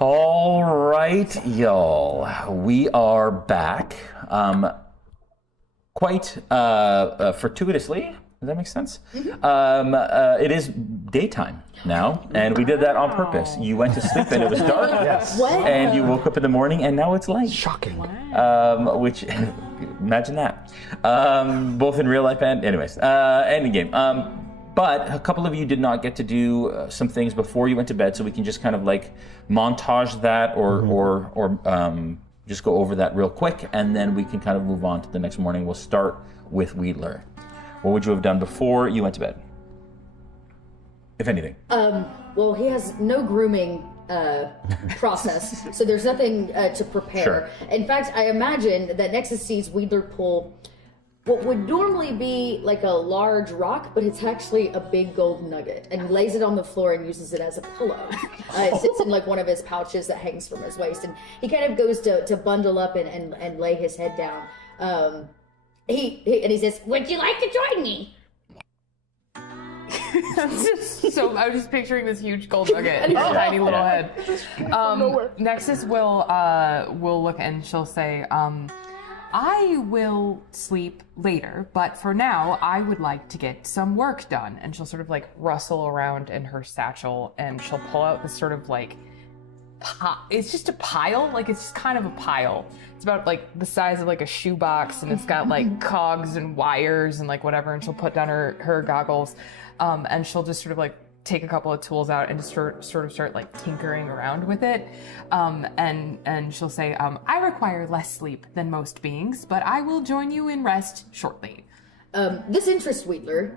All right, y'all, we are back. Quite fortuitously, does that make sense? Mm-hmm. It is daytime now, and we did that on purpose. You went to sleep and it was dark, Yes. What? and you woke up in the morning and now it's light. Shocking. Which, imagine that. Both in real life and, anyways, and in game. But a couple of you did not get to do some things before you went to bed, so we can just kind of like montage that or just go over that real quick, and then we can kind of move on to the next morning. We'll start with Wedler. What would you have done before you went to bed, if anything? Well, he has no grooming process, so there's nothing to prepare. Sure. In fact, I imagine that Nexus sees Wedler pull what would normally be like a large rock, but it's actually a big gold nugget, and he lays it on the floor and uses it as a pillow. It sits in like one of his pouches that hangs from his waist, and he kind of goes to bundle up and lay his head down. He says, "Would you like to join me?" So I was just picturing this huge gold nugget and his tiny little head. Nexus will look and she'll say, I will sleep later, but for now, I would like to get some work done. And she'll sort of like rustle around in her satchel and she'll pull out this sort of like, it's just a pile, like it's just kind of a pile. It's about like the size of like a shoebox, and it's got like cogs and wires and like whatever, and she'll put down her goggles, and she'll just sort of like take a couple of tools out and just sort of start like tinkering around with it, and she'll say, I require less sleep than most beings, but I will join you in rest shortly. This interests Wedler.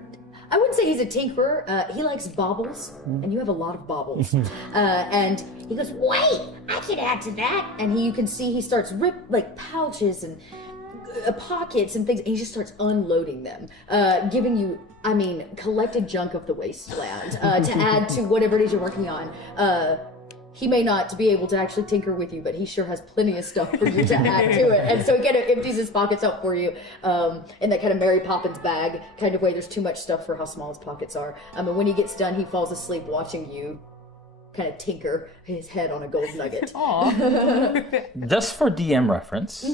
I wouldn't say he's a tinkerer. He likes baubles, and you have a lot of baubles. And he goes, wait, I could add to that. And you can see he starts rip like pouches and pockets and things, and he just starts unloading them, giving you, collected junk of the wasteland to add to whatever it is you're working on. He may not be able to actually tinker with you, but he sure has plenty of stuff for you to add to it. And so he kind of empties his pockets out for you in that kind of Mary Poppins bag kind of way. There's too much stuff for how small his pockets are. And when he gets done, he falls asleep watching you kind of tinker his head on a gold nugget. Just for DM reference,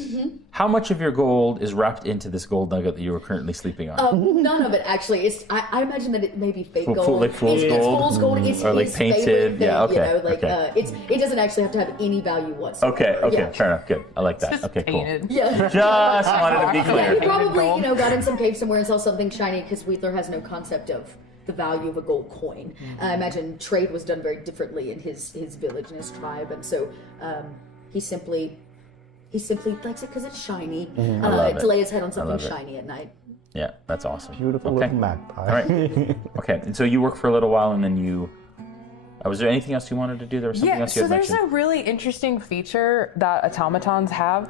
how much of your gold is wrapped into this gold nugget that you are currently sleeping on? None of it, actually. It's I imagine that it may be fake gold. Like fool's gold? It's fool's gold. It's or like his painted? favorite thing, Yeah, okay. You know, like, okay. It doesn't actually have to have any value whatsoever. Okay, Yeah. fair enough, good. I like that. Just Okay, painted. cool. Yeah. Just wanted to be Yeah, clear. he probably, got in some cave somewhere and saw something shiny, because Wedler has no concept of the value of a gold coin. I imagine trade was done very differently in his village and his tribe, and so he simply He simply likes it because it's shiny. love To it. lay his head on something love it. shiny at night. Yeah, that's awesome. Beautiful Okay. little magpie. All right. Okay, and so you work for a little while, and then you. Was there anything else you wanted to do? There was something else you so had there's mentioned. a really interesting feature that automatons have.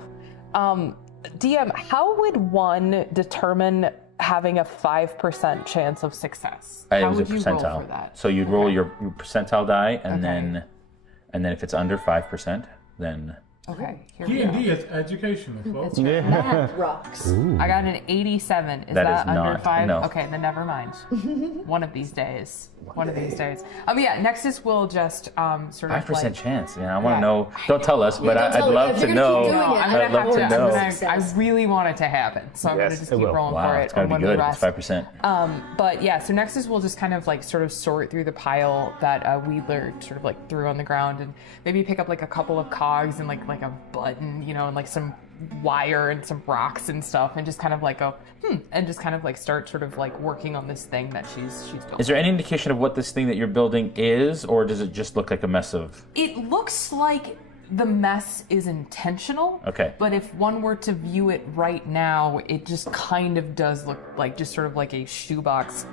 DM, how would one determine having a 5% chance of success? It How was a would you roll percentile. for that? So you'd roll your percentile die, and Okay. then if it's under 5%, then Okay, here we go. D&D is educational, folks. Math rocks. I got an 87. Is That that, is under not, 5? no. Okay, then never mind. One of these days. One of these days. Yeah, Nexus will just sort of 5% like... chance. Yeah, I want to Yeah. know. Don't tell us, but don't tell I'd us. love If to you're gonna know. keep doing it, I'm I'd gonna love have to to. know. I really want it to happen, so I'm gonna Yes, just it keep will. rolling Wow, for it's it. got to on be one of the good. It's rest. 5%. But yeah, so Nexus will just kind of like sort of sort through the pile that Wedler sort of like threw on the ground, and maybe pick up like a couple of cogs and like a button, and like some wire and some rocks and stuff, and just kind of like go and just kind of like start sort of like working on this thing that she's built. Is there any indication of what this thing that you're building is, or does it just look like a mess of? It looks like the mess is intentional. Okay. But if one were to view it right now, it just kind of does look like just sort of like a shoebox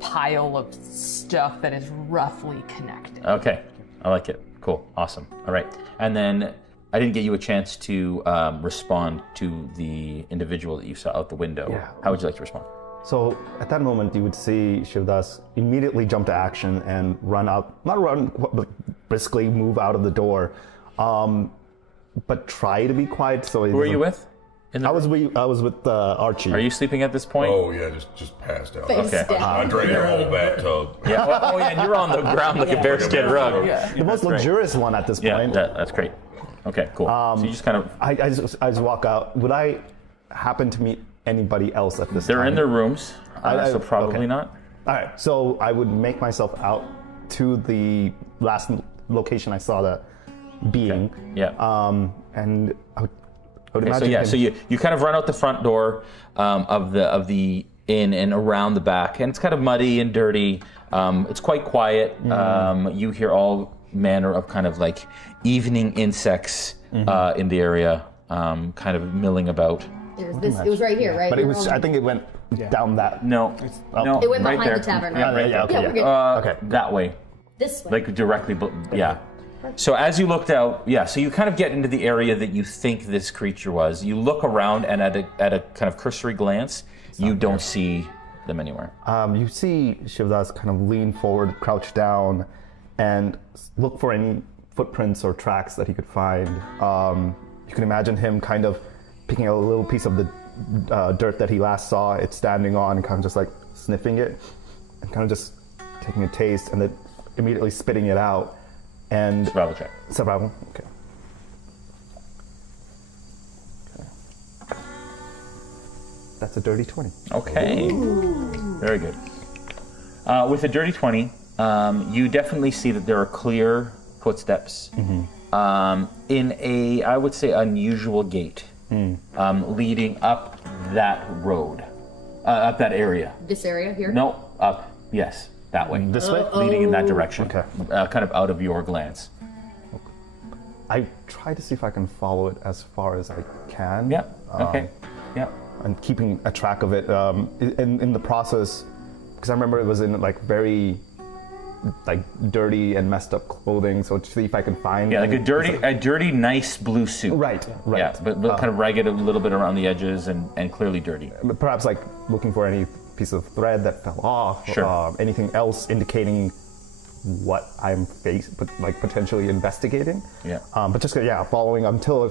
pile of stuff that is roughly connected. Okay, I like it. Cool, awesome. All right, and then I didn't get you a chance to respond to the individual that you saw out the window. Yeah. How would you like to respond? So at that moment, you would see Shivdas immediately jump to action and run out, not run, but briskly move out of the door, but try to be quiet. So Who are you with? I was with Archie. Are you sleeping at this point? Oh yeah, just passed out. Face Okay. down. I drank the whole bathtub. Yeah. Oh yeah, and you're on the ground like a bearskin rug. the most luxurious one at this Yeah, point. that's great. Okay, cool. So you just kind of I just walk out. Would I happen to meet anybody else at this time? they're in their rooms, so probably okay. not. All right, so I would make myself out to the last location I saw that being. Yeah. And I would Okay, imagine. so yeah, him- so you kind of run out the front door of the inn and around the back, and it's kind of muddy and dirty. It's quite quiet. You hear all manner of kind of like evening insects in the area, kind of milling about. It was right here, right? But it was. I think it went down that. No, no, It went right behind there. the tavern. Yeah, right yeah, there. okay, we're good. Okay. That way. This way. Like directly, yeah. So as you looked out, so you kind of get into the area that you think this creature was. You look around, and at a kind of cursory glance, you don't see them anywhere. You see Shivdas kind of lean forward, crouch down, and look for any footprints or tracks that he could find. You can imagine him kind of picking a little piece of the dirt that he last saw it standing on, and kind of just like sniffing it, and kind of just taking a taste, and then immediately spitting it out. And Survival check. survival. Okay. That's a dirty 20. Okay. Very good. With a dirty 20, you definitely see that there are clear footsteps in a, I would say, unusual gate leading up that road, up that area. This area here? No, up, yes, that way. This way? Leading in that direction. Okay. Kind of out of your glance. I try to see if I can follow it as far as I can. Yeah, okay. Yeah. And keeping a track of it in the process, because I remember it was in like very like dirty and messed up clothing, so to see if I can find Yeah, like any- a dirty, nice blue suit. Right. Yeah, but kind of ragged a little bit around the edges and clearly dirty. But perhaps like looking for any piece of thread that fell off, Sure. anything else indicating what I'm potentially investigating. Yeah. But just following until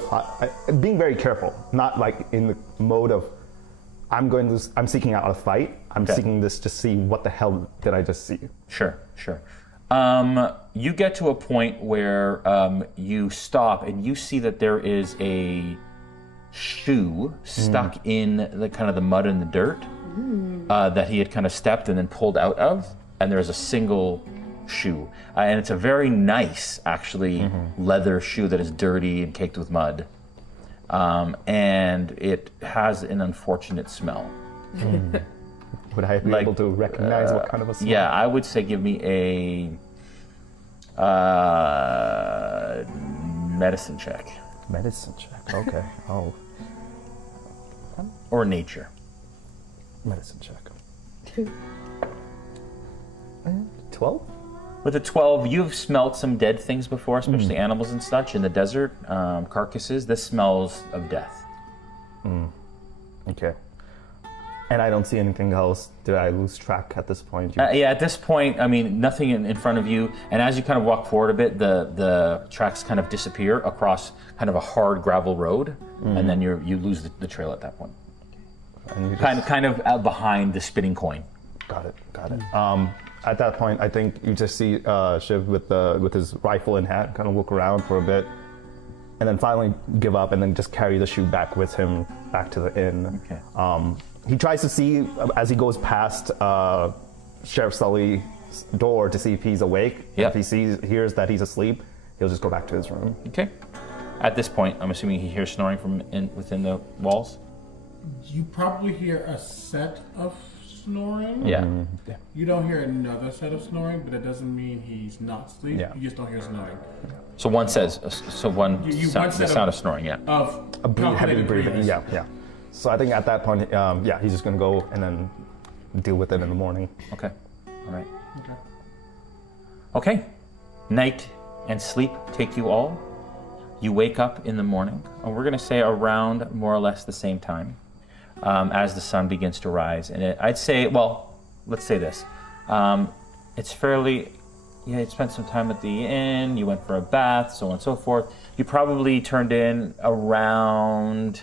being very careful, not like in the mode of I'm seeking out a fight. I'm seeking this to see what the hell did I just see. Sure. You get to a point where you stop and you see that there is a shoe stuck in the kind of the mud and the dirt that he had kind of stepped and then pulled out of, and there's a single shoe, and it's a very nice, actually, leather shoe that is dirty and caked with mud, and it has an unfortunate smell. Would I be able to recognize what kind of a smell? Yeah, I would say give me a medicine check. Medicine check. Okay. Oh, Or nature. medicine check. 12? With a 12, you've smelled some dead things before, especially animals and such in the desert, carcasses. This smells of death. Okay. And I don't see anything else. Did I lose track at this point? Yeah, at this point, I mean, nothing in front of you. And as you kind of walk forward a bit, the tracks kind of disappear across kind of a hard gravel road, and then you lose the trail at that point. And you just, Kind of out behind the spinning coin. Got it. At that point, I think you just see Shiv with his rifle in hand, kind of look around for a bit, and then finally give up, and then just carry the shoe back with him back to the inn. Okay. He tries to see as he goes past Sheriff Sully's door to see if he's awake. Yep. If he hears that he's asleep, he'll just go back to his room. Okay. At this point, I'm assuming he hears snoring from within the walls. You probably hear a set of snoring. Yeah. Yeah. You don't hear another set of snoring, but that doesn't mean he's not asleep. Yeah. You just don't hear snoring. So one says, the sound of snoring, yeah. Of Heavy calculated breathing. breathers. Yeah. So I think at that point, he's just gonna go and then deal with it in the morning. Okay. All right. Okay. Okay. Night and sleep take you all. You wake up in the morning, and we're going to say around more or less the same time as the sun begins to rise. And I'd say, well, let's say this. It's fairly, you spent some time at the inn, you went for a bath, so on and so forth. You probably turned in around,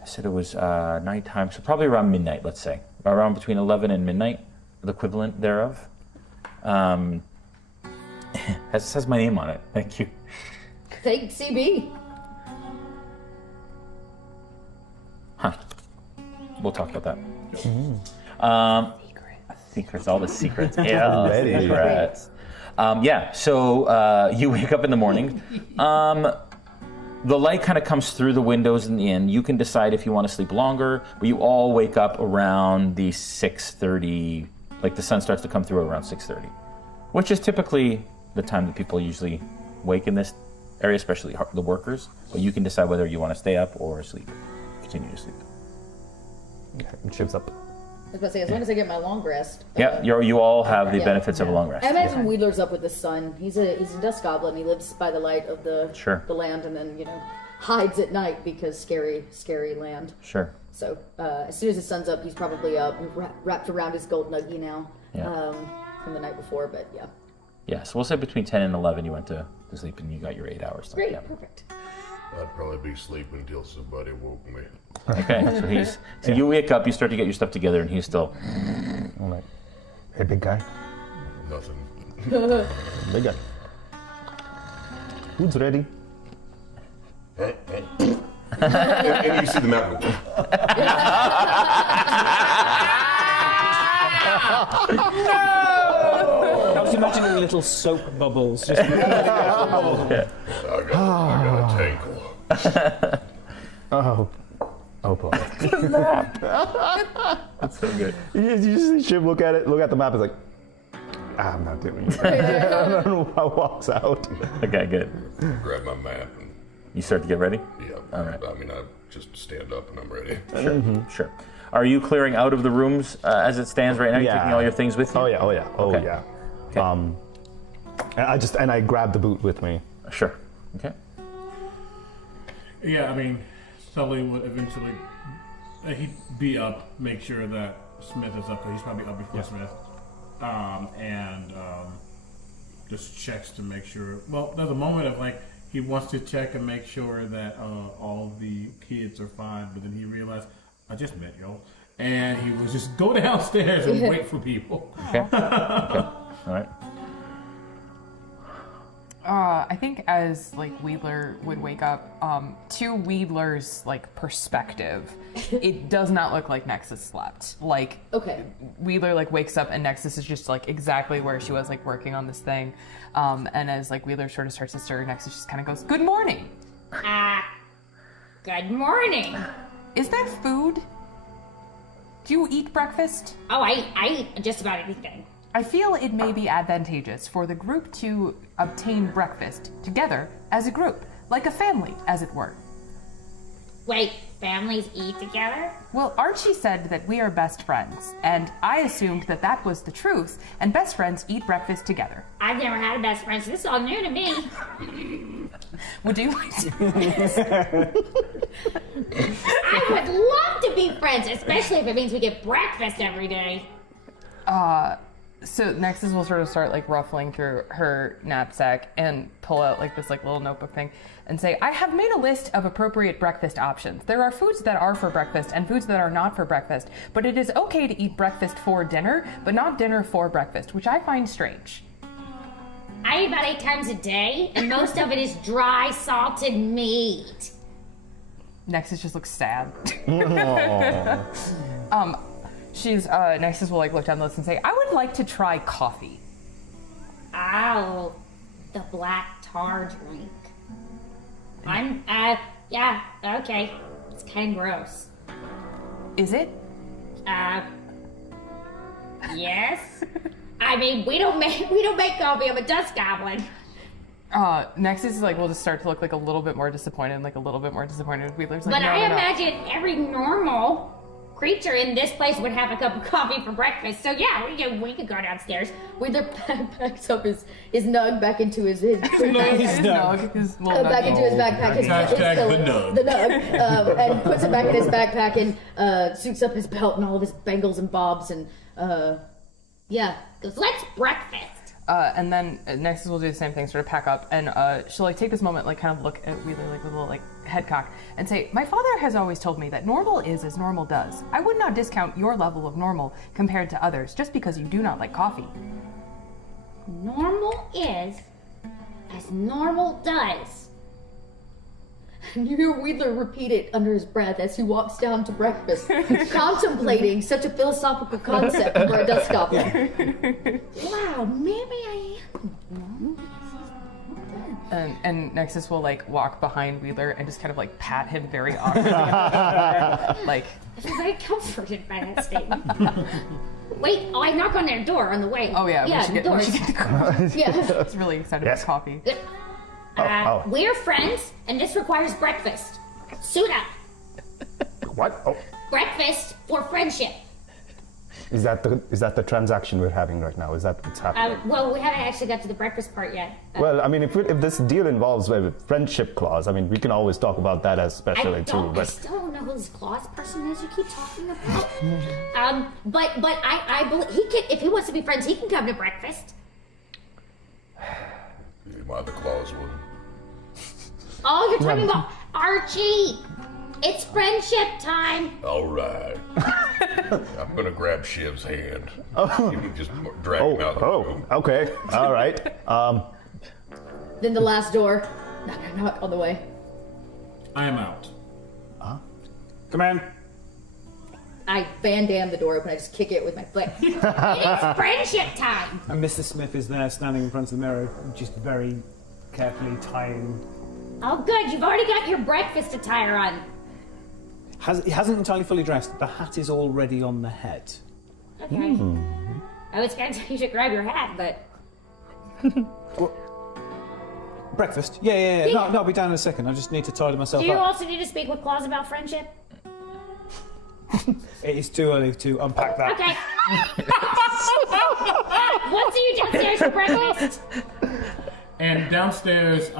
I said it was nighttime, so probably around midnight, let's say. Around between 11 and midnight, the equivalent thereof. Has my name on it. Thank you. Thanks, CB. Huh. We'll talk about that. Secrets, all the secrets. Yeah, Ready. secrets. So you wake up in the morning. The light kind of comes through the windows in the inn. You can decide if you want to sleep longer, but you all wake up around the 6:30, like the sun starts to come through around 6:30, which is typically the time that people usually wake in this area, especially the workers. But you can decide whether you want to stay up or sleep, continue to sleep. Okay. Shiv's up. I was about to say, as long as I get my long rest. Yeah, you all have the yeah. benefits of a long rest. I imagine Wheeler's up with the sun. He's a dust goblin. He lives by the light of the land, and then hides at night because scary land. Sure. So as soon as the sun's up, he's probably up, wrapped around his gold nugget now from the night before. But yeah. Yeah, so we'll say between 10 and 11 you went to sleep and you got your 8 hours. Great, Yeah. perfect. I'd probably be sleeping until somebody woke me. Okay, so you wake up, you start to get your stuff together, and he's still. All right. Hey, big guy. Nothing. Big guy. Food's ready. And you see the map. I was imagining little soap bubbles. Just I got a tankle. Oh boy. That's so good. You see Shiv look at the map, is like, I'm not doing it. I don't know how it walks out. Okay, good. Grab my map and You start to get ready? yeah. All right. I mean, I just stand up and I'm ready. Sure. Are you clearing out of the rooms as it stands right now? You're Yeah. taking all your things with you? Oh yeah. Okay. Okay. And I grabbed the boot with me. Sure. Okay. Yeah, I mean, Sully would eventually, he'd be up, make sure that Smith is up, because he's probably up before Smith, and just checks to make sure. Well, there's a moment of like he wants to check and make sure that all the kids are fine, but then he realized, I just met y'all, and he was just go downstairs and wait for people. Okay. All right. I think as like Wheeler would wake up, to Wheeler's like perspective, it does not look like Nexus slept. Like Wheeler like wakes up and Nexus is just like exactly where she was like working on this thing. And as like Wheeler sort of starts to stir, Nexus just kind of goes, "Good morning." Good morning. Is there food? Do you eat breakfast? Oh, I eat just about anything. I feel it may be advantageous for the group to obtain breakfast together as a group. like a family, as it were. Wait, families eat together? Well, Archie said that we are best friends, and I assumed that that was the truth, and best friends eat breakfast together. I've never had a best friend, so this is all new to me. Would you like to? I would love to be friends, especially if it means we get breakfast every day. So Nexus will sort of start like ruffling through her knapsack and pull out like this like little notebook thing and say, I have made a list of appropriate breakfast options. There are foods that are for breakfast and foods that are not for breakfast, but it is okay to eat breakfast for dinner, but not dinner for breakfast, which I find strange. I eat about 8 times a day, and most of it is dry, salted meat. Nexus just looks sad. Nexus will like look down the list and say, I would like to try coffee. Oh, the black tar drink. Yeah, okay. It's kind of gross. Is it? Yes. I mean, we don't make coffee. I'm a dust goblin. Nexus is like, will just start to look like a little bit more disappointed and like a little bit more disappointed with Wheeler's like, But no, I no, no. imagine every normal creature in this place would have a cup of coffee for breakfast. So yeah, we could go downstairs. Wheeler packs up his nug back into his His nug. His little back nuggie. into his backpack. Hashtag the nug. The nug. And puts it back in his backpack and suits up his belt and all of his bangles and bobs and yeah. Goes, let's breakfast. And then Nexus will do the same thing, sort of pack up, and she'll like take this moment, like kind of look at Wheeler like with a little like head cock, and say, my father has always told me that normal is as normal does. I would not discount your level of normal compared to others just because you do not like coffee. Normal is as normal does. And you hear Wheeler repeat it under his breath as he walks down to breakfast, contemplating such a philosophical concept for a dust goblin. Wow, maybe I am. And Nexus will like walk behind Wheeler and just kind of like pat him very awkwardly, like. I'm very comforted by that statement. Wait, I knock on their door on the way. Oh yeah, we should get the coffee. Yeah. It's really excited for coffee. We're friends, and this requires breakfast. Suit up. What? Oh, Breakfast for friendship. is that the transaction we're having right now? Is that what's happening? Well, we haven't actually got to the breakfast part yet. Well, I mean, if this deal involves a friendship clause, I mean, we can always talk about that as specially too. I still don't know who this clause person is you keep talking about. But I believe he can. If he wants to be friends, he can come to breakfast. Am I the clause one? Oh, you're talking about Archie. It's friendship time. All right. I'm gonna grab Shiv's hand. You can just drag him out the room. Okay. All right. Then the last door. Knock on the way. I am out. Come in. I Van Damme the door open. I just kick it with my foot. It is friendship time. And Mr. Smith is there standing in front of the mirror, just very carefully tying. Oh, good. You've already got your breakfast attire on. He hasn't entirely fully dressed. The hat is already on the head. Okay. I was going to tell you to grab your hat, but Breakfast? Yeah. No, I'll be down in a second. I just need to tidy myself do you up. also need to speak with Claus about friendship? It is too early to unpack that. Okay. What do you downstairs for breakfast? And downstairs,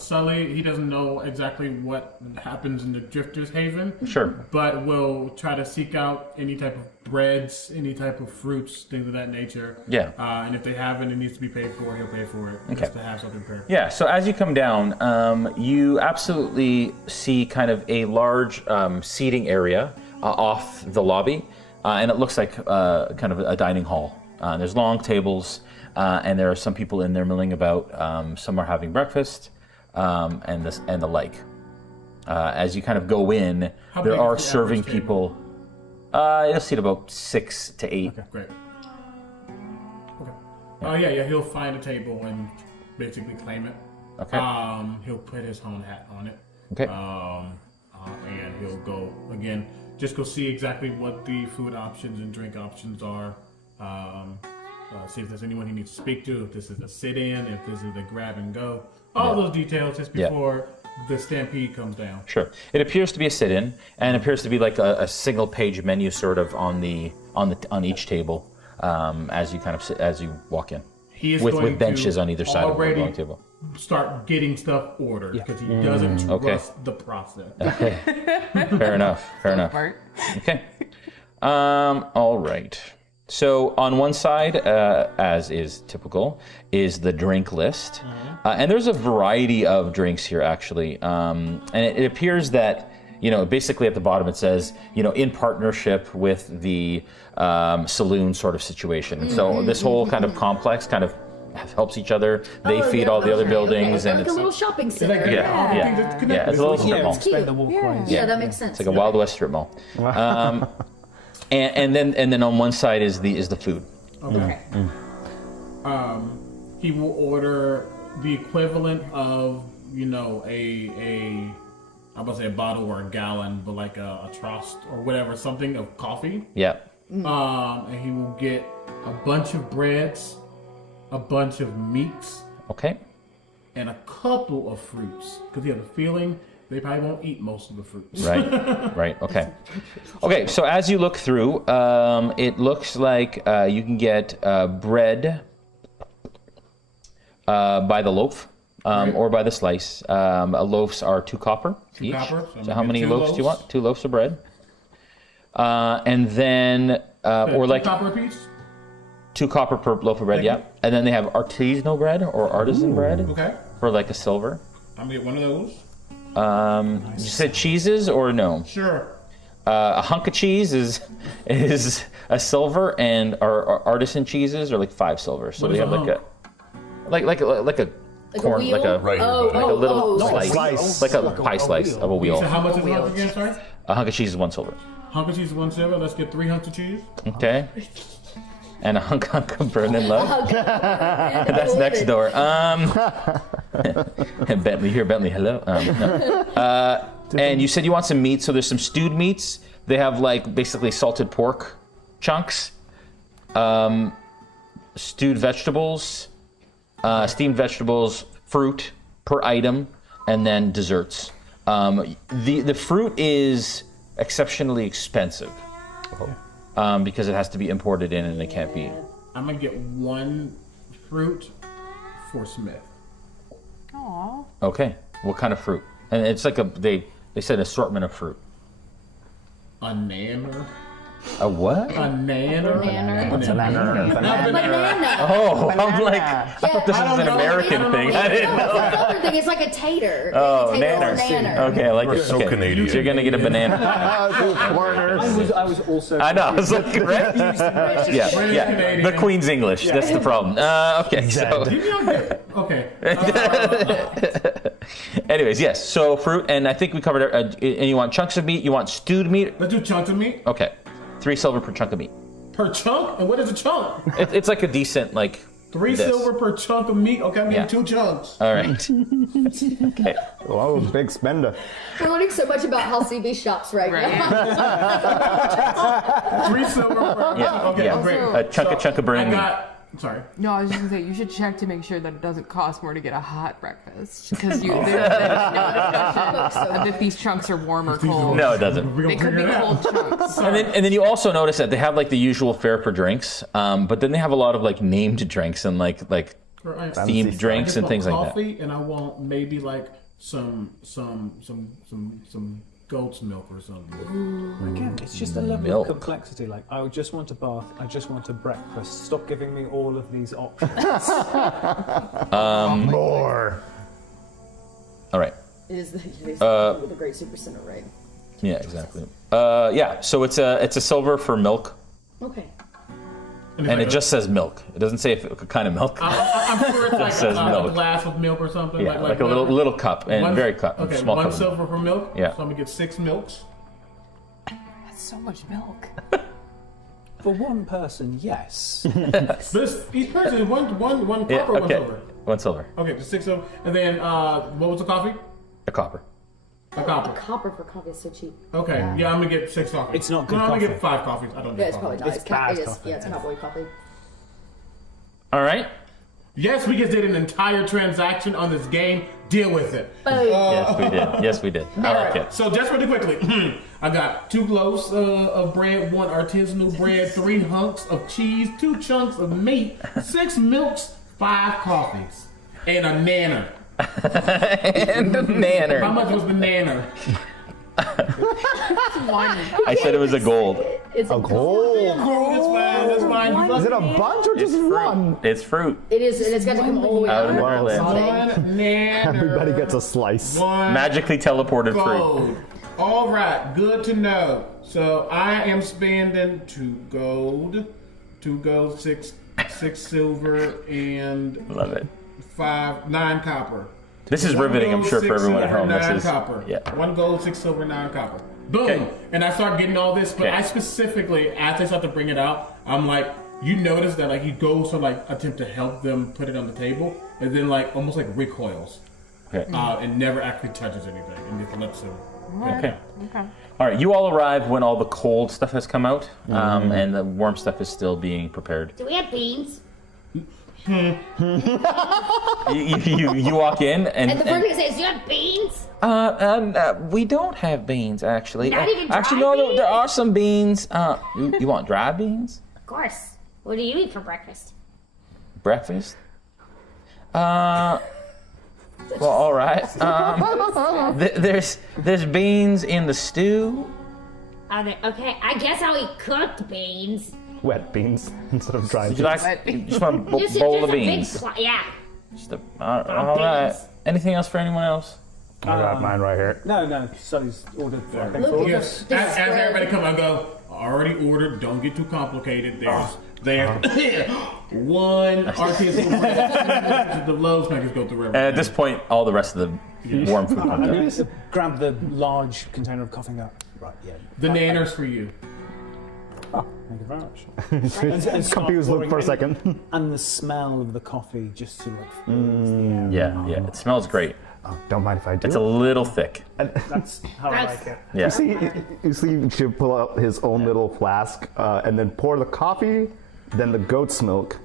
Sully, he doesn't know exactly what happens in the Drifter's Haven. Sure. But will try to seek out any type of breads, any type of fruits, things of that nature. Yeah. And if they have it, it needs to be paid for, he'll pay for it. Just to have something prepared. Yeah, so as you come down, you absolutely see kind of a large seating area off the lobby, and it looks like kind of a dining hall. There's long tables, and there are some people in there milling about. Some are having breakfast, and the like. As you kind of go in, How big there are is the serving average table? people. You'll see about 6 to 8. Okay, great. Okay. Yeah, he'll find a table and basically claim it. Okay. He'll put his own hat on it. Okay. And he'll go again. Just go see exactly what the food options and drink options are. See if there's anyone he needs to speak to. If this is a sit-in, if this is a grab and go. All those details just before the stampede comes down. Sure. It appears to be a sit-in, and appears to be like a single-page menu, sort of on each table, as you kind of as you walk in. He is with benches on either side of the long table. Start getting stuff ordered because he doesn't trust the process. Okay. Fair enough. Okay. All right. So on one side, as is typical, is the drink list. And there's a variety of drinks here, actually. And it appears that, basically at the bottom it says, in partnership with the saloon sort of situation. And so this whole kind of complex kind of helps each other. They feed all the other buildings. And like it's a little shopping center. Yeah, it's a little strip mall. Cute. Yeah, that makes sense. It's like a Wild West strip mall. And then on one side is the food. Okay. He will order the equivalent of I'm gonna say a bottle or a gallon, but like a trost or whatever, something of coffee. Yeah. And he will get a bunch of breads, a bunch of meats. Okay. And a couple of fruits, because he has a feeling they probably won't eat most of the fruits. Right. Okay. Okay. So as you look through, it looks like you can get bread by the loaf or by the slice. Loaves are 2 copper each. So how many loaves do you want? 2 loaves of bread. And then or like 2 copper a piece. 2 copper per loaf of bread. Yeah. And then they have artisanal bread or artisan bread. Okay. For like a silver. I'm gonna get one of those. You said cheeses or no? Sure. A hunk of cheese is a silver, and our artisan cheeses are like 5 silver. So we have like a corn, like a little slice, like a pie slice of a wheel. So how much is a hunk again? Sorry. A hunk of cheese is 1 silver. Hunk of cheese is 1 silver. Let's get 3 hunks of cheese. Okay. And a hunk of burning love. That's next door. Bentley here, Bentley. Hello. No. And you said you want some meat, so there's some stewed meats. They have like basically salted pork chunks, stewed vegetables, steamed vegetables, fruit per item, and then desserts. The fruit is exceptionally expensive. Because it has to be imported in and it can't be. I'm gonna get 1 fruit for Smith. Aww. Okay. What kind of fruit? And it's like they said assortment of fruit. A nanner. A what? A nanner. What's a nanner? Banana. Oh, I'm like, I thought this was an American thing. I didn't know. It's another thing. It's like a tater. Oh, nanner. Okay, I like We're it. so Okay. Canadian. So you're gonna get a banana. I was also. I know. I was like, right? Yeah. The Queen's English. That's the problem. Okay. So. Okay. Anyways, yes. So fruit, and I think we covered it. And you want chunks of meat? You want stewed meat? Let's do chunks of meat. Okay. 3 silver per chunk of meat. Per chunk? And what is a chunk? It's like a decent 3 silver per chunk of meat. Okay, I'm getting 2 chunks. All right. Okay. Oh, big spender. We're learning so much about how CB shops right now. 3 silver per. Yeah. Okay, Yeah. great. A chunk of burning meat. Sorry. No, I was just gonna say you should check to make sure that it doesn't cost more to get a hot breakfast because there's no discussion of if these chunks are warm or cold. No, it doesn't. They could be cold chunks. And then you also notice that they have the usual fare for drinks, but then they have a lot of named drinks and like themed drinks and things like that. Coffee, and I want maybe some goat's milk or something. Again, it's just a level of complexity. I just want a bath. I just want a breakfast. Stop giving me all of these options. More. It All right. is the great super center, right? Yeah, exactly. Yeah. So it's a silver for milk. Okay. And it just says milk. It doesn't say what kind of milk. I'm sure it's like says a milk. glass of milk or something. Yeah, like a little cup, and very cup, Okay, small 1 cup. silver for milk. Yeah. So I'm gonna get 6 milks. That's so much milk. For one person, yes. Each person is one copper, or 1 silver. 1 silver. Okay, just 6 silver. And then what was the coffee? A copper. A copper. Copper for coffee is so cheap. Okay, yeah, I'm gonna get 6 coffees. It's not good I'm gonna coffee. get 5 coffees. I don't Yeah, get it's coffee. probably not. It's bad It is. coffee. Yeah, it's cowboy coffee. All right. Yes, we just did an entire transaction on this game. Deal with it. Yes, we did. Yes, we did. I like it. So just really quickly, I got 2 loaves of bread, 1 artisanal bread, 3 hunks of cheese, 2 chunks of meat, 6 milks, 5 coffees, and a nanner. And the nanner. How much was the nanner? I said it was a gold. It's A gold. That's fine. Is it a bunch or just one? It's fruit. It is, and it's got to come all the way Out out. of the Wow. Netherlands. One nanner. Everybody gets a slice. One Magically teleported fruit. gold. All right, good to know. So I am spending 2 gold, 6 silver, and Love it. 9 copper. This is 1 riveting, I'm gold, sure, 6 for everyone at silver, home. 9 This is copper. yeah. 1 gold, 6 silver, 9 copper. Boom! Okay. And I start getting all this, but Okay. I specifically, as I start to bring it out, I'm like, you notice that like he goes to like attempt to help them put it on the table, and then like almost like recoils, Okay. and never actually touches anything, and just lets him. Okay. All right. You all arrive when all the cold stuff has come out, and the warm stuff is still being prepared. Do we have beans? You walk in And the first thing says, "Do you have beans?" we don't have beans actually. Not even dry actually, no, beans? there are some beans. You want dry beans? Of course. What do you eat for breakfast? Breakfast? Well, all right. There's beans in the stew. Are there, okay, I guess I'll eat cooked beans. Wet beans instead of dry Would beans. you like you just want a Just bowl just of a big beans? yeah. Just all right. beans. Anything else for anyone else? I got mine right here. No, Sully's ordered. I think, Look at Yes. the As spread. everybody come, I go. Already ordered. Don't get too complicated. There's one artisan bread. The loaves makers go through And at this point, all the rest of the warm food I'm comes going out. to grab the large container of coughing up. Right, yeah. The nanners for you. Oh, thank you very much. and Confused look for a second. And the smell of the coffee just sort of like fills the air. Yeah. It smells great. Oh, don't mind if I do. It's a little thick. That's how I like it. Yeah. You see Shiv pull out his own little flask and then pour the coffee, then the goat's milk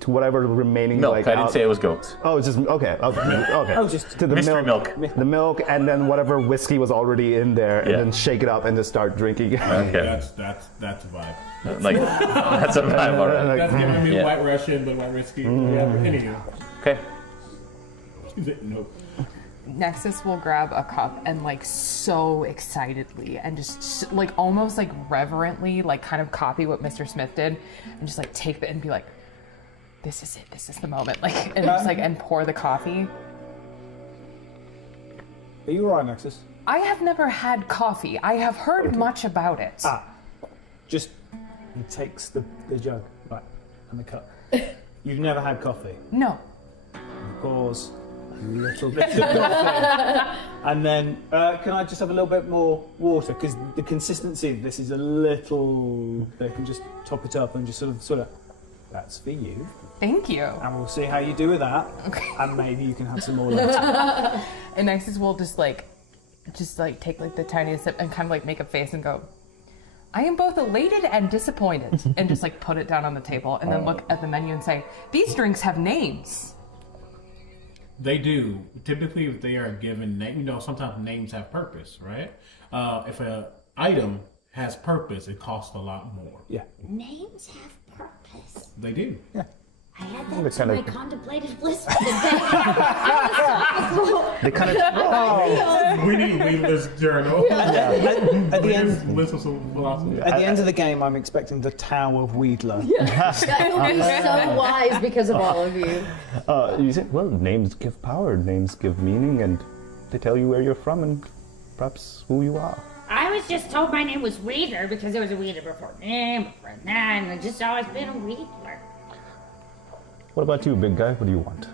to whatever remaining Milk. like I didn't say it was goats. Oh, it's just okay. Okay. Oh, just to the Mystery milk. The milk, and then whatever whiskey was already in there, and Yeah. then shake it up and just start drinking. Okay. That's a vibe. Like that's a vibe. All right. That's giving me Yeah. white Russian, but white whiskey. Anywho. Okay. Nope. Nexus will grab a cup and like so excitedly and just like almost like reverently like kind of copy what Mr. Smith did and just like take it and be like, this is it, this is the moment, like, and just like and pour the coffee. Are you alright, Nexus? I have never had coffee. I have heard much about it. Just he takes the jug, right, and the cup. You've never had coffee. No. Pours a little bit of coffee. And then, can I just have a little bit more water? Because the consistency of this is a little... They can just top it up and just sort of... That's for you. Thank you. And we'll see how you do with that. Okay. And maybe you can have some more later. And Nexus will just take like the tiniest sip and kind of like make a face and go, I am both elated and disappointed, and just like put it down on the table and then look at the menu and say, these drinks have names. They do. Typically, if they are given name, sometimes names have purpose, right? If an item has purpose, it costs a lot more. Yeah. Names have purpose. They do. Yeah. I had They that to kinda- my contemplated bliss for the day. They kind of. We need Wheeler's journal. At the end... List of some philosophy. At the end of the game, I'm expecting the Tao of Wedler. I'll be so wise because of all of you. You say, well, names give power, names give meaning, and they tell you where you're from and perhaps who you are. I was just told my name was Weeder because there was a Weeder before me, before that, and I've just always been a Weeder. What about you, big guy? What do you want?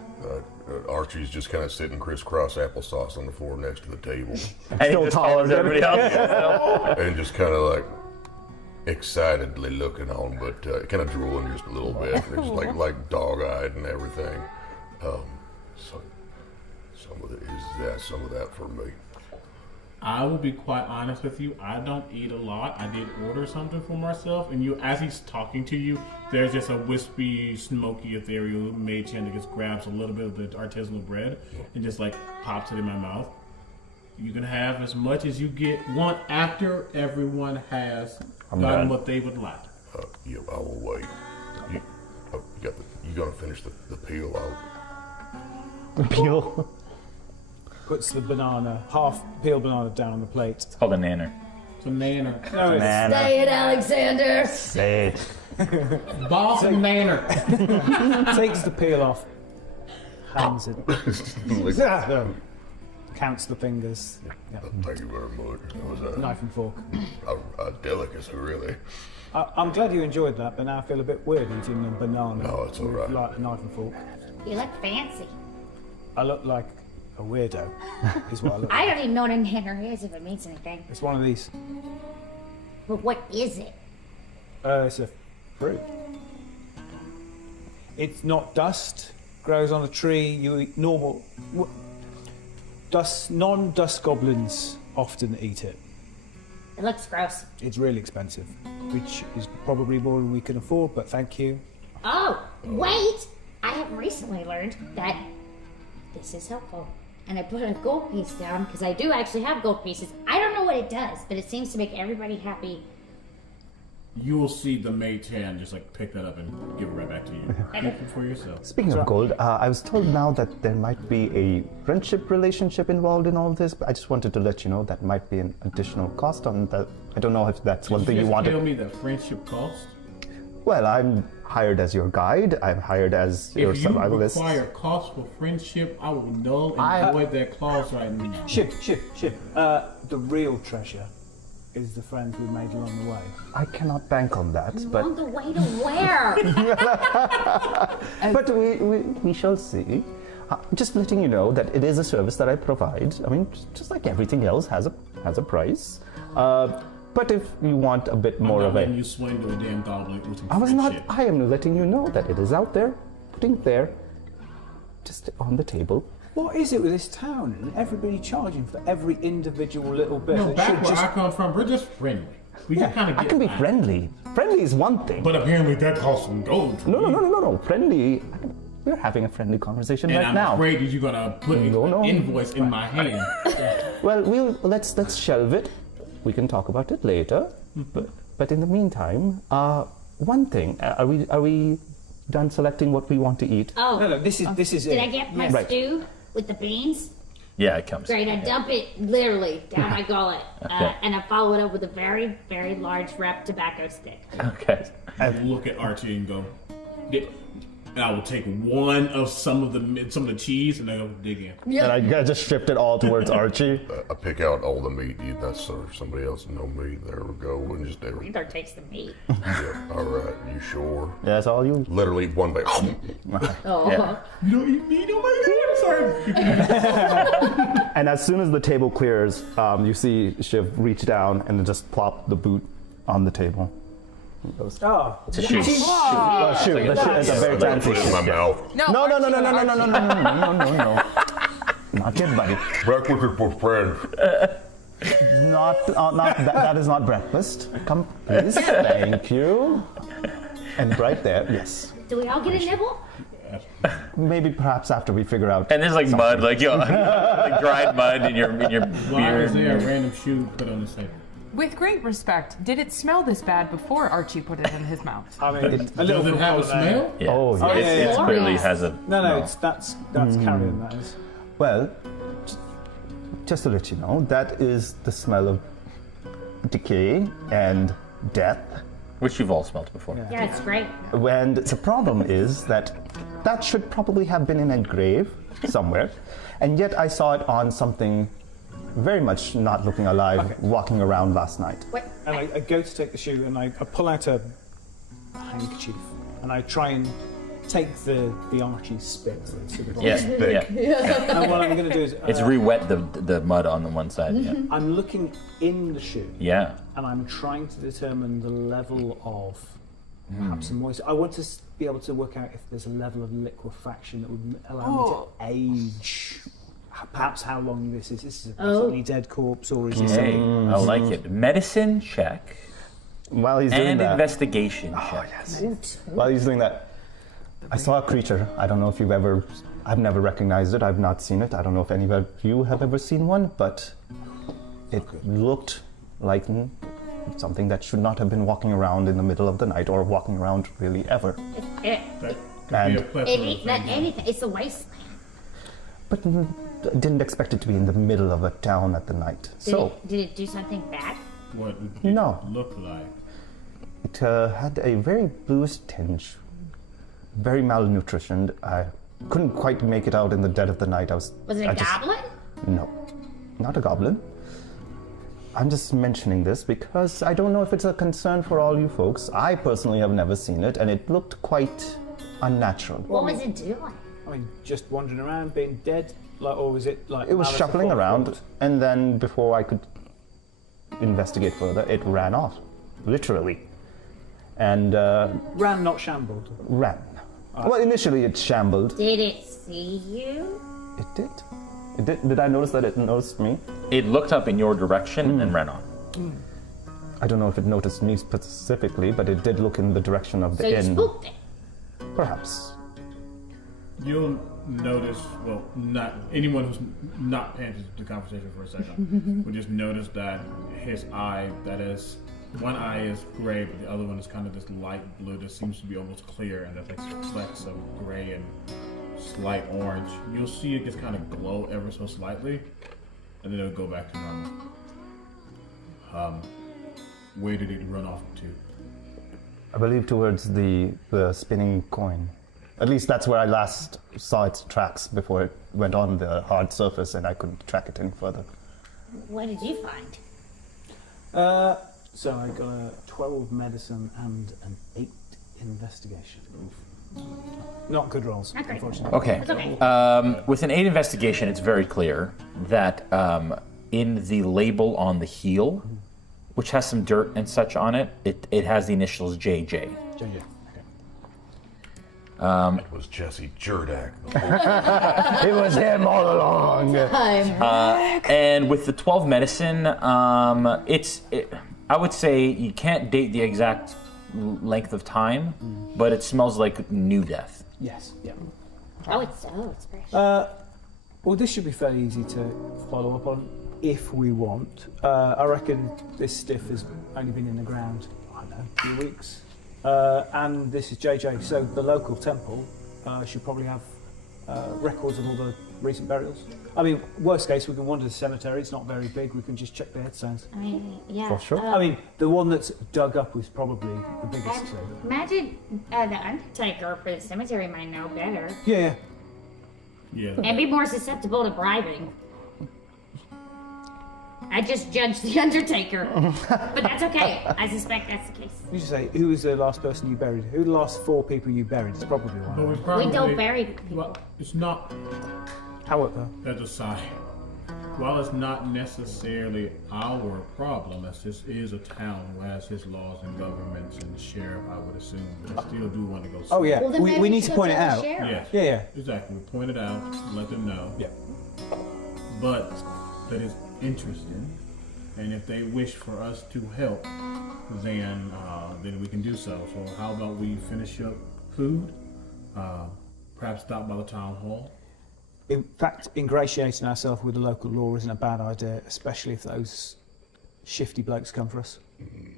Archie's just kind of sitting crisscross applesauce on the floor next to the table, And he Still just taller follows than everybody else. and just kind of like excitedly looking on, but kind of drooling just a little bit, and just like dog-eyed and everything. So some of that for me. I will be quite honest with you. I don't eat a lot. I did order something for myself, and as he's talking to you, there's just a wispy, smoky, ethereal mage hand that just grabs a little bit of the artisanal bread and just like pops it in my mouth. You can have as much as you want after everyone has gotten what they would like. Yeah, I will wait. You gotta finish the peel out. The peel. Puts the half peeled banana down on the plate. It's called a nanner. It's a nanner. No, it's Say it, Alexander. Say it. Boss and nanner. takes the peel off, hands it. Counts the fingers. Yeah. Thank you very much. It was Knife and fork. a delicacy, really. I'm glad you enjoyed that, but now I feel a bit weird eating a banana. No, it's all right. With, like a knife and fork. You look fancy. I look like a weirdo, is what I look I like. don't even know what a nanner is, if it means anything. It's one of these. But what is it? It's a fruit. It's not dust. Grows on a tree. You eat normal. Non-dust goblins often eat it. It looks gross. It's really expensive, which is probably more than we can afford, but thank you. Oh, wait! I have recently learned that this is helpful. And I put a gold piece down, because I do actually have gold pieces. I don't know what it does, but it seems to make everybody happy. You will see the mage hand just like pick that up and give it right back to you. Keep it for yourself. Speaking of gold, I was told now that there might be a friendship relationship involved in all this, but I just wanted to let you know that might be an additional cost on that. I don't know if that's one thing you wanted. Tell me the friendship cost. Well, I'm hired as your guide. I'm hired as your If you survivalist. require cost for friendship, I will null and void that clause right now. Shiv. The real treasure is the friend we made along the way. I cannot bank on that, but On the way to where? but we shall see. Just letting you know that it is a service that I provide. I mean, just like everything else has a price. But if you want a bit more I'm of not a, letting you swindle a damn goblin with some I was not. friendship. I am letting you know that it is out there, putting it there, just on the table. What is it with this town and everybody charging for every individual little bit? No, It back should where just- I come from, we're just friendly. We just kind of I get can be by. friendly. Friendly is one thing. But apparently that costs some gold. to me. No. Friendly. We're having a friendly conversation And right I'm now. afraid that you're gonna put No. an invoice in my hand. Well, let's shelve it. We can talk about it later. But in the meantime, one thing. Are we done selecting what we want to eat? Oh, No, this is did it. I get my Right. stew with the beans? Yeah, it comes. Great, I dump it literally down my gullet. Okay. And I follow it up with a very, very large rep tobacco stick. Okay. I look at Archie and go, and I will take one of some of the cheese and I go dig in. And I just shipped it all towards Archie. I pick out all the meat. That's somebody else no meat. There we go. And just there. Either takes the meat. Yeah. All right. You sure? That's all you. Literally one bite. Oh. Yeah. You don't eat meat on my hand, sorry. And as soon as the table clears, you see Shiv reach down and just plop the boot on the table. Oh, It's a shoe. Shoot, it's a very I then fancy put it in my mouth. No, No. Archie. Not yet, buddy. Breakfast is for friends. Not that is not breakfast. Come, please. Thank you. And right there, yes. Do we all get a nibble? Maybe perhaps after we figure out. And there's like mud, like dried mud in your Why is beard. there a random shoe put on the table? With great respect, did it smell this bad before Archie put it in his mouth? I mean, a little Does it bit have a more there. smell? Yeah. Oh, It's- yes. It yeah. clearly has a. No, that's carrion. That is. Well, just to let you know, that is the smell of decay and death. Which you've all smelled before. Yeah, it's great. And the problem is that should probably have been in a grave somewhere, and yet I saw it on something very much not looking alive walking around last night. What? And I go to take the shoe and I pull out a handkerchief and I try and take the Archie spit. Sort of Yeah. Yeah. And what I'm going to do is It's re-wet the mud on the one side. Yeah. I'm looking in the shoe Yeah. and I'm trying to determine the level of perhaps some moisture. I want to be able to work out if there's a level of liquefaction that would allow me to age perhaps how long this is. This is a suddenly dead corpse, or is it Hey, something? I like it. Medicine check While he's doing and that, investigation check. while he's doing that, I saw a creature. I don't know if I've never recognized it. I've not seen it. I don't know if any of you have ever seen one, but it looked like something that should not have been walking around in the middle of the night or walking around really ever. It That could And- be a plethora of ain't not things. anything. It's a wasteland. But I didn't expect it to be in the middle of a town at the night. Did it do something bad? What did No. it look like? It had a very bluish tinge, very malnutritioned. I couldn't quite make it out in the dead of the night. Was it a goblin? No, not a goblin. I'm just mentioning this because I don't know if it's a concern for all you folks. I personally have never seen it, and it looked quite unnatural. What was it doing? I mean, just wandering around, being dead, like, or was it like? It was Malice shuffling before around, forward? and then before I could investigate further, it ran off, literally, and Ran, not shambled. ran. Well, initially it shambled. Did it see you? It did. It did. Did I notice that it noticed me? It looked up in your direction and ran on. I don't know if it noticed me specifically, but it did look in the direction of the So you inn. spooked it. Perhaps. You'll notice, well, not anyone who's not paying attention to the conversation for a second would just notice that his eye, that is, one eye is gray, but the other one is kind of this light blue that seems to be almost clear, and there's flecks of gray and slight orange. You'll see it just kind of glow ever so slightly, and then it'll go back to normal. Where did it run off to? I believe towards the spinning coin. At least that's where I last saw its tracks before it went on the hard surface, and I couldn't track it any further. What did you find? So I got a 12 medicine and an 8 investigation. Not good rolls, Not great. unfortunately. Okay. It's okay. With an 8 investigation, it's very clear that in the label on the heel, which has some dirt and such on it, it has the initials JJ. JJ. It was Jesse Jerdak. It was him all along. And with the 12 medicine, I would say you can't date the exact length of time, but it smells like new death. Yes. Yeah. Oh, it's fresh. Well, this should be fairly easy to follow up on if we want. I reckon this stiff has only been in the ground, I don't know, a few weeks. And this is JJ, so the local temple should probably have records of all the recent burials. I mean, worst case, we can wander the cemetery. It's not very big. We can just check the headstones. I mean, yeah. For sure. I mean, the one that's dug up was probably the biggest. So. Imagine the Undertaker for the cemetery might know better Yeah. Yeah. and be more susceptible to bribing. I just judged the Undertaker, but that's okay. I suspect that's the case. You should say, who was the last person you buried? Who are the last 4 people you buried? It's probably But one. we probably, don't bury people. Well, it's not. However, That's a sign. While it's not necessarily our problem, as this is a town who has its laws and governments and sheriff, I would assume, but I still do want to go. oh yeah, Well, then maybe we need to she'll point it tell the out. sheriff. Yes. Yeah. Exactly. We point it out, let them know. Yeah. But that is interesting, and if they wish for us to help, then we can do so. So how about we finish up food? Perhaps stop by the town hall. In fact, ingratiating ourselves with the local law isn't a bad idea, especially if those shifty blokes come for us.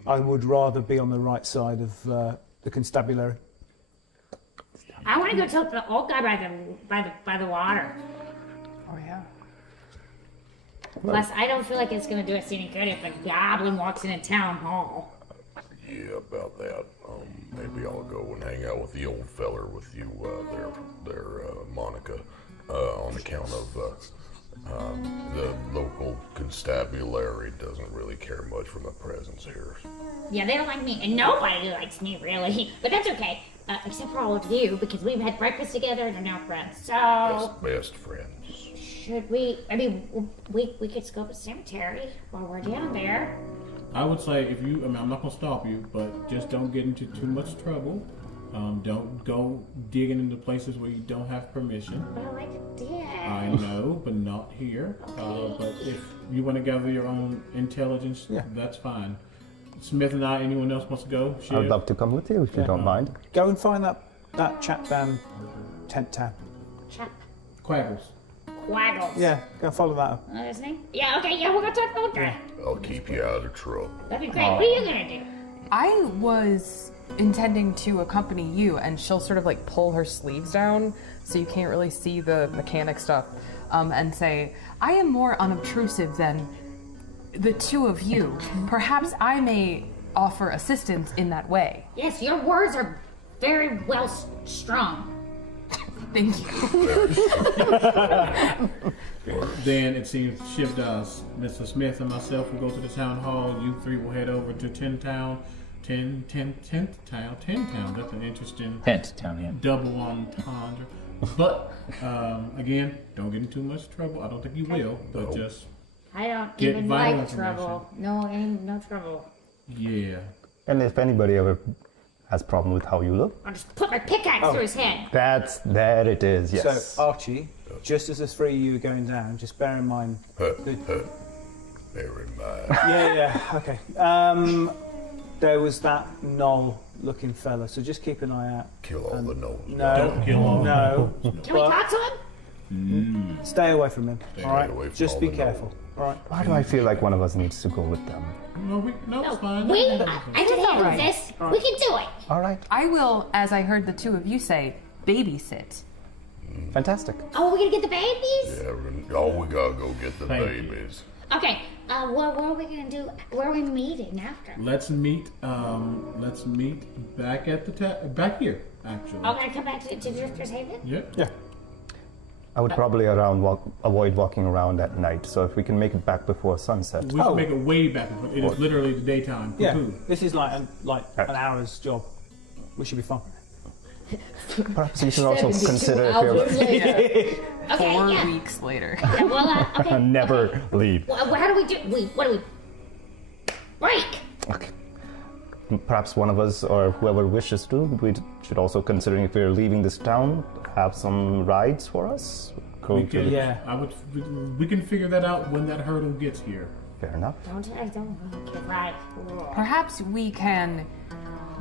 I would rather be on the right side of the constabulary. I want to go talk to the old guy by the water. Oh yeah. Plus, I don't feel like it's going to do us any good if a goblin walks in a town hall. Yeah, about that. Maybe I'll go and hang out with the old feller with you there, Monica, on account of the local constabulary doesn't really care much for my presence here. Yeah, they don't like me, and nobody likes me, really. But that's okay, except for all of you, because we've had breakfast together and are now friends. So, Best friends. should we, I mean, we could scope a cemetery while we're down there. I would say if you, I'm not gonna stop you, but just don't get into too much trouble. Don't go digging into places where you don't have permission. Well, I did. I know, but not here. But if you want to gather your own intelligence, that's fine. Smith and I, anyone else wants to go? I would love to come with you if you don't mind. Go and find that chap down Tent Town. Chap. Quaggles. Quaggles. Yeah, go follow that up. His name? Yeah, okay, we'll go talk to the guy. I'll keep you out of trouble. That'd be great. What are you gonna do? I was intending to accompany you, and she'll sort of like pull her sleeves down so you can't really see the mechanic stuff, and say, I am more unobtrusive than the two of you. Perhaps I may offer assistance in that way. Yes, your words are very well strong. Thank you. Then it seems Shiv does. Mr. Smith and myself will go to the town hall. You three will head over to 10th Town. 10th Town. That's an interesting 10th Town, yeah. double entendre. But again, don't get in too much trouble. I don't think you will, but just I don't Get even vital like trouble. No trouble. yeah. And if anybody ever has a problem with how you look, I'll just put my pickaxe through his head. that it is, yes. So, Archie, just as the three of you are going down, just bear in mind. Bear in mind. Yeah, okay. There was that Knoll-looking fella, so just keep an eye out. Kill all the gnolls. No, Don't kill all no. Can we talk to him? Stay away from him. All right, away from just all be the careful. All right. Why do I feel like one of us needs to go with them? No, it's fine. I can handle this. We can do it. All right, I will, as I heard the two of you say, babysit. fantastic. Oh, we're gonna get the babies? Yeah, we gotta go get the Thank you. babies. Okay, what are we gonna do? Where are we meeting after? Let's meet back at the back here, actually. Okay, come back to Drifter's Haven? Yep. Yeah. I would probably avoid walking around at night, so if we can make it back before sunset. We can make it way back. It is literally the daytime. Yeah, Cuckoo. this is like an hour's job. We should be fine. Perhaps you should also 72 consider if hours later. Okay, 4 yeah. weeks later. Yeah, well, okay. you're never leave. Well, how do we do? What do we? Break! Okay. Perhaps one of us or whoever wishes to, we should also consider if we're leaving this town, have some rides for us. Go We to- can, Yeah. we can figure that out when that hurdle gets here. Fair enough. Don't okay, right. Perhaps we can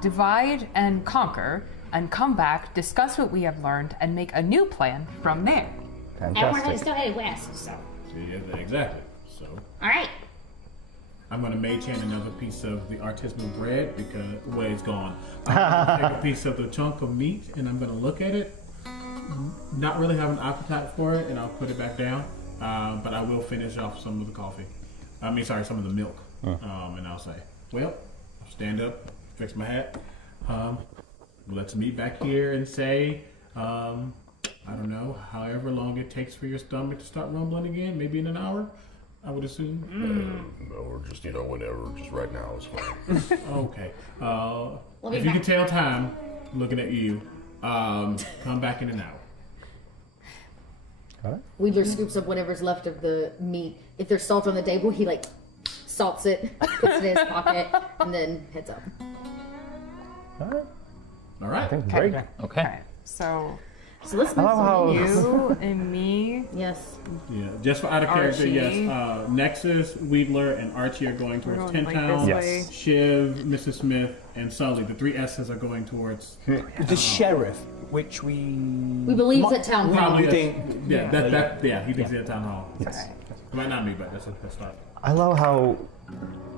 divide and conquer and come back, discuss what we have learned, and make a new plan from there. And we're Fantastic. still headed west, so. Yeah, exactly. So Alright. I'm gonna mage hand another piece of the artisanal bread because it's gone. I'm gonna take a piece of the chunk of meat and I'm gonna look at it. Not really have an appetite for it, and I'll put it back down. But I will finish off some of the coffee. Some of the milk. And I'll say, well, I'll stand up, fix my hat. Let's meet back here and say, I don't know, however long it takes for your stomach to start rumbling again, maybe in an hour, I would assume. Or just, whenever, just right now is fine. Okay. We'll be If you can back. tell time, looking at you, come back in an hour. Wedler scoops up whatever's left of the meat. If there's salt on the table, he salts it, puts it in his pocket, and then heads up. All right. All right. Great. Okay. So, So let's move How- you and me. Yes. Yeah, just for out of character, Archie. yes. Nexus, Wedler, and Archie are going towards going 10 like Town. this Yes. way. Shiv, Mrs. Smith, and Sully. The three S's are going towards. The sheriff, which we believe at town hall. Probably. think- Yeah, he thinks he's at town hall. Yes. Might not be, but that's a start. I love how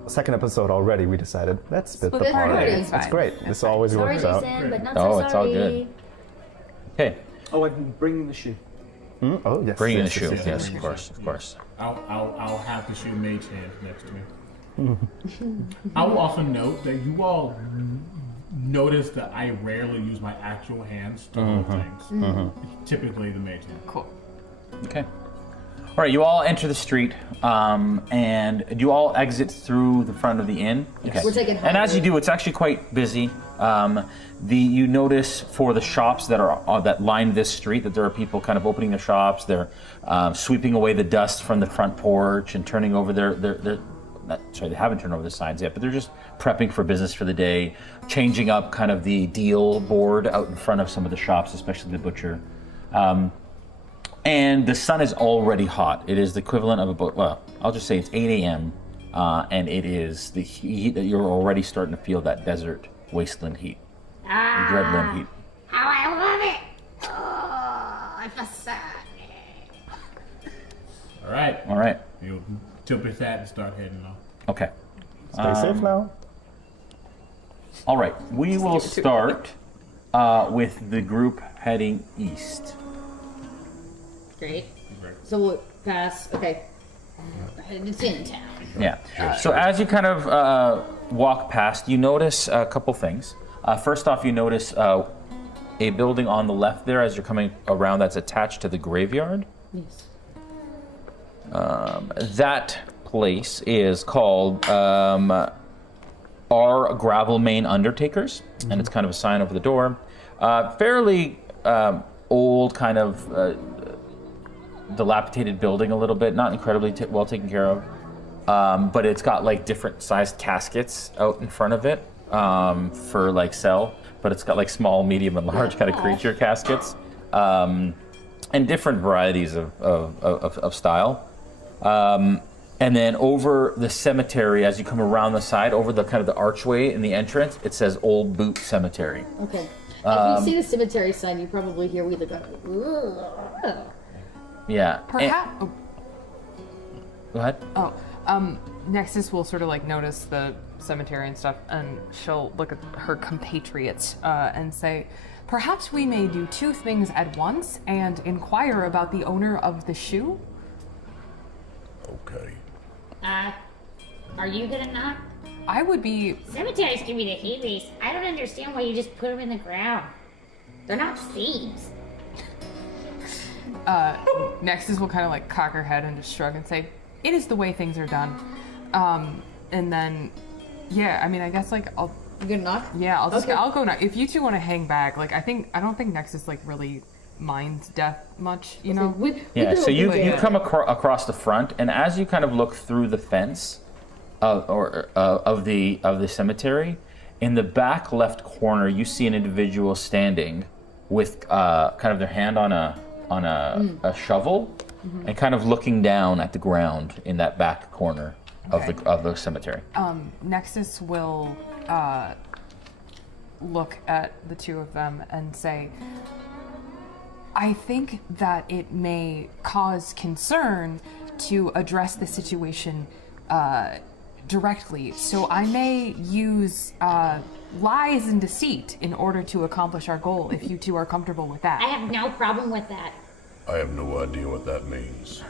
second episode already we decided let's split the Split the party. party. It's Fine. great. This always Sorry, works out. Jason, but not Oh, so it's all sorry. good. Okay. Oh, I can bring the shoe. Oh yes. Bring in the yes, shoe. yes, Yes, of course, of course. I'll have the shoe mage hand next to me. I will also note that you all notice that I rarely use my actual hands to hold things. Typically the mage hand. Cool. Okay. All right, you all enter the street, and you all exit through the front of the inn. Okay. We're taking And as you do, it's actually quite busy. You notice for the shops that are that line this street that there are people kind of opening their shops. They're sweeping away the dust from the front porch and turning over their they haven't turned over the signs yet, but they're just prepping for business for the day, changing up kind of the deal board out in front of some of the shops, especially the butcher. And the sun is already hot. It is the equivalent of about, well, I'll just say it's 8 a.m. And it is the heat that you're already starting to feel, that desert wasteland heat, dreadland heat. How I love it! Oh, I feel sad. All right. All right. You tip his hat and start heading off. Okay. Stay safe now. All right. We will start with the group heading east. Great. So we'll pass. Okay. It's in town. Yeah. So as you kind of walk past, you notice a couple things. First off, you notice a building on the left there as you're coming around that's attached to the graveyard. Yes. That place is called Our Gravel Main Undertakers, and it's kind of a sign over the door. Fairly old, kind of dilapidated building a little bit, not incredibly well taken care of, but it's got like different sized caskets out in front of it for like sell, but it's got like small, medium, and large kind of creature caskets, and different varieties of style. And then over the cemetery, as you come around the side, over the kind of the archway in the entrance, it says Old Boot Cemetery. Okay. If you see the cemetery sign, you probably hear Wheeler go, "Ugh." Yeah. Perhaps. Go ahead. Nexus will sort of like notice the cemetery and stuff, and she'll look at her compatriots and say, "Perhaps we may do two things at once and inquire about the owner of the shoe." Okay. Are you gonna knock? I would be. Cemeteries give me the heebies. I don't understand why you just put them in the ground. They're not thieves. Nexus will kind of like cock her head and just shrug and say, "It is the way things are done." And then, yeah, I mean, I guess like I'll. You gonna knock? Yeah, I'll Okay. go now. If you two want to hang back, like I don't think Nexus like really minds death much, you know. Yeah, so you come across the front, and as you kind of look through the fence of the cemetery, in the back left corner, you see an individual standing with kind of their hand on a shovel, and kind of looking down at the ground in that back corner of the cemetery. Nexus will look at the two of them and say, "I think that it may cause concern to address the situation directly, so I may use lies and deceit in order to accomplish our goal, if you two are comfortable with that." I have no problem with that. I have no idea what that means.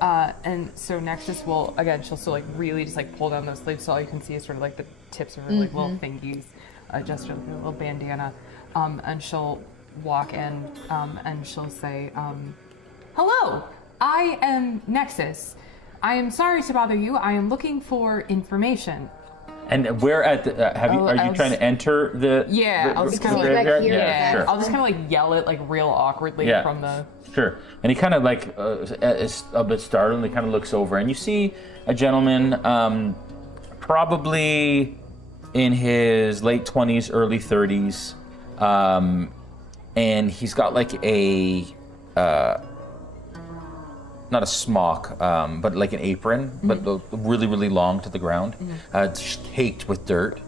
And so Nexus will, again, she'll still like really just like pull down those sleeves, so all you can see is sort of like the tips of her like little thingies, just a little bandana, and she'll walk in and she'll say, "Hello, I am Nexus. I am sorry to bother you. I am looking for information." And where at the, are you trying to enter the? Yeah, I'll just the kind of like graveyard? yeah, Sure. I'll just kind of like yell it like real awkwardly from the. Sure. And he kind of like is a bit startled, and he kind of looks over, and you see a gentleman, probably in his late 20s, early 30s, and he's got like a not a smock, but like an apron, but really, really long to the ground, just caked with dirt.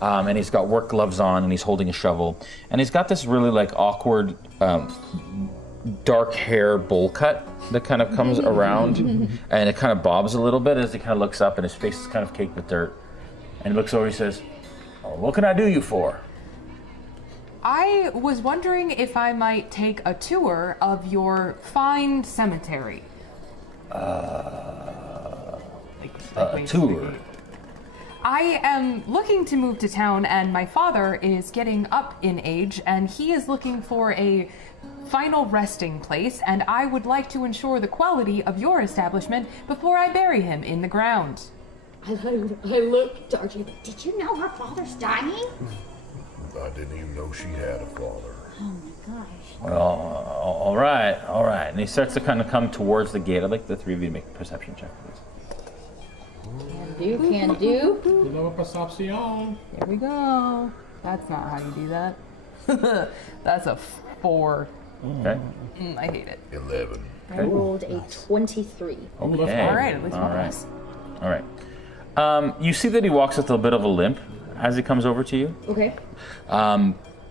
And he's got work gloves on, and he's holding a shovel, and he's got this really like awkward dark hair bowl cut that kind of comes around, and it kind of bobs a little bit as he kind of looks up, and his face is kind of caked with dirt. And he looks over, he says, "Oh, what can I do you for?" I was wondering if I might take a tour of your fine cemetery. A tour? I am looking to move to town, and my father is getting up in age, and he is looking for a final resting place, and I would like to ensure the quality of your establishment before I bury him in the ground. I looked to Archie. Did you know her father's dying? I didn't even know she had a father. Oh my gosh. Well, all right. And he starts to kind of come towards the gate. I'd like the three of you to make a perception check, please. Can do. Nueva percepción. There we go. That's not how you do that. That's a 4. Okay. I hate it. 11. I rolled a 23. Okay. All right, at least one pass. All right. You see that he walks with a bit of a limp as he comes over to you. Okay.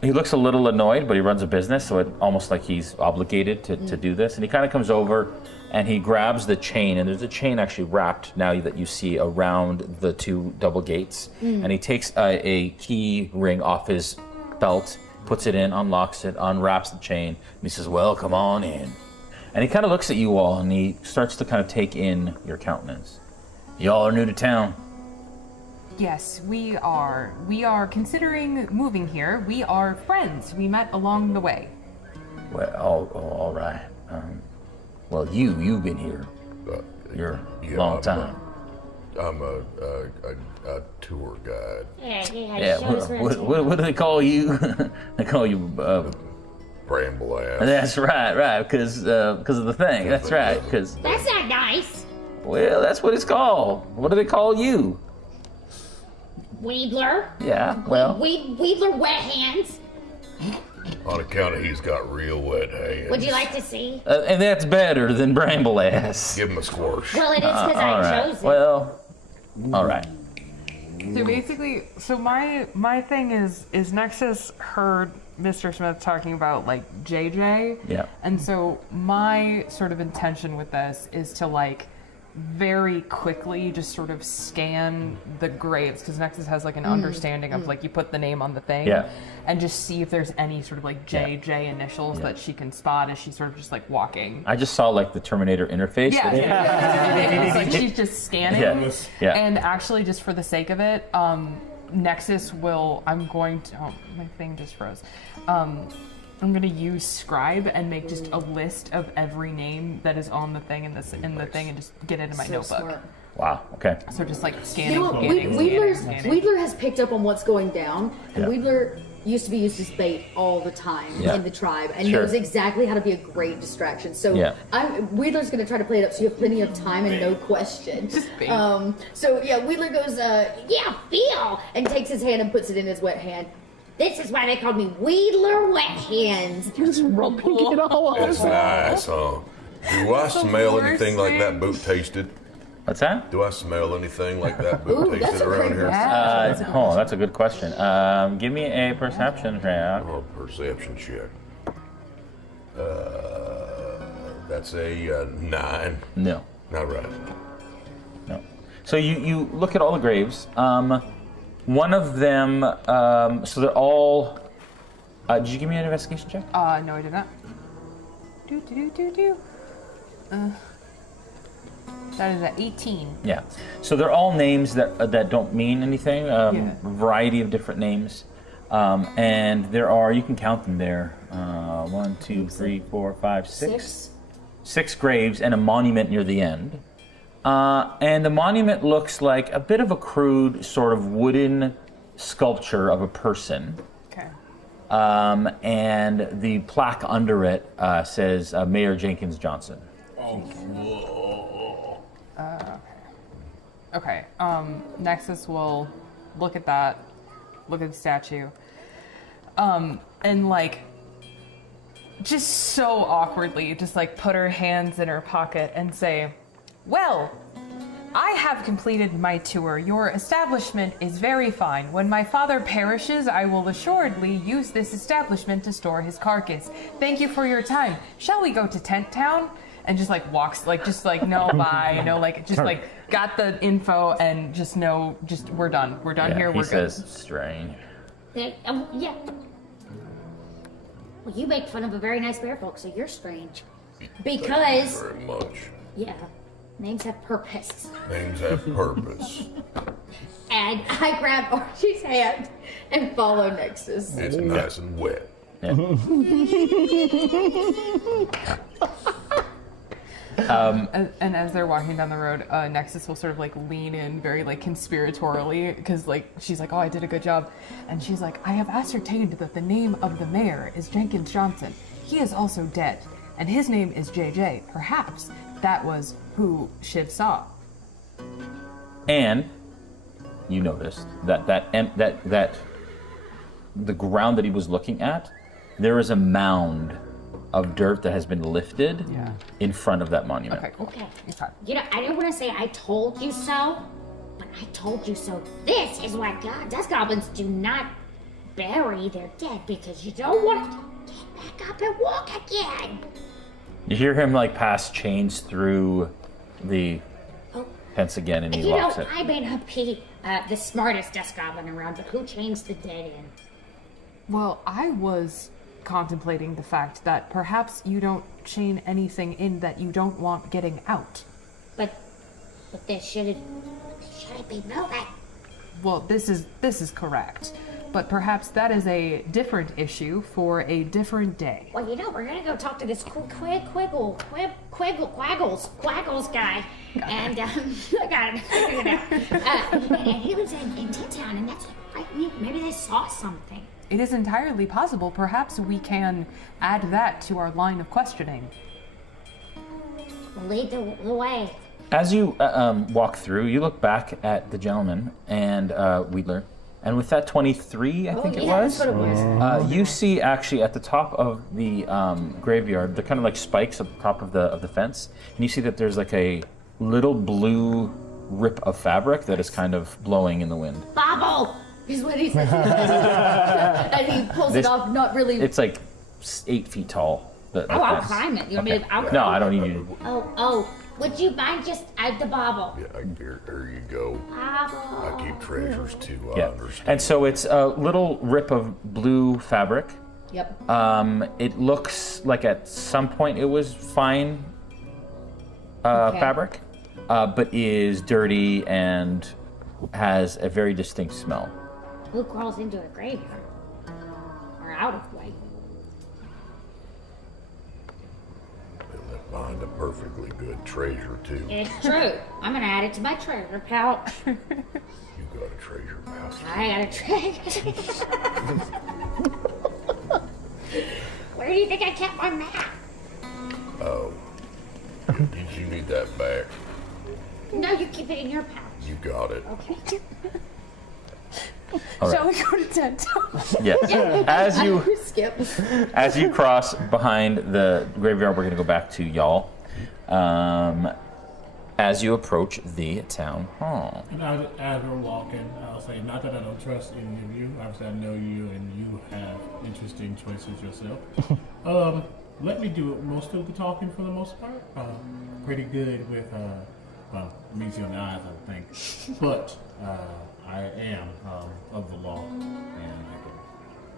He looks a little annoyed, but he runs a business, so it's almost like he's obligated to do this. And he kind of comes over and he grabs the chain, and there's a chain actually wrapped now that you see around the 2 double gates. And he takes a key ring off his belt, puts it in, unlocks it, unwraps the chain, and he says, "Well, come on in." And he kind of looks at you all, and he starts to kind of take in your countenance. Y'all are new to town. Yes, we are. We are considering moving here. We are friends. We met along the way. Well, all right. Well, you've been here. You're a long time. I'm a tour guide. Yeah. What do they call you? They call you. Bramble ass. That's right. Because of the thing. That's right. Because. That's not nice. Well, that's what it's called. What do they call you? Weedler. Yeah. Well. Weedler wet hands. On account of he's got real wet hands. Would you like to see? And that's better than bramble ass. Give him a squish. Well, it is because All I right. chose it. Well. All right. So basically, my thing is Nexus heard Mr. Smith talking about like JJ. Yeah. And so my sort of intention with this is to like very quickly just sort of scan the graves, because Nexus has like an understanding of like you put the name on the thing, and just see if there's any sort of like JJ initials that she can spot as she's sort of just like walking. I just saw like the Terminator interface. It's like she's just scanning. Yeah. And actually, just for the sake of it, Nexus will. I'm going to. Oh, my thing just froze. I'm gonna use Scribe and make just a list of every name that is on the thing in the thing, and just get it in my notebook. Smart. Wow. Okay. So just like scanning, You know what? scanning. Weedler has picked up on what's going down, and Weedler used to be used as bait all the time in the tribe, and knows exactly how to be a great distraction. So Weedler's going to try to play it up so you have plenty of time and no question. Weedler goes, feel. and takes his hand and puts it in his wet hand. This is why they called me Weedler Wet Hands. Just rubbing it all over. That's nice, huh? Do I smell anything like that boot tasted? What's that? Do I smell anything like that boot tasted around here? That's a good question. Give me a perception check. Oh, perception check. That's a 9. No. Not right. No. So you look at all the graves. One of them, so they're all. Did you give me an investigation check? No, I did not. That is at 18. Yeah. So they're all names that don't mean anything. A variety of different names, and there are, you can count them there. 1, 2, 3, 4, 5, 6. 6 graves and a monument near the end. And the monument looks like a bit of a crude sort of wooden sculpture of a person. Okay. And the plaque under it says Mayor Jenkins Johnson. Okay. Nexus will look at that, look at the statue, and like, just so awkwardly, just like put her hands in her pocket and say, "Well, I have completed my tour. Your establishment is very fine. When my father perishes, I will assuredly use this establishment to store his carcass. Thank you for your time. Shall we go to Tent Town?" And just like walks, like just like no bye, no like just like got the info and just no, just we're done. We're done here. He We're good. says strange. Well, you make fun of a very nice bear folk, so you're strange. Because Very much. names have purpose. Names have purpose. and I grab Archie's hand and follow Nexus. It's nice and wet. Yeah. And as they're walking down the road, Nexus will sort of like lean in very like conspiratorially, because like she's like, "Oh, I did a good job," and she's like, "I have ascertained that the name of the mayor is Jenkins Johnson. He is also dead, and his name is JJ. Perhaps that was who Shiv saw." And you noticed that the ground that he was looking at, there is a mound of dirt that has been lifted in front of that monument. Okay. You know, I didn't want to say I told you so, but I told you so. This is why dust goblins do not bury their dead, because you don't want to get back up and walk again. You hear him like pass chains through the fence again, and he locks it. I may not be the smartest dust goblin around, but who chains the dead in? Well, I was contemplating the fact that perhaps you don't chain anything in that you don't want getting out. But there shouldn't be moving. Well, this is correct. But perhaps that is a different issue for a different day. Well, we're gonna go talk to this Quaggles guy. And, I got him. And he lives in T-Town, and that's right. Maybe they saw something. It is entirely possible. Perhaps we can add that to our line of questioning. Lead the way. As you walk through, you look back at the gentleman and Wedler, and with that 23, I think it was, that's what it was. you see actually at the top of the graveyard, the kind of like spikes at the top of the fence, and you see that there's like a little blue rip of fabric that is kind of blowing in the wind. Bobble! Is what he says. And he pulls it off, not really. It's like 8 feet tall. I'll climb it. You want me to? No, I don't need you to. Oh, would you mind just the bobble? Yeah, here you go. Bobble. I keep treasures too. Yeah. Understand. And so it's a little rip of blue fabric. Yep. It looks like at some point it was fine fabric, but is dirty and has a very distinct smell. Who crawls into a graveyard? Or out of way? They left behind a perfectly good treasure too. It's true. I'm gonna add it to my treasure pouch. You got a treasure pouch. I got a treasure. Where do you think I kept my map? Oh. Did you need that back? No, you keep it in your pouch. You got it. Okay. Shall we go to tent? Yes. Skip. As you cross behind the graveyard, we're going to go back to y'all. As you approach the town hall. And as we're walking, I'll say, not that I don't trust any of you. Obviously, I know you, and you have interesting choices yourself. Let me do most of the talking for the most part. Pretty good with, meets you on the eyes, I think. But I am of the law, and I can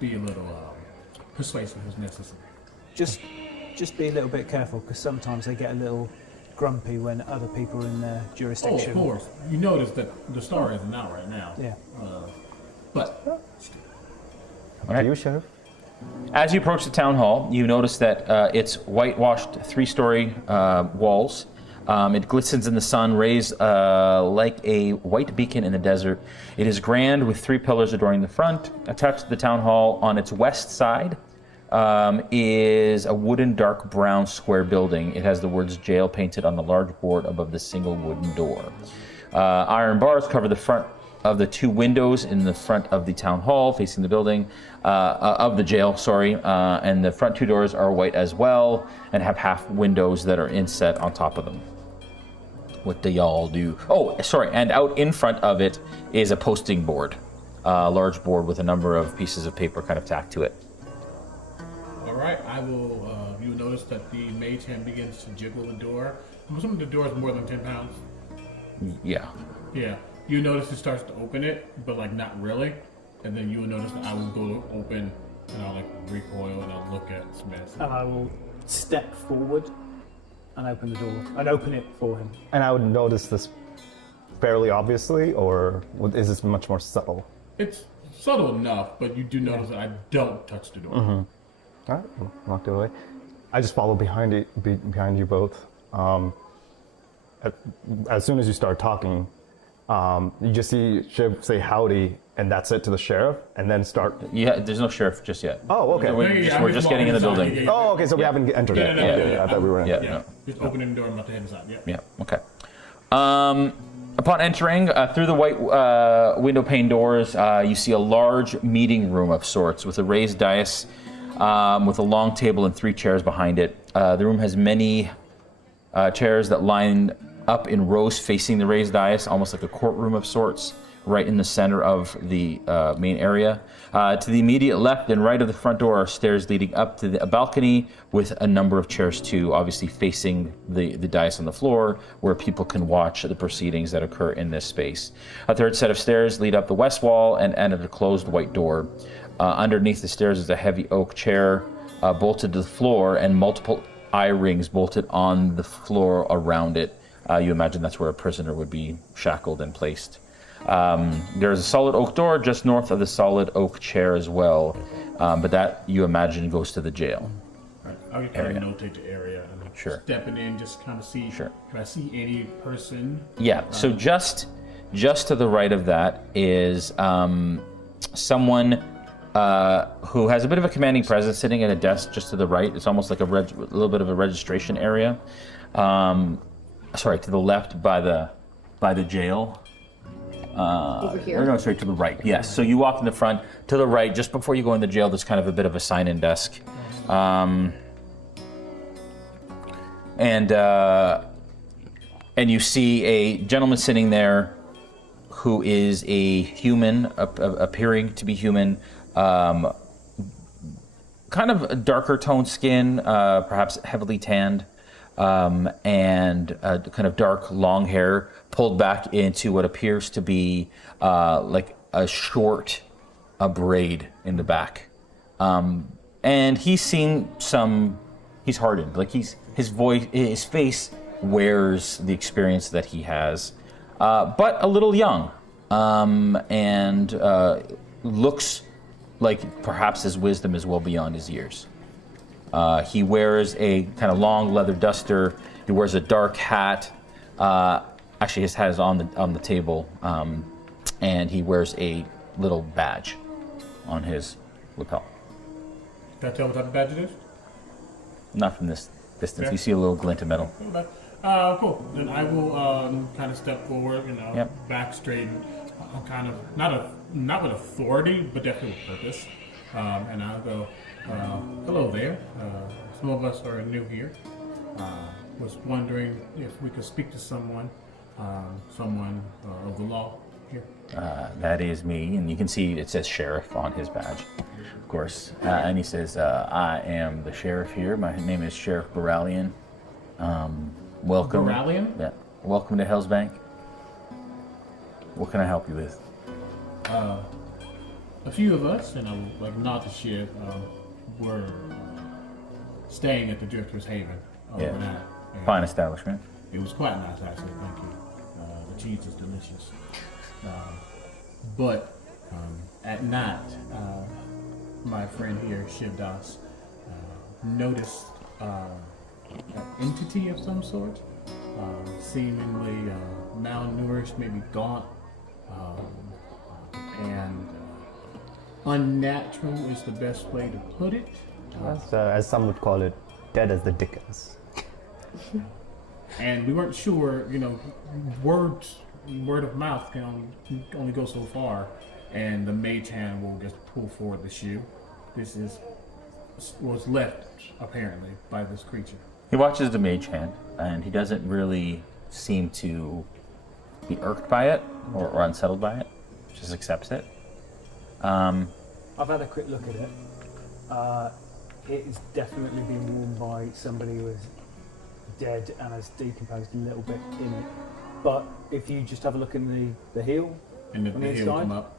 be a little persuasive as necessary. Just be a little bit careful, because sometimes they get a little grumpy when other people are in their jurisdiction. Oh, of course. You notice that the star isn't out right now. Yeah. But Are you, Sheriff? As you approach the town hall, you notice that it's whitewashed 3-story walls. It glistens in the sun, raised like a white beacon in the desert. It is grand with 3 pillars adorning the front. Attached to the town hall on its west side is a wooden dark brown square building. It has the words jail painted on the large board above the single wooden door. Iron bars cover the front of the 2 windows in the front of the town hall facing the building, of the jail, and the front 2 doors are white as well and have half windows that are inset on top of them. What do y'all do? Oh, sorry, and out in front of it is a posting board, a large board with a number of pieces of paper kind of tacked to it. all right, I will. You notice that the mage hand begins to jiggle the door. I'm assuming the door is more than 10 pounds. Yeah. Yeah. You notice it starts to open it, but like not really. And then you will notice that I will go to open, and I'll like recoil and I'll look at Smith. And I will step forward and open the door and open it for him. And I would notice this fairly obviously, or is this much more subtle? It's subtle enough, but you do notice that I don't touch the door. All right, locked it away. I just follow behind you both. As soon as you start talking, you just see Shiv say howdy, and that's it to the sheriff, and then start. Yeah, there's no sheriff just yet. Oh, okay. We're just getting in the building. Yeah. Oh, okay. So we haven't entered it. Yeah. I thought we were in. Yeah. Yeah, just opening the door and about to head inside. Yeah. Yeah. Okay. Upon entering, through the white window pane doors, you see a large meeting room of sorts with a raised dais with a long table and 3 chairs behind it. The room has many chairs that line up in rows facing the raised dais, almost like a courtroom of sorts, right in the center of the main area. To the immediate left and right of the front door are stairs leading up to a balcony with a number of chairs too, obviously facing the dais on the floor where people can watch the proceedings that occur in this space. A third set of stairs lead up the west wall and end at a closed white door. Underneath the stairs is a heavy oak chair bolted to the floor and multiple eye rings bolted on the floor around it. You imagine that's where a prisoner would be shackled and placed. There's a solid oak door just north of the solid oak chair as well, but that you imagine goes to the jail. Right. I'll kind of notate the area and stepping in, just kind of see. Sure. Can I see any person? Yeah. So just to the right of that is someone who has a bit of a commanding presence, sitting at a desk just to the right. It's almost like a little bit of a registration area. Sorry, to the left by the jail. Over here? Or no, sorry, to the right. Yes. So you walk in the front. To the right, just before you go in the jail, there's kind of a bit of a sign-in desk. And you see a gentleman sitting there who is a human, appearing to be human, kind of a darker toned skin, perhaps heavily tanned, and kind of dark long hair pulled back into what appears to be like a short braid in the back. And he's seen he's hardened, like his face wears the experience that he has, but a little young, and looks like perhaps his wisdom is well beyond his years. He wears a kind of long leather duster. He wears a dark hat. Actually, his hat is on the table, and he wears a little badge on his lapel. Can I tell what type of badge it is? Not from this distance. Yeah. You see a little glint of metal. Cool. Then I will kind of step forward, back straight. I'm kind of not with authority, but definitely with purpose. And I'll go, hello there. Some of us are new here. Was wondering if we could speak to someone of the law here. That is me, and you can see it says sheriff on his badge, of course. And he says, I am the sheriff here. My name is Sheriff Baralian. Welcome. Baralian? Yeah. Welcome to Helsbank. What can I help you with? A few of us, and I'm like not to Shiv, were staying at the Drifter's Haven overnight. Fine establishment. It was quite nice, actually. Thank you. The cheese is delicious. But at night, my friend here, Shiv Das, noticed an entity of some sort, seemingly malnourished, maybe gaunt, and unnatural is the best way to put it. As some would call it, dead as the Dickens. And we weren't sure, word of mouth can only go so far, and the mage hand will just pull forward the shoe. This was left, apparently, by this creature. He watches the mage hand, and he doesn't really seem to be irked by it or unsettled by it. Just accepts it. I've had a quick look at it. It has definitely been worn by somebody who is dead and has decomposed a little bit in it. But if you just have a look in the heel, And on the heel inside, come up.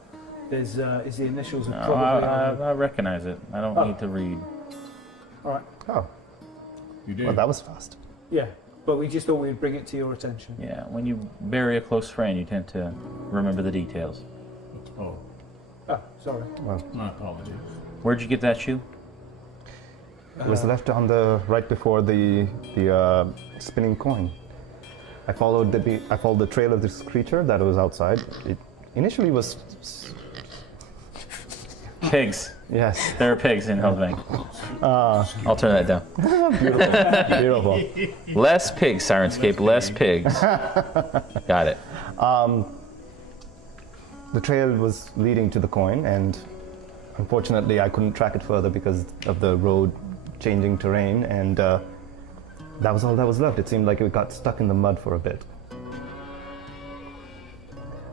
there's is the initials of No, probably. I recognize it. I don't need to read. All right. Oh, You do. well, that was fast. Yeah, but we just thought we'd bring it to your attention. Yeah, when you bury a close friend, you tend to remember the details. Oh, Oh, sorry. my apologies. Where'd you get that shoe? It was left on the right before the spinning coin. I followed the trail of this creature that was outside. It initially was Pigs. Yes. There are pigs in Helsbank. I'll turn that down. Beautiful. Less pigs, Sirenscape. Less pigs. Got it. The trail was leading to the coin, and unfortunately I couldn't track it further because of the road changing terrain, and that was all that was left. It seemed like it got stuck in the mud for a bit.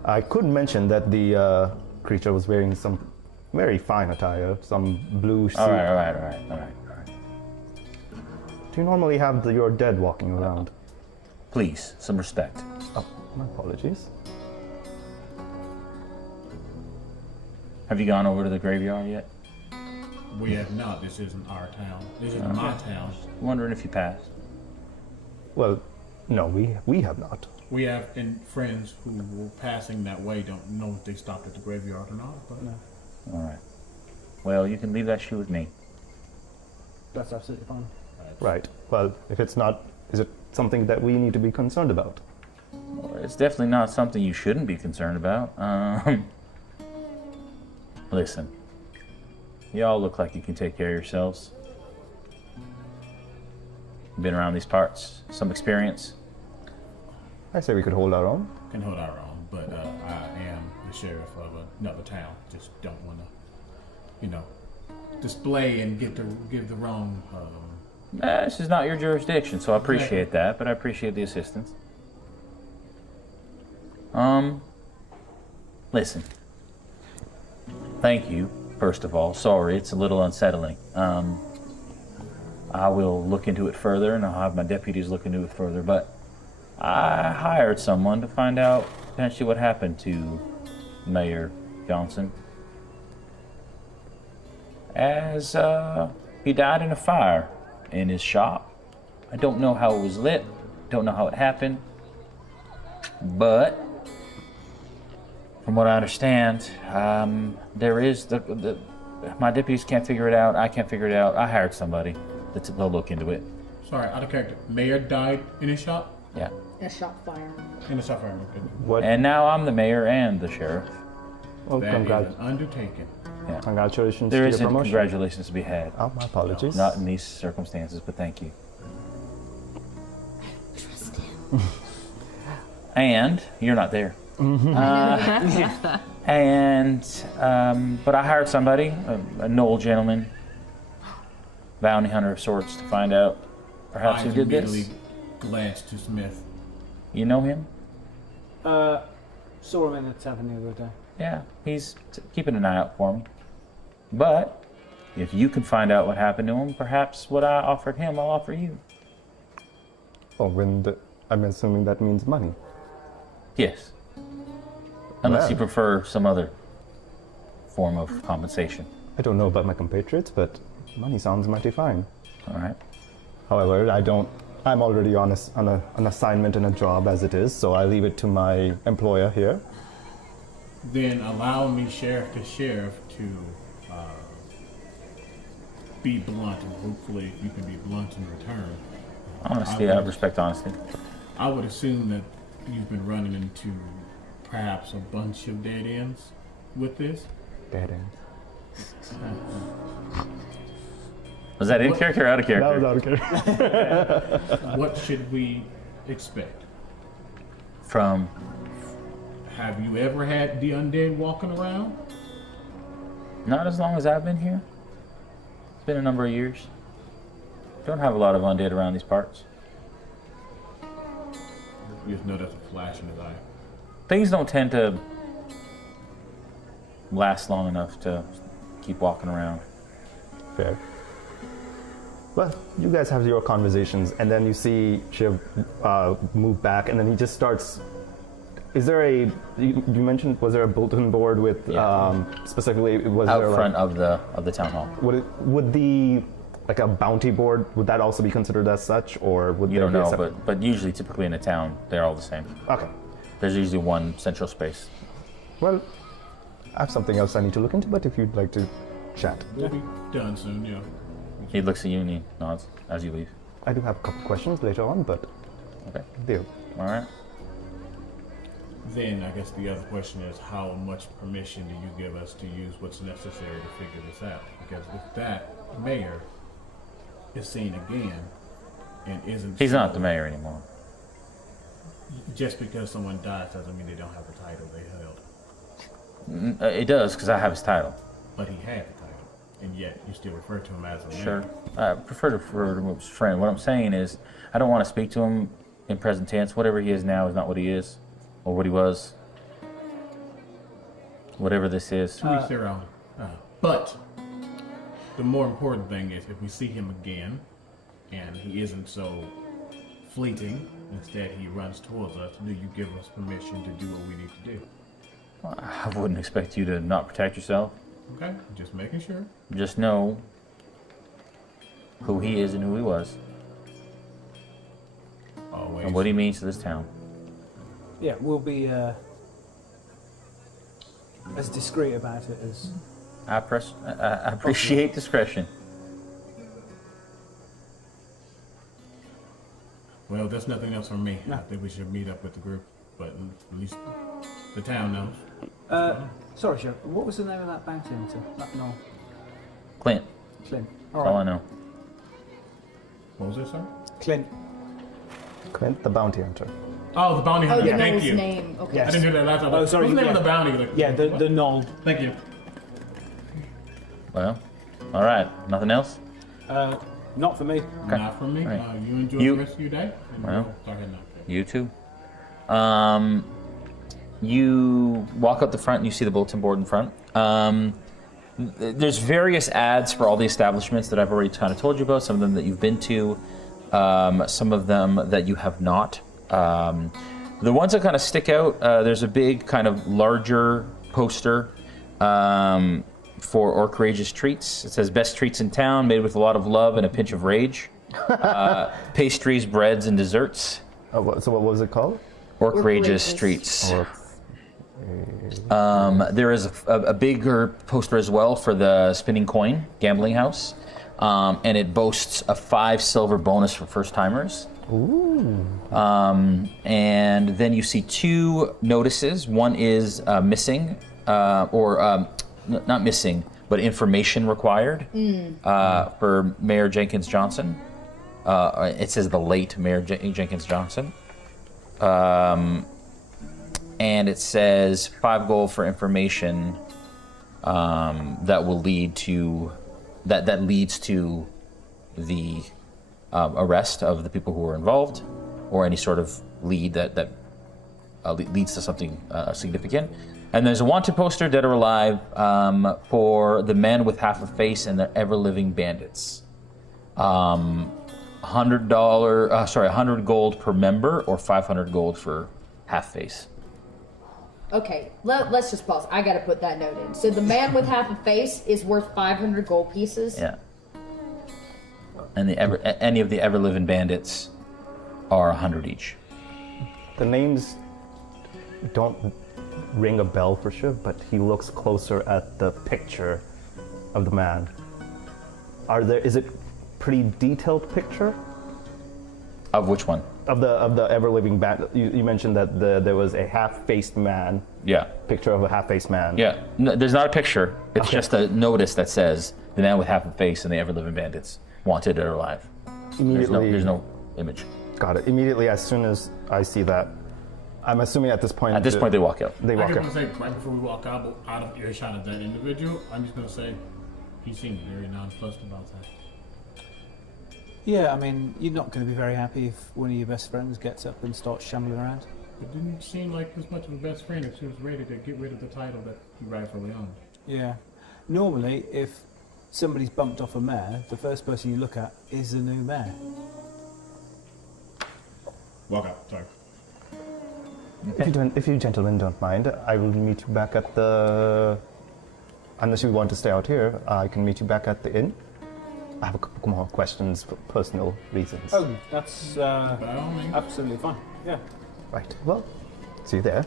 I could mention that the creature was wearing some very fine attire, some blue suit. All right. Do you normally have your dead walking around? Please, some respect. Oh, my apologies. Have you gone over to the graveyard yet? We have not. This isn't our town. This is my town. Wondering if you passed. Well, no, we have not. We have friends who were passing that way. Don't know if they stopped at the graveyard or not. But no. All right. Well, you can leave that shoe with me. That's absolutely fine. Right. Well, if it's not, is it something that we need to be concerned about? Well, it's definitely not something you shouldn't be concerned about. Listen, y'all look like you can take care of yourselves. Been around these parts, some experience. I say we could hold our own. Can hold our own, but I am the sheriff of another town. Just don't want to, display and give the wrong. This is not your jurisdiction, so I appreciate that, but I appreciate the assistance. Listen. Thank you, first of all. Sorry, it's a little unsettling. I will look into it further, and I'll have my deputies look into it further, but I hired someone to find out potentially what happened to Mayor Johnson. As he died in a fire in his shop. I don't know how it was lit, don't know how it happened, but from what I understand, there is my deputies can't figure it out. I can't figure it out. I hired somebody they'll look into it. Sorry, out of character. Mayor died in his shop? Yeah. In a shop fire. In a shop fire. What? And now I'm the mayor and the sheriff. Well, That is an undertaking. Yeah. Congratulations There to your isn't promotion. congratulations to be had. Oh, my apologies. Not in these circumstances, but thank you. Trust him. And you're not there. But I hired somebody, a Knoll gentleman, bounty hunter of sorts, to find out perhaps who did this. Glanced to Smith. You know him? Saw him in the tavern the other day. Yeah, he's keeping an eye out for me. But if you can find out what happened to him, perhaps what I offered him, I'll offer you. Oh, I'm assuming that means money. Yes. Unless Well. you prefer some other form of compensation. I don't know about my compatriots, but money sounds mighty fine. All right. However, I'm already on an assignment and a job as it is, so I leave it to my employer here. Then allow me, sheriff to be blunt, and hopefully you can be blunt in return. Honesty, I respect honesty. I would assume that you've been running into perhaps a bunch of dead ends with this. Dead end. Was that in character or out of character? That was out of character. What should we expect? From Have you ever had the undead walking around? not as long as I've been here. It's been a number of years. Don't have a lot of undead around these parts. You just know that's a flash in his eye. Things don't tend to last long enough to keep walking around. Fair. Well, you guys have your conversations, and then you see Shiv move back, and then he just starts. Is there you mentioned, was there a bulletin board with specifically was Out there front of the town hall. would the like a bounty board, would that also be considered as such, or would You there don't be a know, separate- but usually, typically in a town, they're all the same. Okay. There's usually one central space. Well, I have something else I need to look into, but if you'd like to chat. We'll be done soon, yeah. He looks at you and he nods as you leave. I do have a couple questions later on, but Okay. deal. All right. then I guess the other question is how much permission do you give us to use what's necessary to figure this out? Because if that mayor is seen again and isn't... He's not the mayor anymore. Just because someone dies doesn't mean they don't have the title they held. It does, because I have his title. But he had the title, and yet you still refer to him as a mayor. Sure. I prefer to refer to him as friend. What I'm saying is, I don't want to speak to him in present tense. Whatever he is now is not what he is, or what he was. Whatever this is. To each their own. But the more important thing is if we see him again, and he isn't so fleeting, instead he runs towards us, do you give us permission to do what we need to do? I wouldn't expect you to not protect yourself. Okay, just making sure. Just know who he is and who he was, Always. and what he means to this town. Yeah, we'll be as discreet about it as... I appreciate discretion. Well, there's nothing else from me. No. I think we should meet up with the group, but at least the town knows. Sorry, Shiv, what was the name of that bounty hunter? No, Clint, Clint. that's all I know. What was it, sir? Clint. Clint, the bounty hunter. Oh, the bounty Oh, hunter. the Thank knoll's you. name. Okay. Yes. I didn't hear that last time. Oh, sorry, What's the name yeah. of the bounty? Like, Yeah, the what? knoll. Thank you. Well, all right. Nothing else? Not for me. Not from me. Right. You enjoy You- the rest of your day. And Well. we'll talk at night. You too. You walk up the front and you see the bulletin board in front. There's various ads for all the establishments that I've already kind of told you about, some of them that you've been to, some of them that you have not. The ones that kind of stick out, there's a big kind of larger poster for Orcourageous Treats. It says best treats in town, made with a lot of love and a pinch of rage. Pastries, breads, and desserts. So what was it called? Orcourageous Orcourageous. Treats. There is a bigger poster as well for the Spinning Coin Gambling House, and it boasts a 5 silver bonus for first timers. Ooh. And then you see 2 notices. One is missing, not missing, but information required for Mayor Jenkins Johnson. It says the late Mayor Jenkins Johnson. And it says 5 gold for information that will lead to that leads to the arrest of the people who were involved, or any sort of lead that leads to something significant. And there's a wanted poster, dead or alive, for the man with half a face and the ever-living bandits. $100 gold per member, or 500 gold for half face. Okay, let's just pause. I gotta put that note in. So the man with half a face is worth 500 gold pieces? Yeah. And any of the ever-living bandits are 100 each. The names don't ring a bell for Shiv, but he looks closer at the picture of the man. Is it pretty detailed picture? Of which one? Of the ever-living band. You mentioned that there was a half-faced man. Yeah. Picture of a half-faced man. Yeah. No, there's not a picture. It's just a notice that says the man with half a face and the ever-living bandits, wanted or alive. Immediately. There's no image. Got it. Immediately, as soon as I see that, I'm assuming at this point. At this point, they walk out. They I walk just out. want to say, right before we walk out of earshot of that individual, I'm just going to say, he seemed very nonplussed about that. Yeah, I mean, you're not going to be very happy if one of your best friends gets up and starts shambling around. It didn't seem like as much of a best friend if she was ready to get rid of the title that he rightfully owned. Yeah. Normally, if somebody's bumped off a mare, the first person you look at is the new mare. Walk out, sorry. If you gentlemen don't mind, I will meet you back at the... Unless you want to stay out here, I can meet you back at the inn. I have a couple more questions for personal reasons. Oh, that's By all means. absolutely fine. Yeah. Right, well, see you there.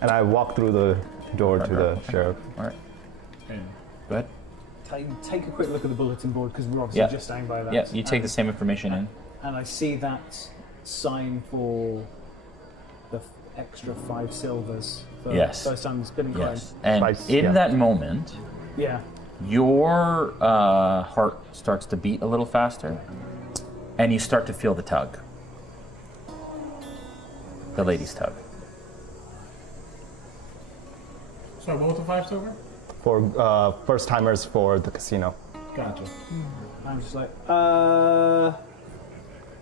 And I walk through the door to the sheriff. All right. And Go ahead. Take a quick look at the bulletin board, because we're obviously Yeah. just standing by that. Yeah, you take the same information in. And I see that sign for the extra 5 silvers for Yes. first time spinning coin. Yes. And Spice, in yeah. that moment, Yeah. your heart starts to beat a little faster, and you start to feel the tug. The lady's tug. So what was the 5 silver? For first timers for the casino. Gotcha. I'm just like,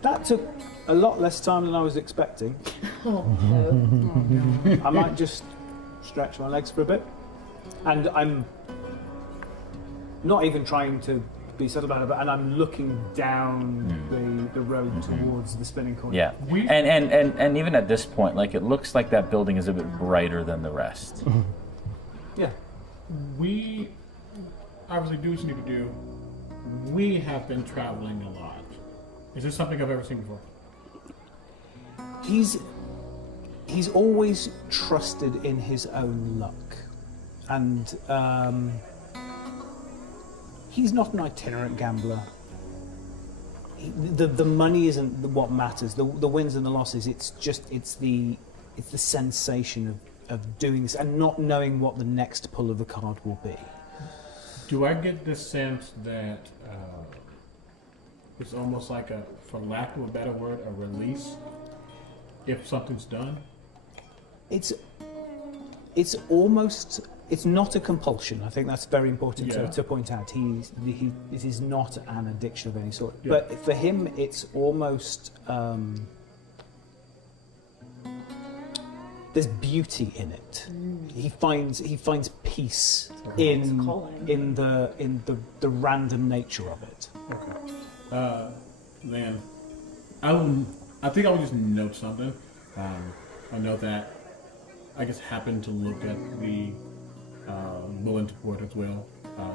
that took a lot less time than I was expecting. Oh, no. I might just stretch my legs for a bit. And I'm not even trying to be subtle about it, and I'm looking down the road towards the spinning coin. Yeah. We- And even at this point, like, it looks like that building is a bit brighter than the rest. Yeah. We obviously do what you need to do. We have been traveling a lot. Is this something I've ever seen before? He's always trusted in his own luck, and he's not an itinerant gambler. The money isn't what matters. The wins and the losses. It's the sensation of doing this and not knowing what the next pull of the card will be. Do I get the sense that it's almost like a, for lack of a better word, a release if something's done? It's almost, it's not a compulsion. I think that's very important Yeah. to point out. It is not an addiction of any sort. Yeah. But for him, it's almost there's beauty in it. He finds peace in the random nature of it. Okay. Then I think I would just note something. I know that I just happened to look at the bulletin board as well,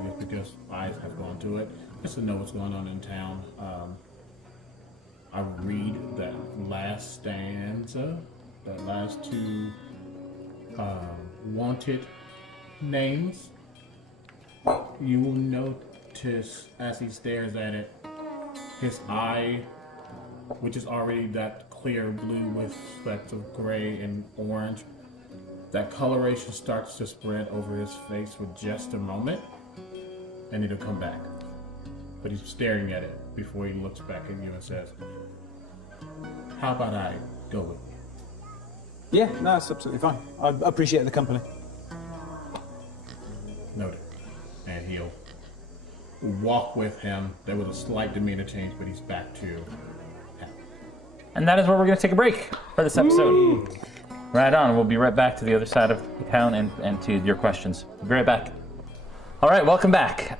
just because eyes have gone to it, just to know what's going on in town. I read that last stanza, the last 2 wanted names. You will notice as he stares at it, his eye, which is already that clear blue with specks of gray and orange, that coloration starts to spread over his face for just a moment, and it'll come back. But he's staring at it before he looks back at you and says, "How about I go with you?" Yeah, no, that's absolutely fine. I appreciate the company. Noted. And he'll walk with him. There was a slight demeanor change, but he's back to happy. And that is where we're going to take a break for this episode. Right on. We'll be right back to the other side of the town and to your questions. We'll be right back. All right, welcome back.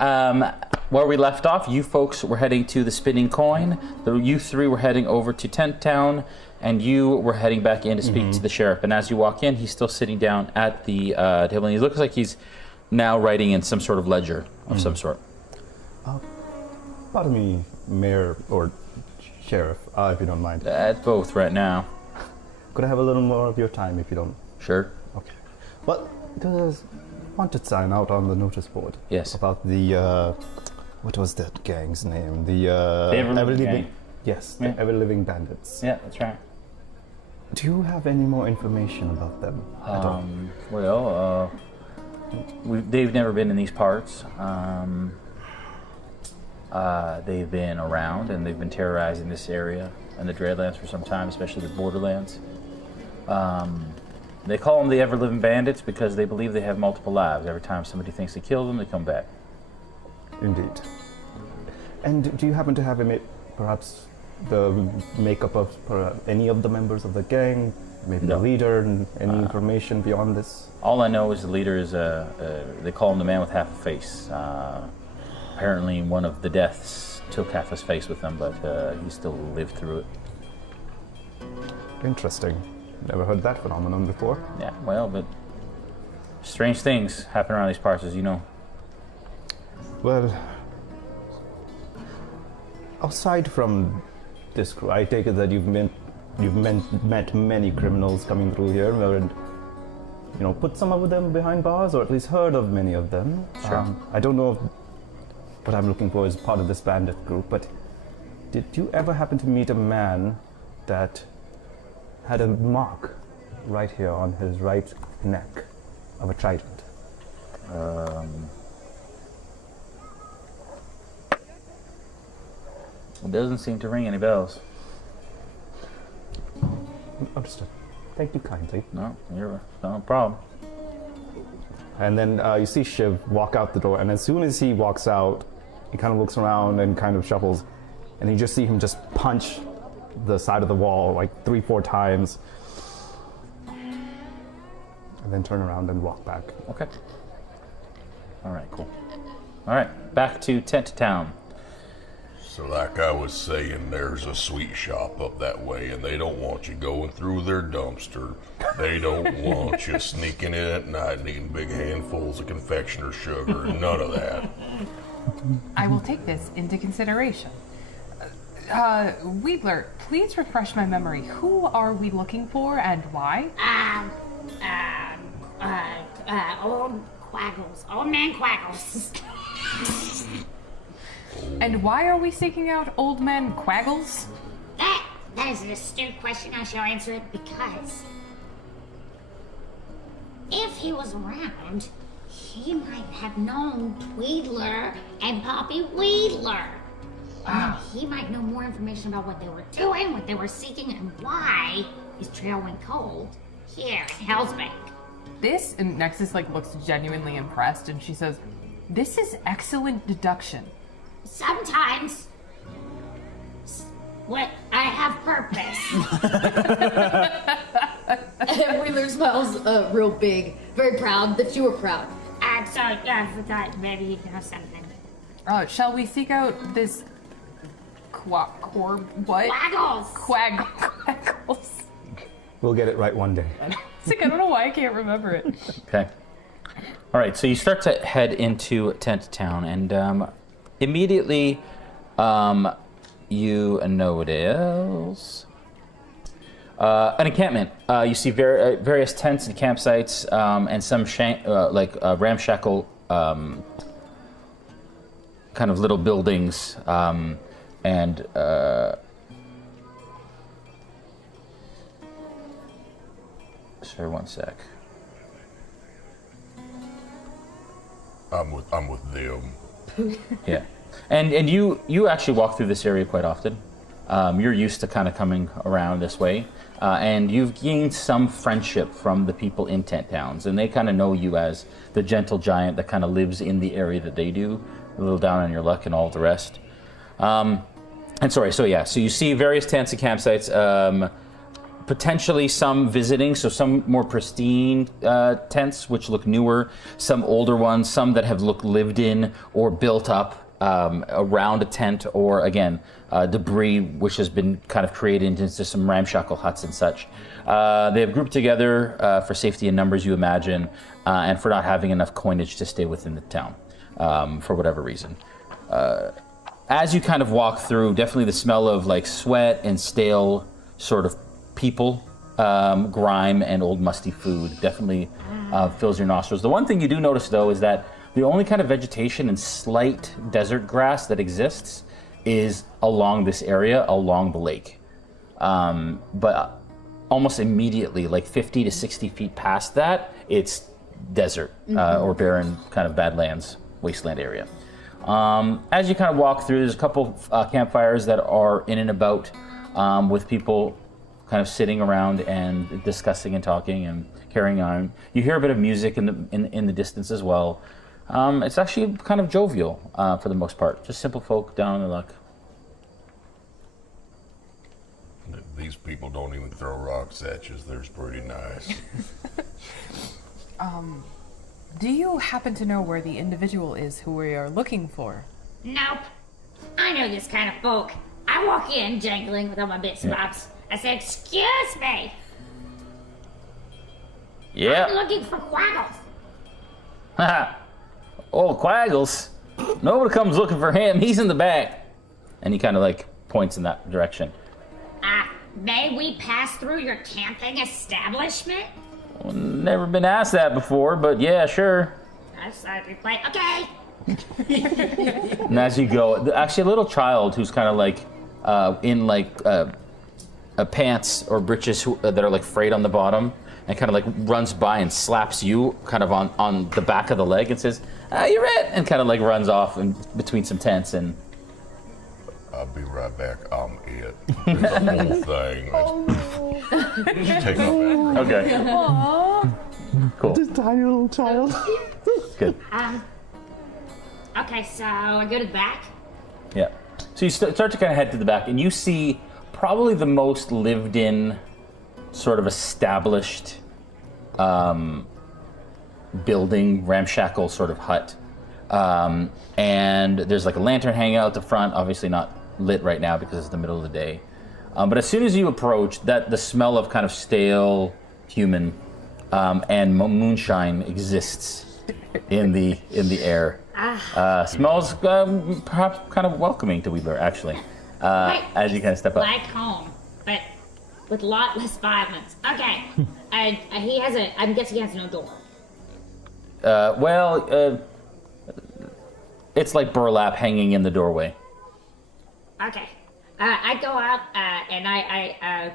Where we left off, you folks were heading to the Spinning Coin. You 3 were heading over to Tent Town, and you were heading back in to speak to the sheriff. And as you walk in, he's still sitting down at the table, and he looks like he's now writing in some sort of ledger of some sort. Pardon me, Mayor or Sheriff, if you don't mind. That's both right now. Could I have a little more of your time if you don't? Sure. Okay. Well, there's wanted sign out on the notice board. Yes. About the, what was that gang's name? The Ever-Living Gang. Yes, Yeah. the Ever-Living Bandits. Yeah, that's right. Do you have any more information about them at all? Well, they've never been in these parts. They've been around, and they've been terrorizing this area and the Dreadlands for some time, especially the Borderlands. They call them the Ever-Living Bandits because they believe they have multiple lives. Every time somebody thinks they killed them, they come back. Indeed. And do you happen to have perhaps the makeup of any of the members of the gang, maybe No. the leader, and any information beyond this? All I know is the leader is they call him the man with half a face. Apparently one of the deaths took half his face with him, but he still lived through it. Interesting. Never heard that phenomenon before. Yeah, well, but strange things happen around these parts, as you know. Well, aside from this crew, I take it that you've met many criminals coming through here, and put some of them behind bars, or at least heard of many of them. Sure. I don't know if what I'm looking for is part of this bandit group, but did you ever happen to meet a man that had a mark right here on his right neck of a trident. It doesn't seem to ring any bells. Understood. Thank you kindly. No, you're no problem. And then you see Shiv walk out the door, and as soon as he walks out, he kind of looks around and kind of shuffles, and you just see him just punch the side of the wall like 3-4 times, and then turn around and walk back. Okay. All right, cool. All right, back to Tent Town. So like I was saying, there's a sweet shop up that way, and they don't want you going through their dumpster. They don't want you sneaking in at night and eating big handfuls of confectioner sugar, none of that. I will take this into consideration. Wedler, please refresh my memory. Who are we looking for and why? Old Quaggles. Old man Quaggles. And why are we seeking out Old Man Quaggles? That is an astute question. I shall answer it because if he was around, he might have known Wedler and Poppy Wedler. He might know more information about what they were doing, what they were seeking, and why his trail went cold here in Helsbank. This, and Nexus looks genuinely impressed, and she says, "This is excellent deduction." Sometimes, what I have purpose. And Wheeler smiles real big, very proud that you were proud. I'm sorry, I thought maybe you'd know something. Shall we seek out this what? Quaggles! Quaggles. We'll get it right one day. It's like, I don't know why I can't remember it. Okay. All right, so you start to head into Tent Town, and immediately you notice an encampment. You see various tents and campsites, and some ramshackle kind of little buildings, and sorry, one sec. I'm with them. Yeah, and you actually walk through this area quite often. You're used to kind of coming around this way, and you've gained some friendship from the people in Tent Towns, and they kind of know you as the gentle giant that kind of lives in the area that they do, a little down on your luck and all the rest. So you see various tents and campsites, potentially some visiting, so some more pristine tents which look newer, some older ones, some that have looked lived in or built up around a tent, or again, debris which has been kind of created into some ramshackle huts and such. They have grouped together for safety in numbers, you imagine, and for not having enough coinage to stay within the town for whatever reason. As you kind of walk through, definitely the smell of like sweat and stale sort of people, grime, and old musty food definitely fills your nostrils. The one thing you do notice, though, is that the only kind of vegetation and slight desert grass that exists is along this area, along the lake. But almost immediately, like 50 to 60 feet past that, it's desert or barren kind of badlands, wasteland area. As you kind of walk through, there's a couple campfires that are in and about with people kind of sitting around and discussing and talking and carrying on. You hear a bit of music in the distance as well. It's actually kind of jovial for the most part. Just simple folk down on their luck. These people don't even throw rocks at you. They're pretty nice. Do you happen to know where the individual is who we are looking for? Nope. I know this kind of folk. I walk in jangling with all my bits and bobs. I say, "Excuse me. Yeah. I'm looking for Quaggles." Haha. Old Quaggles. Nobody comes looking for him. He's in the back. And he kind of like points in that direction. May we pass through your camping establishment? Well, never been asked that before, but yeah, sure. I reply, okay. And as you go, actually a little child who's kind of like in like pants or breeches that are like frayed on the bottom, and kind of like runs by and slaps you kind of on the back of the leg and says, "You're it," and kind of like runs off in between some tents and. I'll be right back. I'm it. It's the whole thing. Just take my back. Okay. Aww. Cool. This tiny little child. Good. Okay, so I go to the back. Yeah. So you start to kind of head to the back, and you see probably the most lived-in, sort of established building, ramshackle sort of hut. And there's like a lantern hanging out the front, obviously not lit right now because it's the middle of the day. But as soon as you approach, the smell of kind of stale human and moonshine exists in the air. Smells perhaps kind of welcoming to Wedler, actually, as you kind of step up. Like home, but with a lot less violence. Okay. He has I'm guessing he has no door. It's like burlap hanging in the doorway. Okay. I go out and I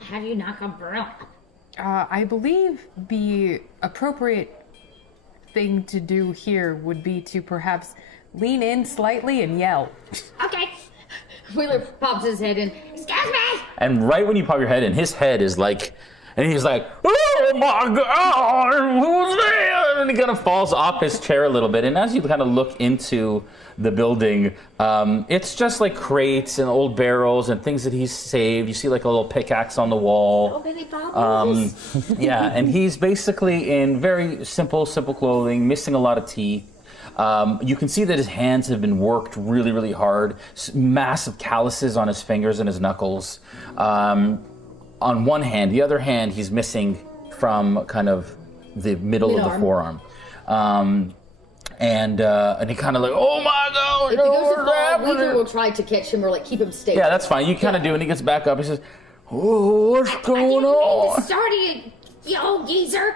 have you knock on burlap. I believe the appropriate thing to do here would be to perhaps lean in slightly and yell. Okay. Wheeler pops his head in. Excuse me. And right when you pop your head in, his head is like, and he's like, "Oh my God, who's there?" And he kind of falls off his chair a little bit. And as you kind of look into the building, it's just like crates and old barrels and things that he's saved. You see like a little pickaxe on the wall. Oh, baby bubbles. Yeah, and he's basically in very simple clothing, missing a lot of teeth. You can see that his hands have been worked really, really hard. Massive calluses on his fingers and his knuckles. On one hand, the other hand, he's missing from kind of the middle of the forearm. And he kind of like, "Oh my God!" If he goes to fall, Wedler will try to catch him or like keep him stable. Yeah, that's fine. You kind of do, and he gets back up. He says, "Oh, what's going on?" Started, you old geezer.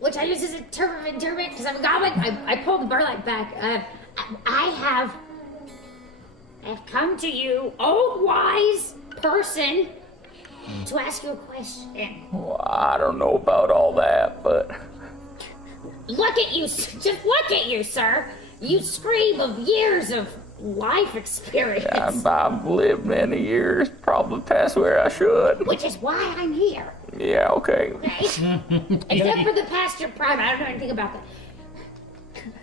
Which I use as a term of endearment because I'm a goblin. I pulled the burlap back. I've come to you, old wise person, to ask you a question. Well, I don't know about all that, but Look at you, just look at you, sir. You scream of years of life experience. I've lived many years, probably past where I should. Which is why I'm here. Yeah, okay. Except for the past your prime. I don't know anything about that.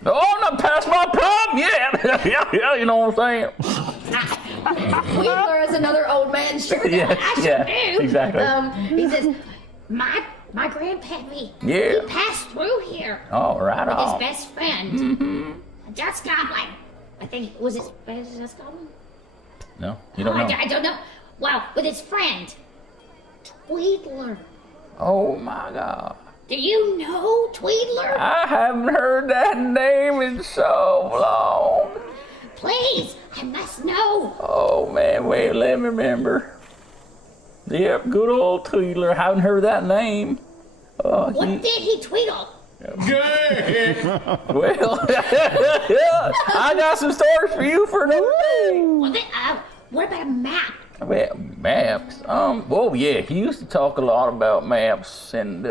Oh, I'm not past my prime yet. yeah, you know what I'm saying? Wedler is another old man shirt. Yeah, exactly. He says, my grandpappy, Yeah. he passed through here Oh, right with on. his best friend, a dust goblin. I think, was it a dust goblin? No, you don't know. I don't know. Well, with his friend, Tweedler. Oh, my God. Do you know Tweedler? I haven't heard that name in so long. Please, I must know. Oh, man, wait, let me remember. Yep, good old Tweedler. Haven't heard that name. What did he tweedle? Well, I got some stories for you for another day. Well, then, what about a map? Well, maps. Oh yeah, he used to talk a lot about maps, and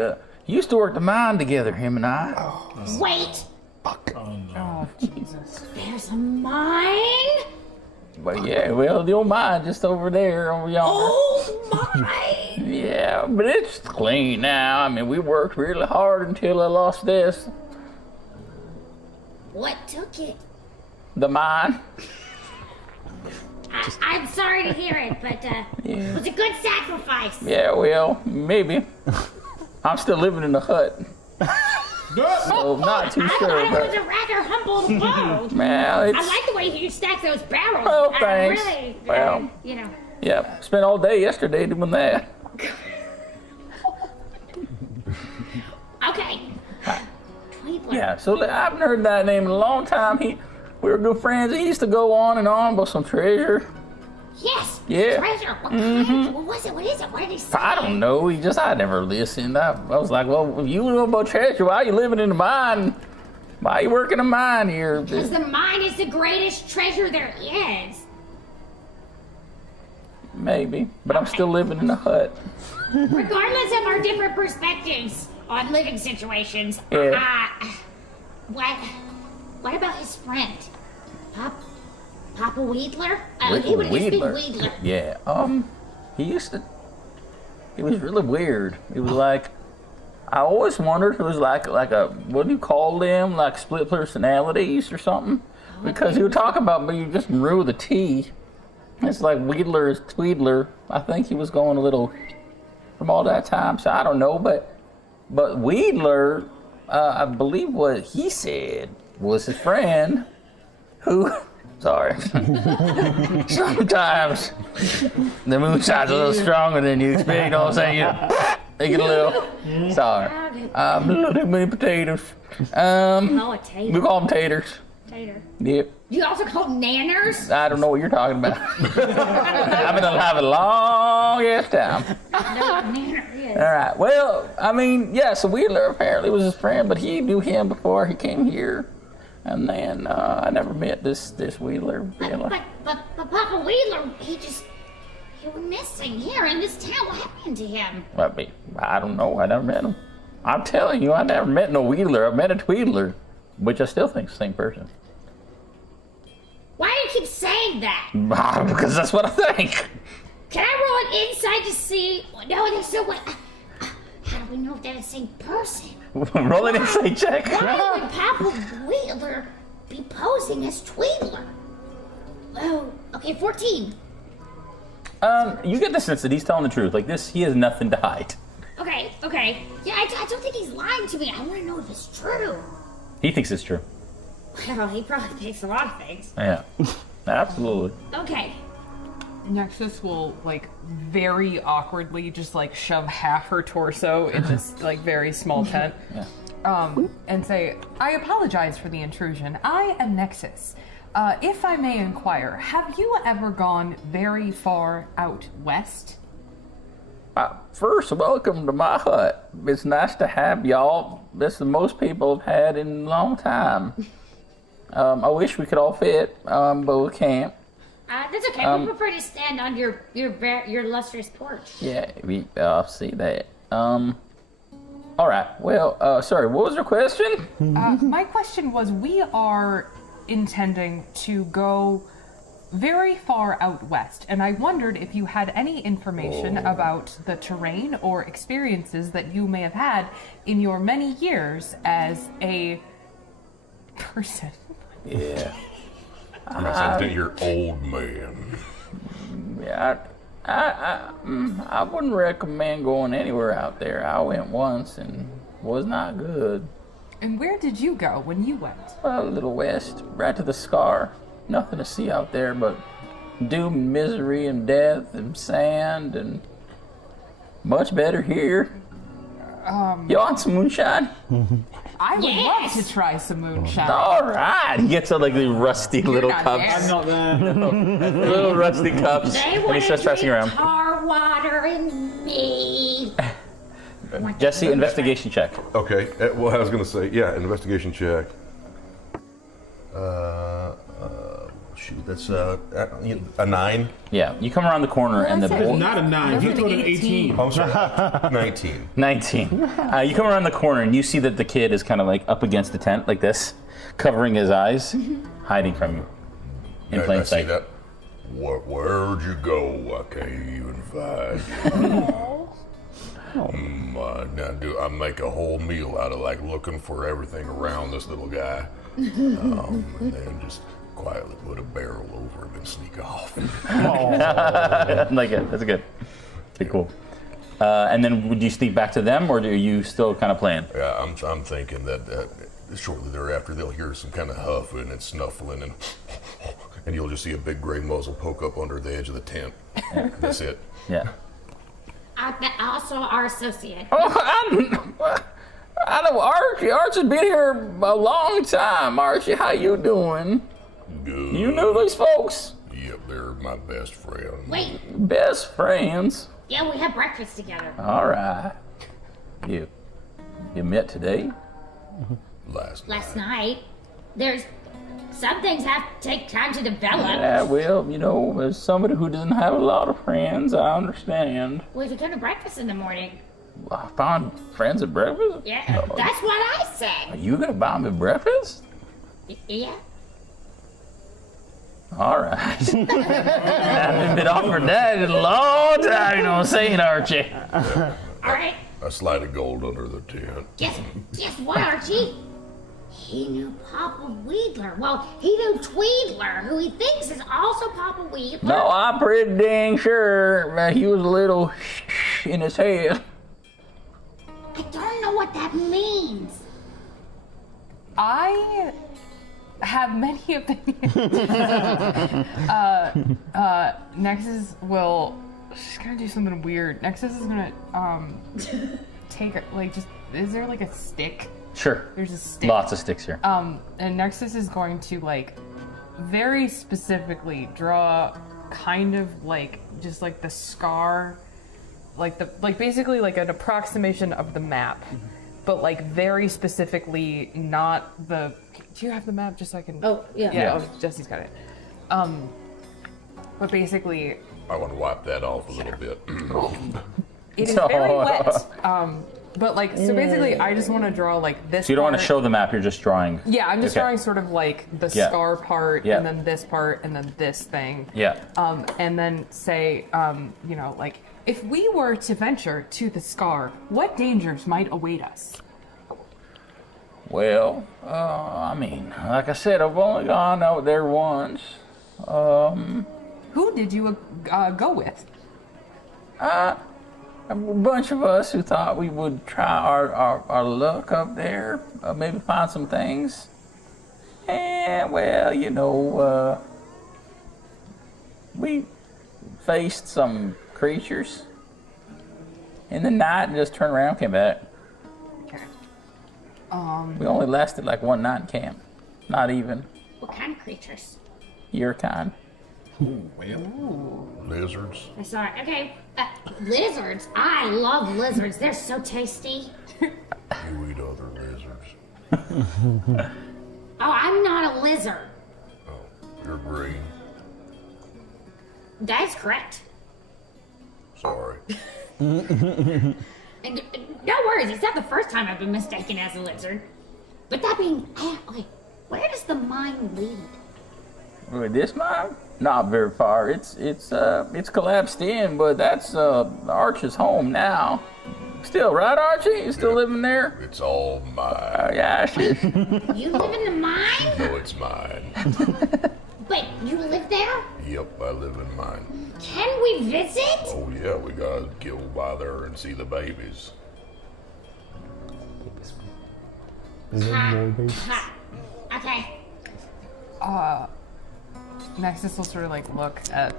he used to work the mine together, him and I. Wait, Oh, Jesus. there's a mine? But yeah, well, the old mine just over there, over yonder. Oh my! Yeah, but it's clean now. I mean, we worked really hard until I lost this. What took it? The mine. I'm sorry to hear it, but it was a good sacrifice. Yeah, well, maybe. I'm still living in the hut. So not too I sure, thought it was but a rather humble abode. well, it's I like the way you stack those barrels. Oh, thanks. Really, Well. you know. yeah. Spent all day yesterday doing that. Okay. Tweedler. Yeah, so I haven't heard that name in a long time. We were good friends. He used to go on and on about some treasure. Yes. Yeah. Treasure. What kind? What was it? What is it? What did he say? I don't know. I never listened. I was like, well, if you know about treasure, why are you living in the mine? Why are you working a mine here? Because the mine is the greatest treasure there is. Maybe, but I'm still living in the hut. regardless of our different perspectives on living situations, what about his friend? Papa Wedler? He would just be Wedler. Yeah. He was really weird. It was like, I always wondered if it was like a, what do you call them? Like split personalities or something? Because he would talk about me just Rue with a T. It's like Wedler is Tweedler. I think he was going a little from all that time, so I don't know. But Wedler, I believe what he said was his friend who, sorry. Sometimes the moonshine's a little stronger than you expect, you know what I'm saying? They get a little, sorry. A little too many potatoes. A tater. We call them taters. Tater. Yep. You also call them nanners? I don't know what you're talking about. I've been alive a long ass time. No, nanner, yes. All right. Well, I mean, yeah, so Wheeler apparently was his friend, but he knew him before he came here. And then I never met this Wheeler. But Papa Wheeler, he went missing here in this town. What happened to him? I don't know. I never met him. I'm telling you, I never met no Wheeler. I met a Tweedler, which I still think is the same person. Why do you keep saying that? Because that's what I think. Can I roll an insight to see? No, they're so what? How do we know if they're the same person? Roll an insight check. Why would Papa Wheeler be posing as Tweedler? Oh, okay, 14. You get the sense that he's telling the truth. Like this, he has nothing to hide. Okay. Yeah, I don't think he's lying to me. I want to know if it's true. He thinks it's true. Well, he probably thinks a lot of things. Yeah, absolutely. Okay. Nexus will, like, very awkwardly just, like, shove half her torso in this, like, very small tent. And say, I apologize for the intrusion. I am Nexus. If I may inquire, have you ever gone very far out west? First, welcome to my hut. It's nice to have y'all. This is the most people have had in a long time. I wish we could all fit, but we can't. That's okay. We prefer to stand on your lustrous porch. Yeah, I'll see that. All right. Well, sorry. What was your question? My question was, we are intending to go very far out west, and I wondered if you had any information about the terrain or experiences that you may have had in your many years as a person. Yeah. I think you're old man. Yeah, I wouldn't recommend going anywhere out there. I went once and was not good. And where did you go when you went? Well, a little west, right to the Scar. Nothing to see out there but doom and misery and death and sand and much better here. You want some moonshine? I would love to try some moonshine. All right. He gets out like the rusty little cups. I'm not there. Little rusty cups. And he starts passing around. Tar water and me. Jesse, investigation check. Okay. Well, I was going to say, yeah, investigation check. Shoot, that's a 9. Yeah, you come around the corner and the boy. Not a 9. You told an 18. I'm sorry. 19. 19. You come around the corner and you see that the kid is kind of like up against the tent like this, covering his eyes, hiding from you in plain sight. I see that. Where'd you go? I can't even find you. I make a whole meal out of like looking for everything around this little guy, and then just quietly put a barrel over him and sneak off. Like it. That's good. Okay, cool. And then would you sneak back to them, or are you still kind of playing? Yeah, I'm thinking that shortly thereafter they'll hear some kind of huffing and snuffling, and you'll just see a big gray muzzle poke up under the edge of the tent. That's it. Yeah. Also our associate. Oh, I know Archie. Archie's been here a long time. Archie, how you doing? Good. You know these folks? Yep, they're my best friends. Wait. Best friends. Yeah, we had breakfast together. All right. You met today? Last night. There's Some things have to take time to develop. Yeah, well, you know, as somebody who doesn't have a lot of friends, I understand. We could go to breakfast in the morning. I found friends at breakfast? Yeah, that's what I Are said. you gonna buy me breakfast? Yeah. All right. I haven't been offered that in a long time, you know what I'm saying, Archie? All right. A slide of gold under the tent. Guess what, Archie? He knew Papa Wedler. Well, he knew Tweedler, who he thinks is also Papa Wedler. No, I'm pretty dang sure that he was a little in his head. I don't know what that means. I have many opinions. Nexus will. She's gonna do something weird. Nexus is gonna take like just. Is there like a stick? Sure. There's a stick. Lots of sticks here. And Nexus is going to like very specifically draw kind of like just like the scar, like basically like an approximation of the map, but like very specifically not the. Do you have the map just so I can? Oh, yeah. Yeah. Oh, Jesse's got it. But basically, I want to wipe that off a little bit. it is very wet. But like, so basically, I just want to draw like this. So you don't want to part. show the map, you're just drawing. Yeah, I'm just Okay. drawing sort of like the Yeah. scar part, Yeah. and then this part, and then this thing. Yeah. And then say, you know, like, if we were to venture to the scar, what dangers might await us? Well, I mean, like I said, I've only gone out there once. Who did you go with? A bunch of us who thought we would try our luck up there, maybe find some things. And, well, you know, we faced some creatures in the night and just turned around and came back. Okay. We only lasted like one night in camp. Not even. What kind of creatures? Your kind. Lizards. I saw it. Okay. Lizards. I love lizards. They're so tasty. You eat other lizards. Oh, I'm not a lizard. Oh, you're green. That's correct. Sorry. And no worries, it's not the first time I've been mistaken as a lizard. But that being, okay, where does the mine lead? With this mine? Not very far. It's collapsed in, but that's Archie's home now. Still, right, Archie? You still living there? It's all mine. Yeah, shit. You live in the mine? No, it's mine. But you live there? Yep, I live in mine. Can we visit? Oh yeah, we gotta go by there and see the babies. Ha. Okay. Nexus will sort of like look at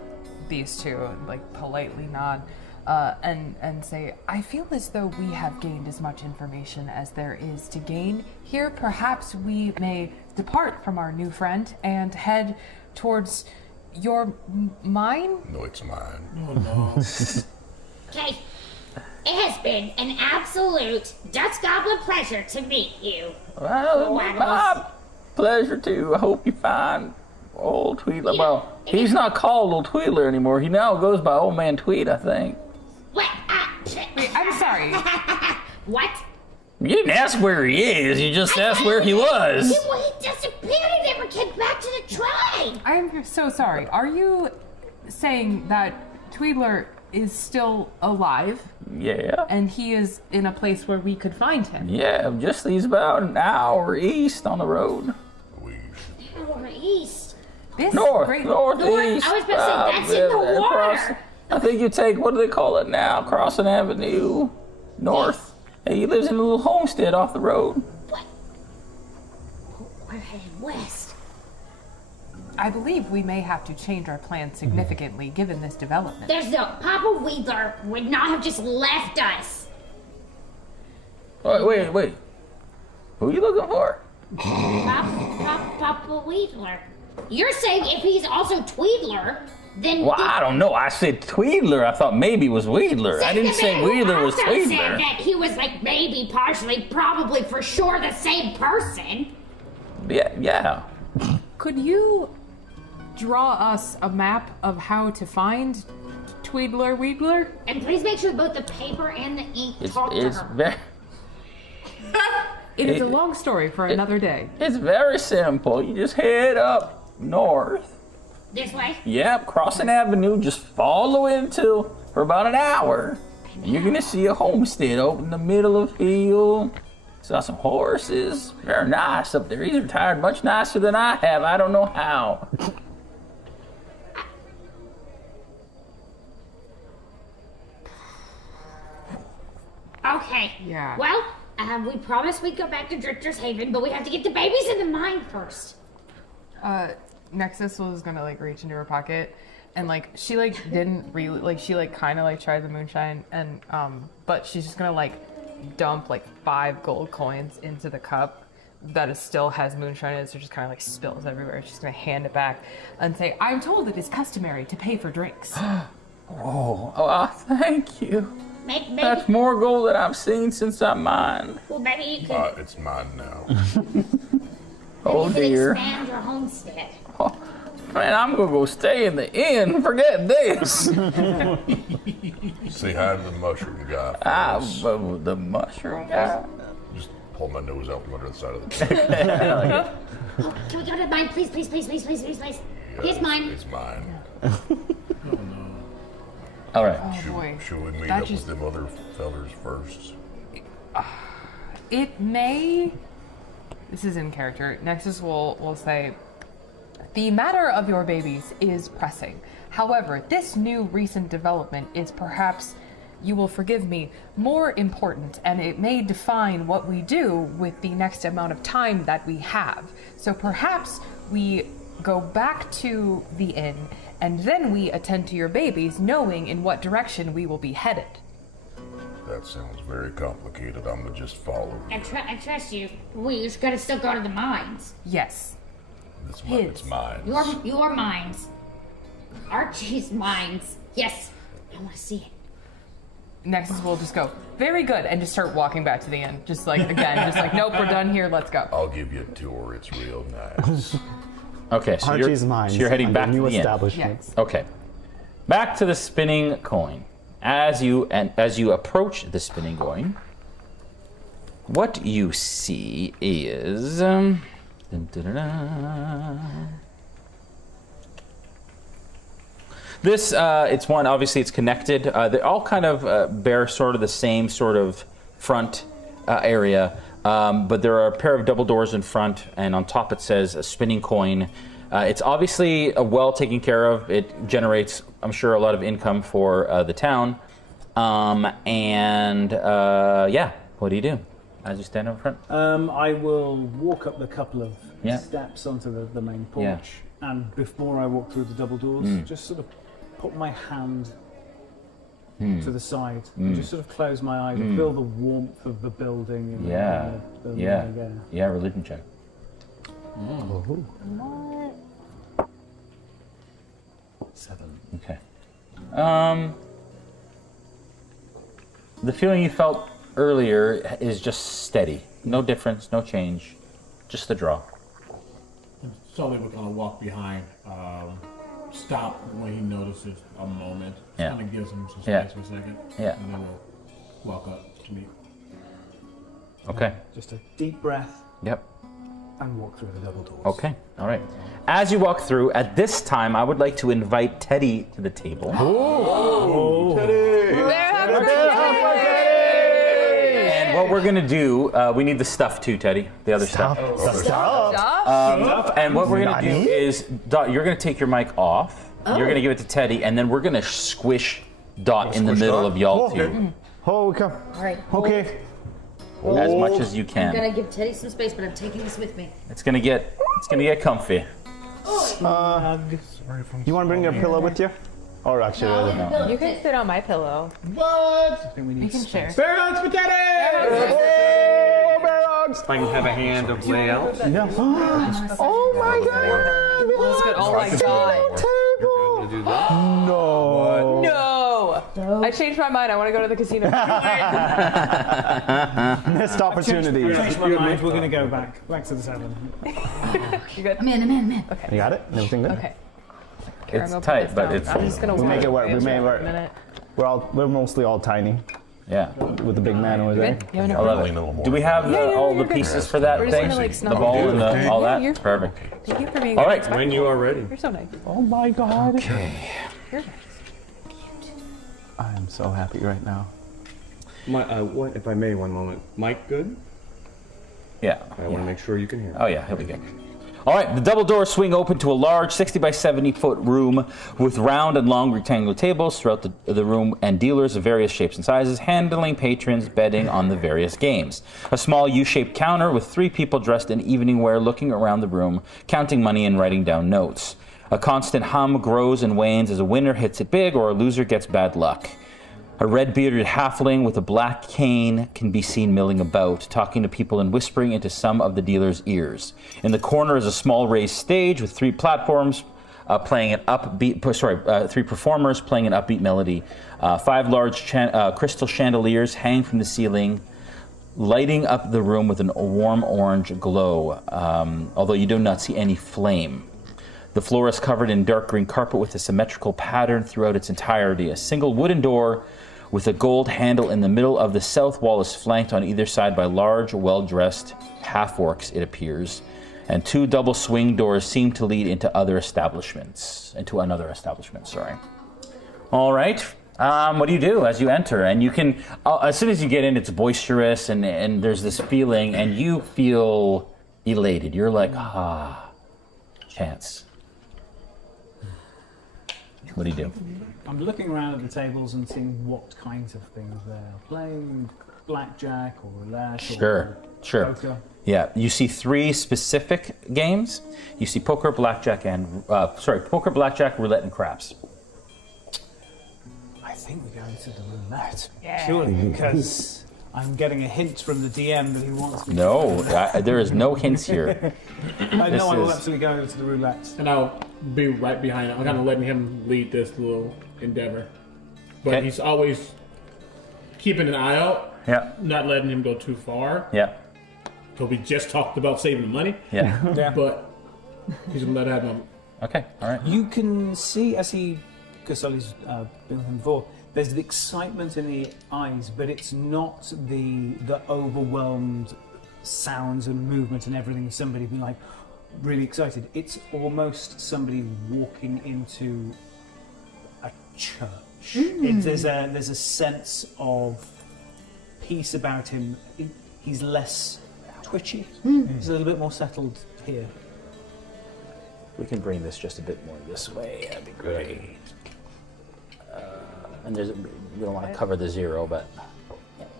these two and like politely nod and say, I feel as though we have gained as much information as there is to gain here. Perhaps we may depart from our new friend and head towards your mine? No, it's mine. Oh no. Okay. It has been an absolute Dust Goblin pleasure to meet you. Well, my pleasure too. I hope you find old Tweedler. Well, he's not called Old Tweedler anymore. He now goes by Old Man Tweed, I think. What? Wait, I'm sorry. What? You didn't ask where he is. You just asked where he was. He disappeared. He never came back to the tribe. I'm so sorry. Are you saying that Tweedler is still alive Yeah. and he is in a place where we could find him? Yeah, just he's about an hour east on the road. Or east. This Northeast. I was about to say, that's in the water. I think you take, what do they call it now? Crossing Avenue north. Hey, he lives in a little homestead off the road. What? We're heading west. I believe we may have to change our plan significantly given this development. There's no Papa Wedler would not have just left us. Wait. Who are you looking for? Papa Wedler. You're saying if he's also Tweedler, then... Well, I don't know. I said Tweedler. I thought maybe it was Wedler. I didn't say Wedler was said Tweedler. that he was like maybe, partially, probably, for sure the same person. Yeah. Could you draw us a map of how to find Tweedler Weedler? And please make sure both the paper and the ink talk to It's her. very. It is a long story for another day. It's very simple. You just head up north. This way? Yep, cross an avenue, just follow it until for about an hour. You're gonna see a homestead out in the middle of the field. Saw some horses. Very nice up there. He's retired much nicer than I have. I don't know how. Okay. Yeah. Well, we promised we'd go back to Drifter's Haven, but we have to get the babies in the mine first. Nexus was gonna like reach into her pocket, and like she like didn't really like she like kind of like tried the moonshine, and but she's just gonna like dump like 5 gold coins into the cup that is still has moonshine in it, so it just kind of like spills everywhere. She's gonna hand it back and say, "I'm told it is customary to pay for drinks." Thank you. Maybe, That's more gold than I've seen since I mined. well, maybe you could, It's mine now. Oh you could dear. expand your homestead. Oh, man, I'm gonna go stay in the inn. Forget this. Say hi to the mushroom guy. The mushroom guy. Just pull my nose out from under the side of the table. Can we go to mine, please, please, please, please, please, please, please? Here's mine. It's mine. All right. Oh boy. Should we meet That up just- with them other fellers first? It may. This is in character. Nexus will say, the matter of your babies is pressing. However, this new recent development is perhaps, you will forgive me, more important, and it may define what we do with the next amount of time that we have. So perhaps we go back to the inn, and then we attend to your babies, knowing in what direction we will be headed. That sounds very complicated. I'm gonna just follow. I trust you. We just gotta still go to the mines. Yes. It's mine. Your mines. Archie's mines. Yes. I want to see it. Nexus will just go, very good, and just start walking back to the inn. Just like, again, just like, nope, we're done here, let's go. I'll give you a tour. It's real nice. Okay, so Archie's you're, mines. so you're heading under back new to the inn. establishment. Yes. Okay. Back to the spinning coin. As you approach the spinning coin, what you see is this. It's one. Obviously, it's connected. They all kind of bear sort of the same sort of front area, but there are a pair of double doors in front, and on top it says a spinning coin. It's obviously well taken care of. It generates, I'm sure, a lot of income for the town. Yeah, what do you do as you stand up front? I will walk up the couple of Yeah. steps onto the main porch, Yeah. and before I walk through the double doors, just sort of put my hand to the side and just sort of close my eyes and feel the warmth of the building. And Yeah, religion check. Oh. 7. Okay. The feeling you felt earlier is just steady. No difference, no change. Just the draw. Sully will kind of walk behind, stop when he notices a moment. Yeah. Kind of gives him some space Yeah. for a second. Yeah. And then we'll walk up to meet. Okay. Just a deep breath Yep. and walk through the double doors. Okay. All right. As you walk through, at this time, I would like to invite Teddy to the table. And what we're gonna do, we need the stuff too, Teddy. The other stuff. And what we're gonna do is, Dot, you're gonna take your mic off. You're gonna give it to Teddy, and then we're gonna squish Dot in the middle of y'all two, Oh, okay. All right. Okay. as much as you I'm can. gonna give Teddy some space, but I'm taking this with me. It's gonna get comfy. You want to bring your pillow with you? Or actually, no. You can sit on my pillow. What? You can share. Barrel spaghetti! I can have a hand of layout. No. Oh my god! Oh my god. No. No! I changed my mind. I want to go to the casino. Missed opportunity. I've changed my mind. We're going to go back to the tavern. You good? I'm in. Okay. You got it? Everything good? Okay. It's tight, but it's. I'm just gonna We'll make it work. We may a work. minute. We're mostly all tiny Yeah. with the big man over there. Good? You I have love Lean a little it. more. Do we have all the you're good. pieces for that We're just thing? gonna, like, The snuggle. ball and all Yeah, that? you're- Perfect. Thank you for being All right. When you are ready. You're so nice. Oh my god. Okay. You're I am so happy right now. What, if I may, one moment. Mike, good? Yeah. I want to make sure you can hear. Oh yeah, here we go. All right, the double doors swing open to a large 60 by 70 foot room with round and long rectangular tables throughout the room and dealers of various shapes and sizes handling patrons betting on the various games. A small U-shaped counter with 3 people dressed in evening wear looking around the room, counting money and writing down notes. A constant hum grows and wanes as a winner hits it big or a loser gets bad luck. A red-bearded halfling with a black cane can be seen milling about, talking to people and whispering into some of the dealer's ears. In the corner is a small raised stage with 3 platforms playing an upbeat. 3 performers playing an upbeat melody. 5 large crystal chandeliers hang from the ceiling, lighting up the room with a warm orange glow. Although you do not see any flame. The floor is covered in dark green carpet with a symmetrical pattern throughout its entirety. A single wooden door with a gold handle in the middle of the south wall is flanked on either side by large, well-dressed half-orcs, it appears. And 2 double swing doors seem to lead into another establishment, sorry. All right. What do you do as you enter? And you can, as soon as you get in, it's boisterous and there's this feeling, and you feel elated. You're like, chance. What do you do? I'm looking around at the tables and seeing what kinds of things they're playing. Blackjack or roulette. Sure. Poker. Yeah, you see 3 specific games. You see poker, blackjack, roulette, and craps. I think we're going to the roulette. Purely because I'm getting a hint from the DM that he wants me No, there is no hints here. I this know I will is- absolutely go to the roulette. And I'll be right behind him. I'm kind of letting him lead this little endeavor. But Okay. he's always keeping an eye out, Yeah, not letting him go too far. yeah, So we just talked about saving the money, yeah. but he's going to let that happen. Okay, all right. You can see as he, because Sully's been with him before, there's the excitement in the eyes, but it's not the overwhelmed sounds and movement and everything of somebody being like really excited. It's almost somebody walking into a church. There's a sense of peace about him. He's less twitchy. He's a little bit more settled here. We can bring this just a bit more this way. That'd be great. And we don't want to cover the 0, but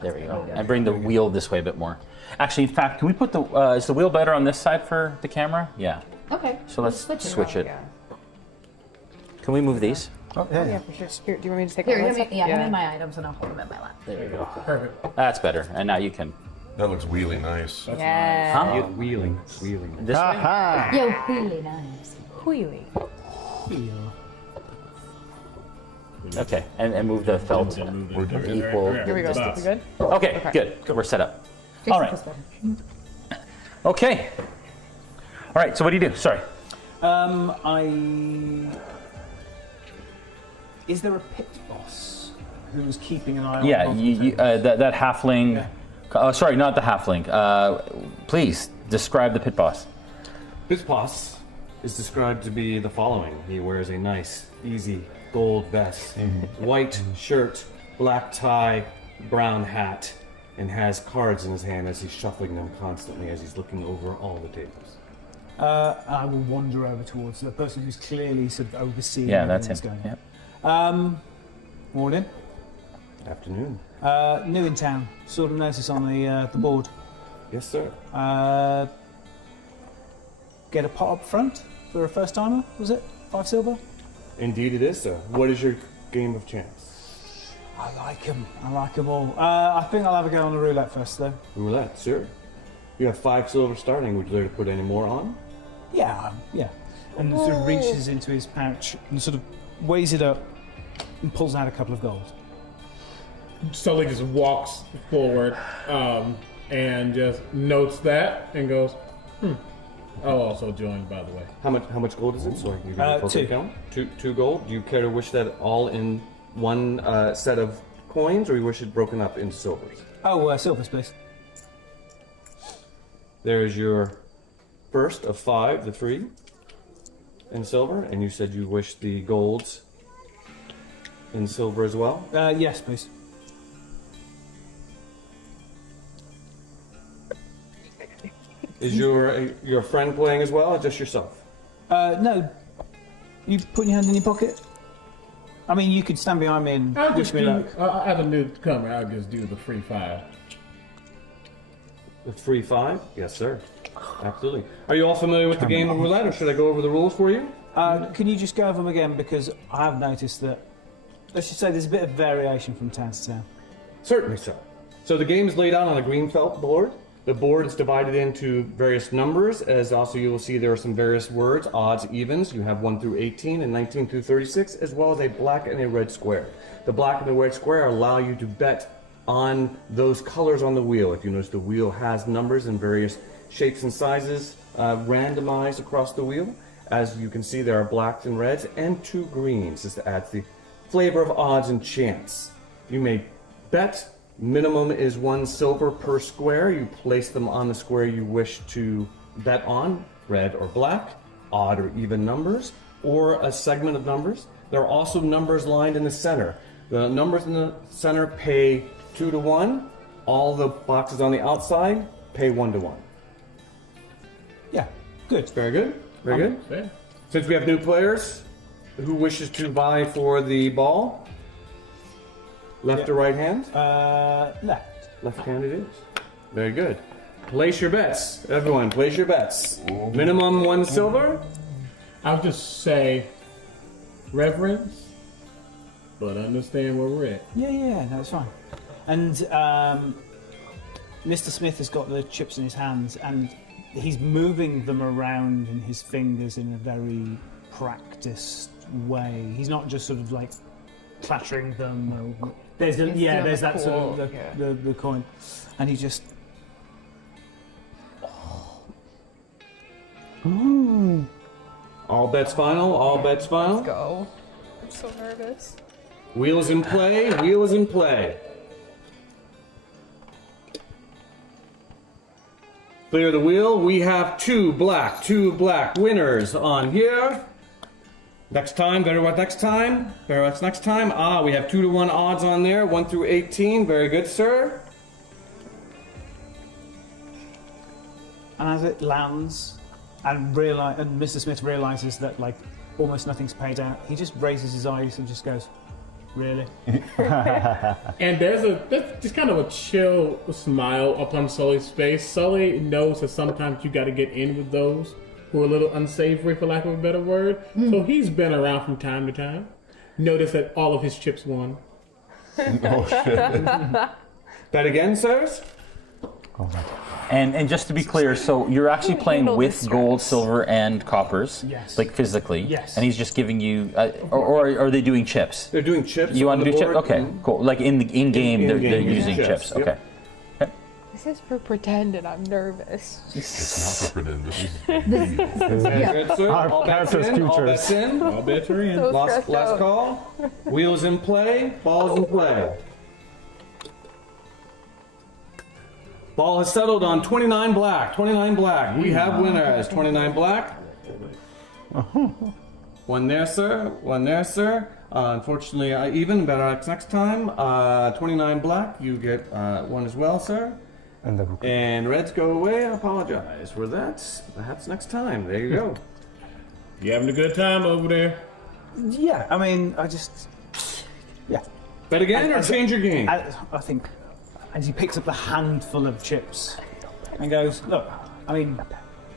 there we go. And bring the wheel this way a bit more. Actually, in fact, can we put is the wheel better on this side for the camera? Yeah. Okay. So let's switch it. Yeah. Can we move these? Oh, yeah. Yeah, for sure. Here, do you want me to take Here, all hand that me, stuff? hand me my items and I'll hold them in my lap. There we go. Perfect. That's better. And now you can. That looks really nice. Yeah. Huh? Wheeling. This way? Aha! Yo, really nice. Wheelie. Okay, and move the felt We're doing it. equal. Here we go. distance. We good? Okay, good. We're set up. Jason All right. feels better. Okay. All right, so what do you do? Sorry. Is there a pit boss who's keeping an eye on Yeah, both you, the tables? that halfling. Oh, sorry, not the halfling. Please describe the pit boss. His boss is described to be the following. He wears a nice, easy gold vest, white shirt, black tie, brown hat, and has cards in his hand as he's shuffling them constantly as he's looking over all the tables. I will wander over towards the person who's clearly sort of overseeing. Yeah, that's him. everything that's Yep. going on. Morning. Afternoon. New in town. Saw a notice on the board. Yes, sir. Get a pot up front for a first timer. Was it 5 silver? Indeed it is, sir. What is your game of chance? I like them. I like them all. I think I'll have a go on the roulette first, though. Roulette, sure. You have 5 silver starting. Would you like to put any more on? Yeah, yeah. And sort of reaches into his pouch and sort of weighs it up and pulls out a couple of gold. Sully just walks forward and just notes that and goes, I'll also join, by the way. How much gold is it? So I can give you a perfect count. Two gold. Do you care to wish that all in one set of coins, or you wish it broken up into silvers? Oh, silvers, please. There's your first of 5, the 3 in silver, and you said you wish the golds in silver as well? Yes, please. Is your friend playing as well, or just yourself? No. You put your hand in your pocket? I mean, you could stand behind me and wish me luck. As a newcomer, I'll just do the free 5. The free 5? Yes, sir. Absolutely. Are you all familiar with the game of roulette, or should I go over the rules for you? Can you just go over them again, because I have noticed that, let's just say there's a bit of variation from town to town. Certainly, sir. So the game is laid out on a green felt board. The board is divided into various numbers, as also you will see there are some various words, odds, evens. You have 1 through 18 and 19 through 36, as well as a black and a red square. The black and the red square allow you to bet on those colors on the wheel. If you notice, the wheel has numbers in various shapes and sizes randomized across the wheel. As you can see, there are blacks and reds and 2 greens, just to add the flavor of odds and chance. You may bet. Minimum is 1 silver per square. You place them on the square you wish to bet on, red or black, odd or even numbers, or a segment of numbers. There are also numbers lined in the center. The numbers in the center pay 2 to 1. All the boxes on the outside pay 1 to 1. Yeah, good. Very good. Very good. Fair. Since we have new players, who wishes to vie for the ball? Left or right hand? Left. Left hand it is. Very good. Place your bets. Everyone, place your bets. Minimum 1 silver. I'll just say reverence, but understand where we're at. Yeah, no, it's fine. And Mr. Smith has got the chips in his hands, and he's moving them around in his fingers in a very practiced way. He's not just sort of like clattering them. There's that cool, sort of the coin, and he just. All bets final. All bets final. Let's go. I'm so nervous. Wheel is in play. Wheel is in play. Clear the wheel. We have 2 black winners on here. Next time, better what next time? Better what's next time? We have 2 to 1 odds on there, 1 through 18. Very good, sir. And as it lands, and Mr. Smith realizes that like almost nothing's paid out, he just raises his eyes and just goes, "Really?" And there's just kind of a chill smile upon Sully's face. Sully knows that sometimes you got to get in with those who are a little unsavory, for lack of a better word. So he's been around from time to time. Notice that all of his chips won. Oh, shit. Bet again, sirs? And just to be clear, so you're actually playing handle with this gold, silver, and coppers, Yes. like physically. Yes. And he's just giving you, or are they doing chips? They're doing chips. You want on to the do chips? board. Okay, cool. Like in game, they're in-game, using yeah. chips. Yep. Okay. This is for pretend, and I'm nervous. It's not for pretend. This is Very good, sir. Our All bets character's in. All futures. bets in. All bets are in. So Last stressed out. call. Wheels in play. Ball is in play. Ball has settled on 29 black. 29 black. We have winners. 29 black. One there, sir. One there, sir. Unfortunately, even. Better next time. 29 black. You get one as well, sir. And reds go away. I apologize for that. Perhaps next time. There you go. You having a good time over there? Yeah, I mean, yeah. Bet again or change your game? I think as he picks up the handful of chips and goes, "Look, I mean,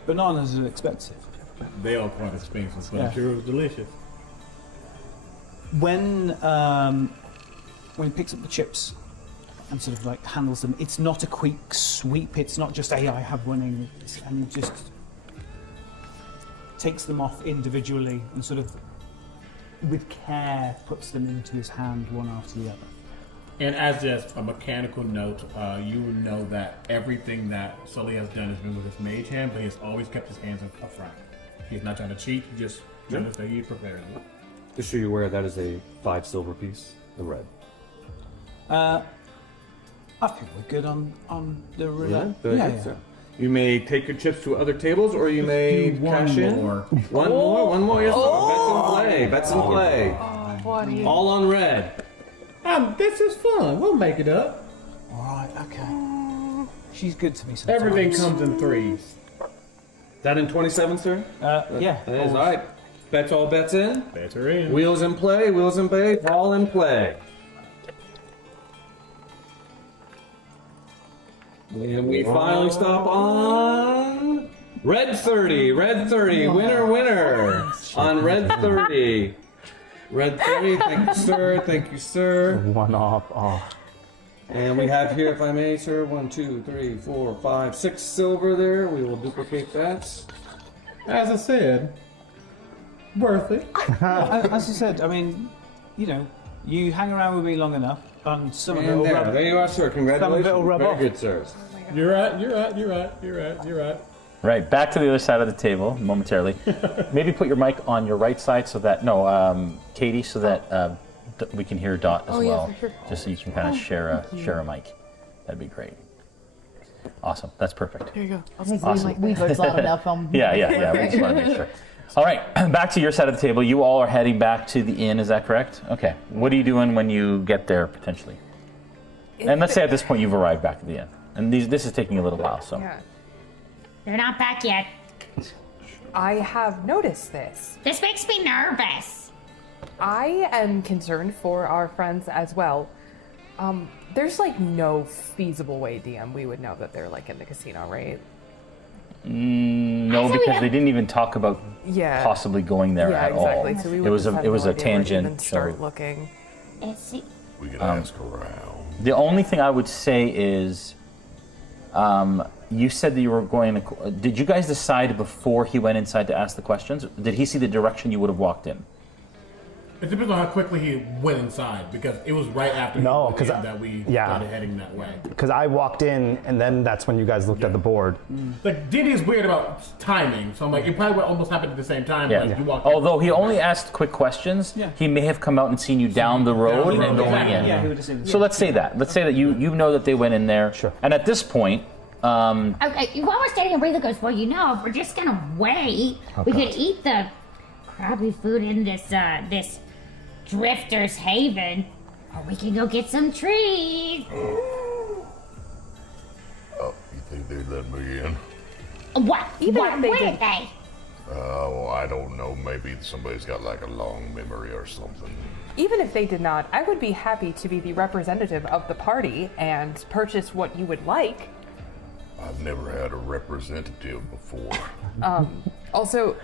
bananas are expensive." They are quite expensive, but Yeah. I'm sure it was delicious. When he picks up the chips and sort of like handles them, it's not a quick sweep. It's not just, "Hey, I have winning," and he just takes them off individually and sort of, with care, puts them into his hand one after the other. And as just a mechanical note, you know that everything that Sully has done has been with his mage hand, but he has always kept his hands up front. He's not trying to cheat, he's just trying to stay prepared. Just so you're aware, that is a 5 silver piece, the red. I think we're good on the roulette. Yeah. You may take your chips to other tables, or you may cash in. One more. Yes. Bets in play. All on red. This is fun. We'll make it up. All right. Okay. She's good to me sometimes. Everything comes in threes. That in 27, sir? Yeah. That is all right. Bets all bets in. Bets are in. Wheels in play. All in play. And we finally stop on red 30. Winner. On red 30. Red 30, thank you, sir. One off. Oh. And we have here, if I may, sir, 1, 2, 3, 4, 5, 6 silver there. We will duplicate that. As I said, worth it. As I said, I mean, you hang around with me long enough, and some of it And will rub. there you are, sir. Congratulations. Some of it will rub Very off. good, sir. You're right. Right, back to the other side of the table momentarily. Maybe put your mic on your right side so that Catie, so that we can hear Dot as well. for sure. Just so you can kind of share a mic. That'd be great. Awesome. That's perfect. There you go. I think Weaver's loud enough. Yeah. We just want to make sure. All right, back to your side of the table. You all are heading back to the inn. Is that correct? Okay. What are you doing when you get there potentially? And let's say at this point you've arrived back at the inn, and this is taking a little while. So. Yeah. They're not back yet. I have noticed this. This makes me nervous. I am concerned for our friends as well. There's like no feasible way, DM, we would know that they're like in the casino, right? No, because they didn't even talk about possibly going there at exactly. all. So we it was just have a no idea tangent. where to even start So looking. We can ask around. the only thing I would say is, you said that you were going to. Did you guys decide before he went inside to ask the questions? Did he see the direction you would have walked in? It depends on how quickly he went inside, because it was right after that we started heading that way. Because I walked in, and then that's when you guys looked at the board. Like, Diddy is weird about timing, so I'm like, it probably almost happened at the same time. Yeah. Like, you walked in. Although he only asked quick questions, he may have come out and seen you down the road and going in. Yeah, he would have seen. So let's say that. Let's say that you know that they went in there. Sure. And at this point, Okay, while we're standing, Rayla goes, well, if we're just gonna wait, we could eat the crappy food in this Drifter's Haven, or we can go get some trees. Oh, you think they'd let me in? What? Even if they Where did- they? Oh, I don't know. Maybe somebody's got like a long memory or something. Even if they did not, I would be happy to be the representative of the party and purchase what you would like. I've never had a representative before. Also,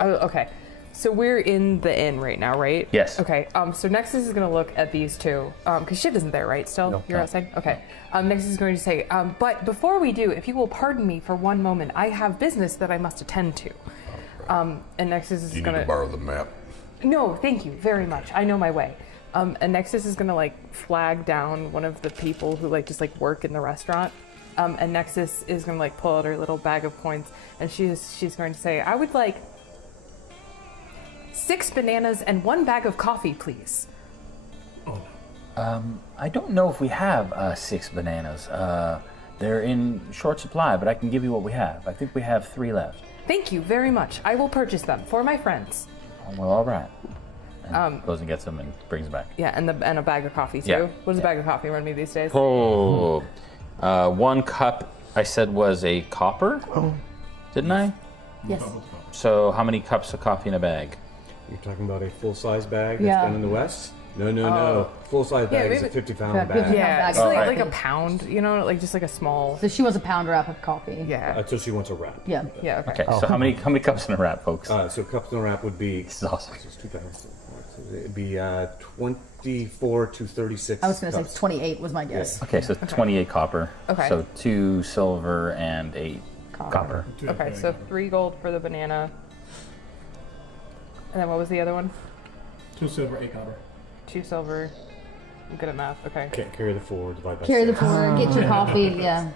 okay. So we're in the inn right now, right? Yes. Okay. So Nexus is going to look at these two, because Shiv isn't there, right? Still, you're outside. Okay. Nexus is going to say, but before we do, if you will pardon me for one moment, I have business that I must attend to. And Nexus is Do you going need to to. borrow the map? No, thank you very much. I know my way. And Nexus is gonna flag down one of the people who just work in the restaurant. And Nexus is gonna pull out her little bag of coins, and she's going to say, I would like 6 bananas and 1 bag of coffee, please. I don't know if we have 6 bananas. They're in short supply, but I can give you what we have. I think we have 3 left. Thank you very much. I will purchase them for my friends. Well, all right. And goes and gets them and brings them back. Yeah, and a bag of coffee too. Yeah. What does a bag of coffee run me these days? Oh, 1 cup. I said was a copper. Didn't I? Yes. So how many cups of coffee in a bag? You're talking about a full-size bag Yeah. that's done in the West? No. Full-size bag is a maybe- 50-pound Yeah, bag. Yeah, it's Alright. like a pound, just a small. So she wants a pound wrap of coffee. Yeah. Until she wants a wrap. Yeah. Yeah. Okay. Okay, so how many cups in a wrap, folks? So cups in a wrap would be. This is awesome. It's 2,000. It'd be 24 to 36. I was going to cups. say 28 was my guess. Okay, so 28 copper. Okay. So 2 silver and 8 copper. Okay, so 3 gold for the banana. And then what was the other one? 2 silver, 8 copper. 2 silver. I'm good at math. Okay. Can't carry the 4, divide by Carry the 6. four, get your coffee, yeah.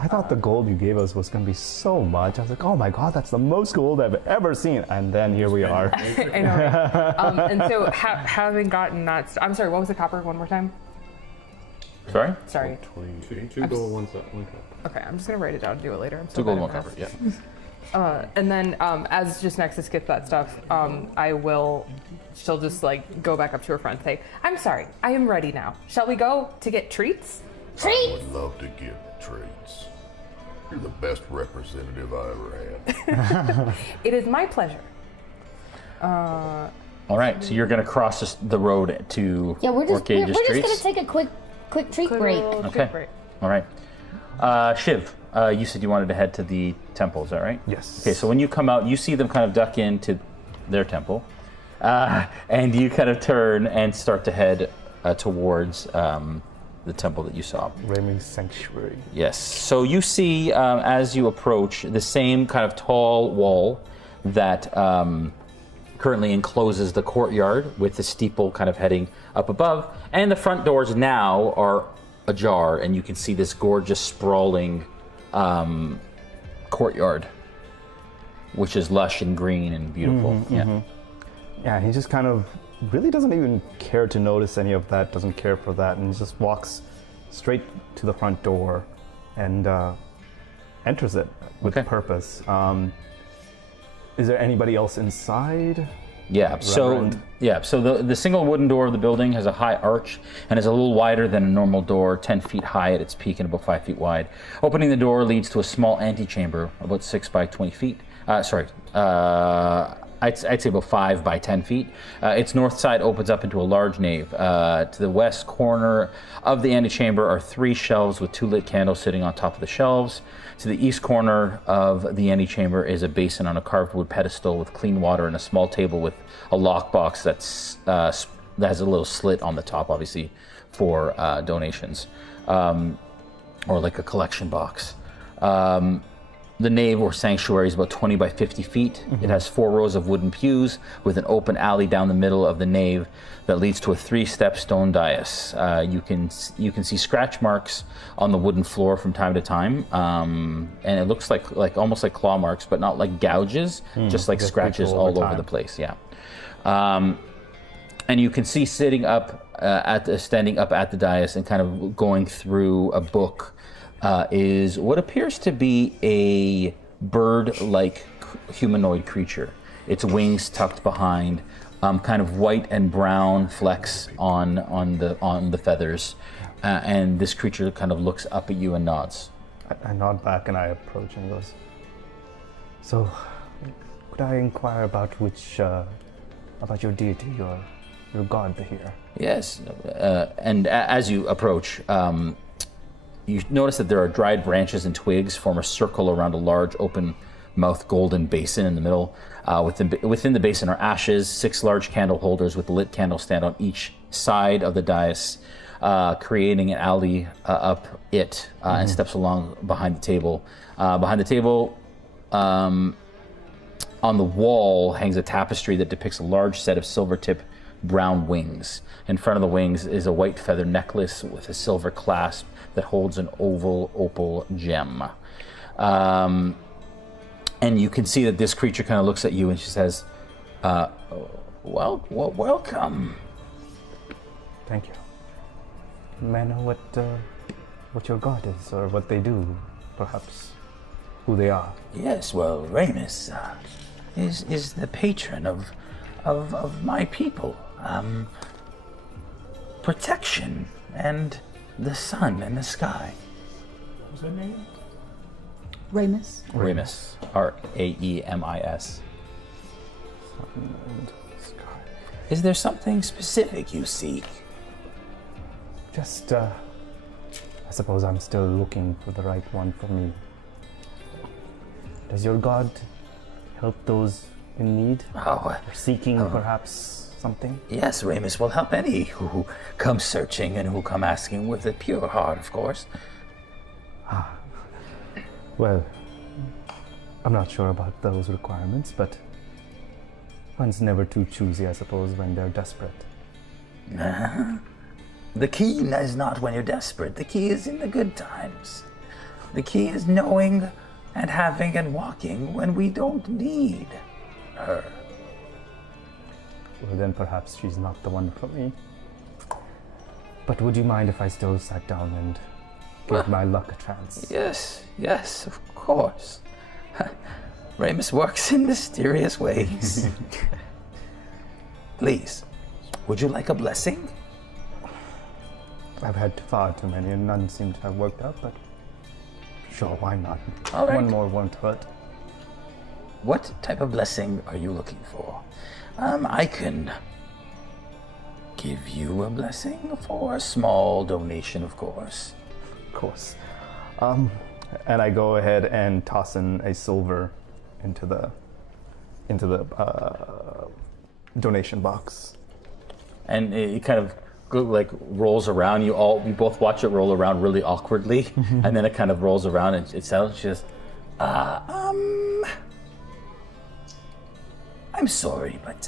I thought the gold you gave us was going to be so much. I was like, oh my god, that's the most gold I've ever seen. And then here we are. I know. Right? And so, having gotten that, I'm sorry. What was the copper? One more time. Sorry? Sorry. 2 gold, 1 cup. Okay, I'm just gonna write it down and do it later. I'm so 2 gold, bad 1 at copper. math. Yeah. And then, as just Nexus gets that stuff, she'll just like go back up to her friend and say, "I'm sorry, I am ready now. Shall we go to get treats?" I would love to get treats. You're the best representative I ever had. It is my pleasure. All right, so you're going to cross the road to Yeah, we're just Orcage's gonna Treats? take a quick treat break. Okay. All right. Shiv, you said you wanted to head to the temple, is that right? Yes. Okay, so when you come out, you see them kind of duck into their temple, and you kind of turn and start to head towards the temple that you saw. Raymond's Sanctuary. Yes. So you see, as you approach, the same kind of tall wall that currently encloses the courtyard with the steeple kind of heading up above, and the front doors now are ajar, and you can see this gorgeous, sprawling courtyard, which is lush and green and beautiful. Yeah, he just kind of really doesn't even care to notice any of that, doesn't care for that, and just walks straight to the front door and enters it with purpose. Is there anybody else inside? Yeah. So Reverend? the single wooden door of the building has a high arch and is a little wider than a normal door, 10 feet high at its peak and about 5 feet wide. Opening the door leads to a small antechamber, about 6 by 20 feet. I'd say about 5 by 10 feet. Its north side opens up into a large nave. To the west corner of the antechamber are 3 shelves with 2 lit candles sitting on top of the shelves. To the east corner of the antechamber is a basin on a carved wood pedestal with clean water and a small table with a lockbox that has a little slit on the top, obviously, for donations, or like a collection box. The nave or sanctuary is about 20 by 50 feet. It has 4 rows of wooden pews with an open alley down the middle of the nave that leads to a 3-step stone dais. You can see scratch marks on the wooden floor from time to time, and it looks like almost like claw marks, but not like gouges, just like scratches all over the place. Yeah, and you can see standing up at the dais and kind of going through a book. Is what appears to be a bird-like humanoid creature. Its wings tucked behind, kind of white and brown flecks on the feathers, and this creature kind of looks up at you and nods. I nod back and I approach and goes, "So, could I inquire about about your deity, your god here?" Yes, and as you approach, you notice that there are dried branches and twigs form a circle around a large open-mouthed golden basin in the middle. Within the basin are ashes, 6 large candle holders with a lit candle stand on each side of the dais, creating an alley up it, and steps along behind the table. Behind the table, on the wall, hangs a tapestry that depicts a large set of silver-tip brown wings. In front of the wings is a white feather necklace with a silver clasp that holds an opal gem. And you can see that this creature kind of looks at you and she says, welcome. Thank you. May I know what your god is, or what they do, perhaps who they are? Yes, well, Ramus is the patron of my people. Protection and the sun and the sky. What was that name? Ramus. Ramus. R-A-E-M-I-S. Sun and sky. Is there something specific you seek? Just, I suppose I'm still looking for the right one for me. Does your god help those in need? Or seeking perhaps something? Yes, Ramus will help any who come searching and who come asking with a pure heart, of course. Well, I'm not sure about those requirements, but One's never too choosy, I suppose, when they're desperate. The key is not when you're desperate. The key is in the good times. The key is knowing and having and walking when we don't need her. Well, then perhaps she's not the one for me. But would you mind if I still sat down and gave my luck a chance? Yes, of course. Ramus works in mysterious ways. Please, would you like a blessing? I've had far too many and none seem to have worked out, but sure, why not? All right. One more won't hurt. What type of blessing are you looking for? I can give you a blessing for a small donation, of course. Of course. And I go ahead and toss in a silver into the donation box. And it kind of like rolls around. You both watch it roll around really awkwardly, and then it kind of rolls around and it sounds just, I'm sorry, but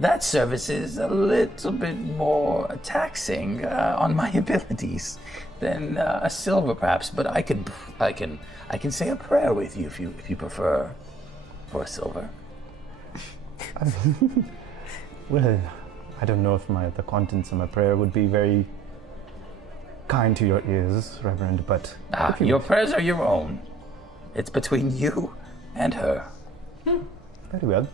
that service is a little bit more taxing on my abilities than a silver, perhaps. But I can say a prayer with you if you prefer for a silver. Well, I don't know if the contents of my prayer would be very kind to your ears, Reverend, but... Your prayers are your own. It's between you and her. Very well.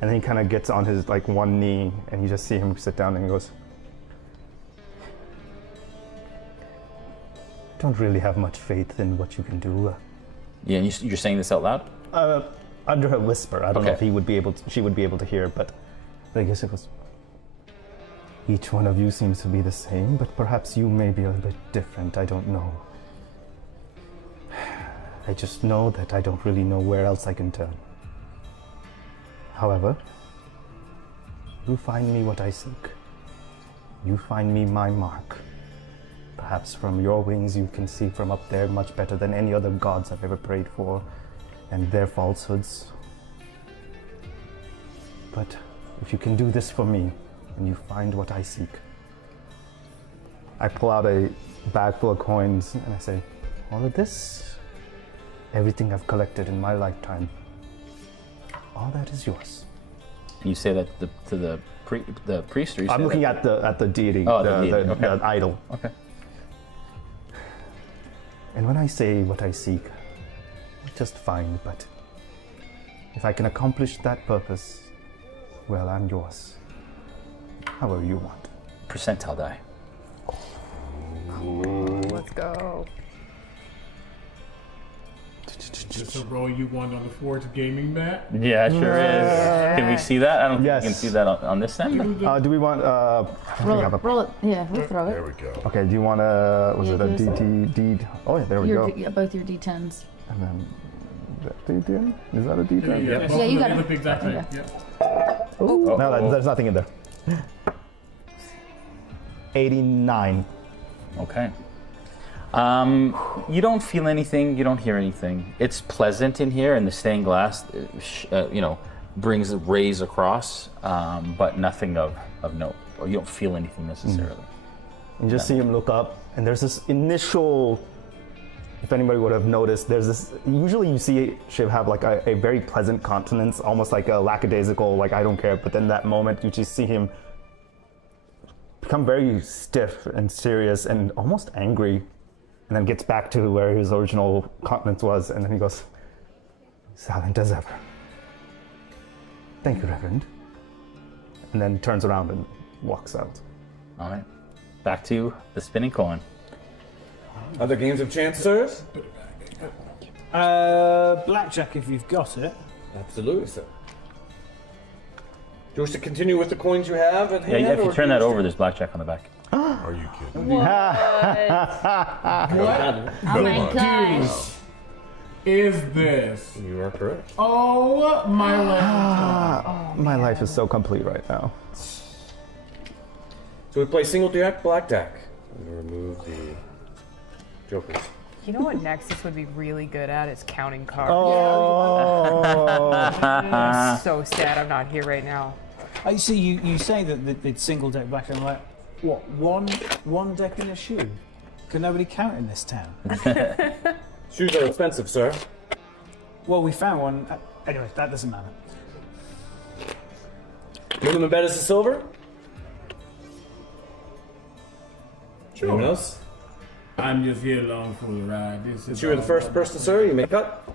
And then he kind of gets on his one knee, and you just see him sit down, and he goes, "Don't really have much faith in what you can do." Yeah, and you're saying this out loud? Under her whisper. I don't know if she would be able to hear, but I guess it was. Each one of you seems to be the same, but perhaps you may be a bit different. I don't know. I just know that I don't really know where else I can turn. However, you find me what I seek. You find me my mark. Perhaps from your wings you can see from up there much better than any other gods I've ever prayed for, and their falsehoods. But if you can do this for me, and you find what I seek, I pull out a bag full of coins and I say, all of this, everything I've collected in my lifetime, all that is yours. You say that to the priest, or you say I'm looking that at the deity, the deity. Okay. the idol. Okay. And when I say what I seek, just fine, but if I can accomplish that purpose, well, I'm yours. However you want. Percentile die. Let's go. Is this a roll you want on the Forge gaming mat? Yeah, it sure is. Can we see that? I don't think we can see that on this end. Do we want Roll it. Yeah, we'll throw it. There we go. Okay, do you want to, was Yeah, it a give us D? Oh yeah, there we go. Yeah, both your D10s. And then, D10? Is that a D10? Yeah, you got they it. look the exact same. Okay. Yeah. No, there's nothing in there. 89. Okay. You don't feel anything. You don't hear anything. It's pleasant in here, and the stained glass, brings rays across, but nothing of note. Or you don't feel anything necessarily. You just see him look up, and there's this initial. If anybody would have noticed, there's this. Usually, you see Shiv have like a very pleasant countenance, almost like a lackadaisical, like I don't care. But then that moment, you just see him become very stiff and serious and almost angry, and then gets back to where his original countenance was, and then he goes, silent as ever. Thank you, Reverend. And then turns around and walks out. All right. Back to the spinning coin. Other games of chance, sirs? Blackjack, if you've got it. Absolutely, sir. Do you wish to continue with the coins you have at hand? Yeah, if you or turn do that wish over, there's blackjack on the back. Are you kidding? What? Oh my God. Is this? You are correct. Oh my life! My life is so complete right now. So we play single deck, blackjack. I'm going to remove the jokers. You know what Nexus would be really good at is counting cards. Oh. I'm so sad I'm not here right now. I see. You say that it's single deck black and white. What? One deck in a shoe? Can nobody count in this town? Shoes are expensive, sir. Well, we found one. Anyway, that doesn't matter. Minimum bet is a silver. Sure. Anyone else? I'm just here along for the ride. This is Since you were the first person, sir, you may cut.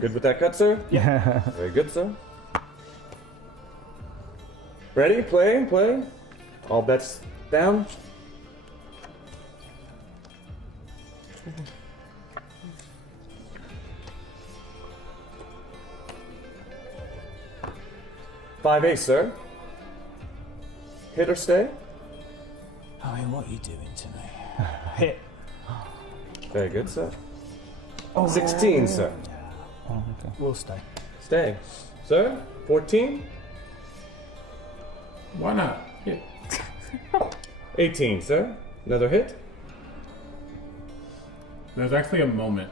Good with that cut, sir? Yeah. Very good, sir. Ready? Play. All bets down. Five ace, sir. Hit or stay? I mean, what are you doing to me? Hit. Very good, sir. 16, sir. Oh, okay. We'll stay. Stay. Sir? 14? Why not? Hit. 18, sir. Another hit? There's actually a moment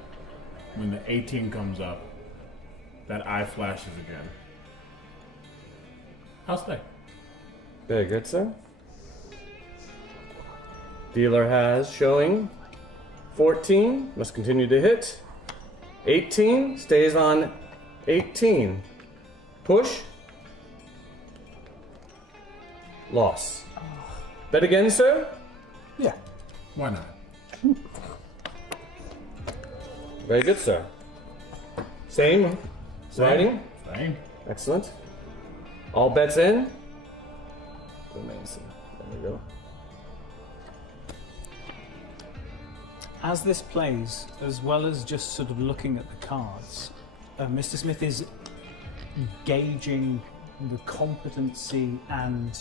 when the 18 comes up that eye flashes again. I'll stay. Very good, sir. Dealer has showing 14, must continue to hit. 18, stays on 18. Push. Loss. Bet again, sir? Yeah. Why not? Very good, sir. Same. Riding. Same. Excellent. All bets in. Amazing. There we go. As this plays, as well as just sort of looking at the cards, Mr. Smith is gauging the competency and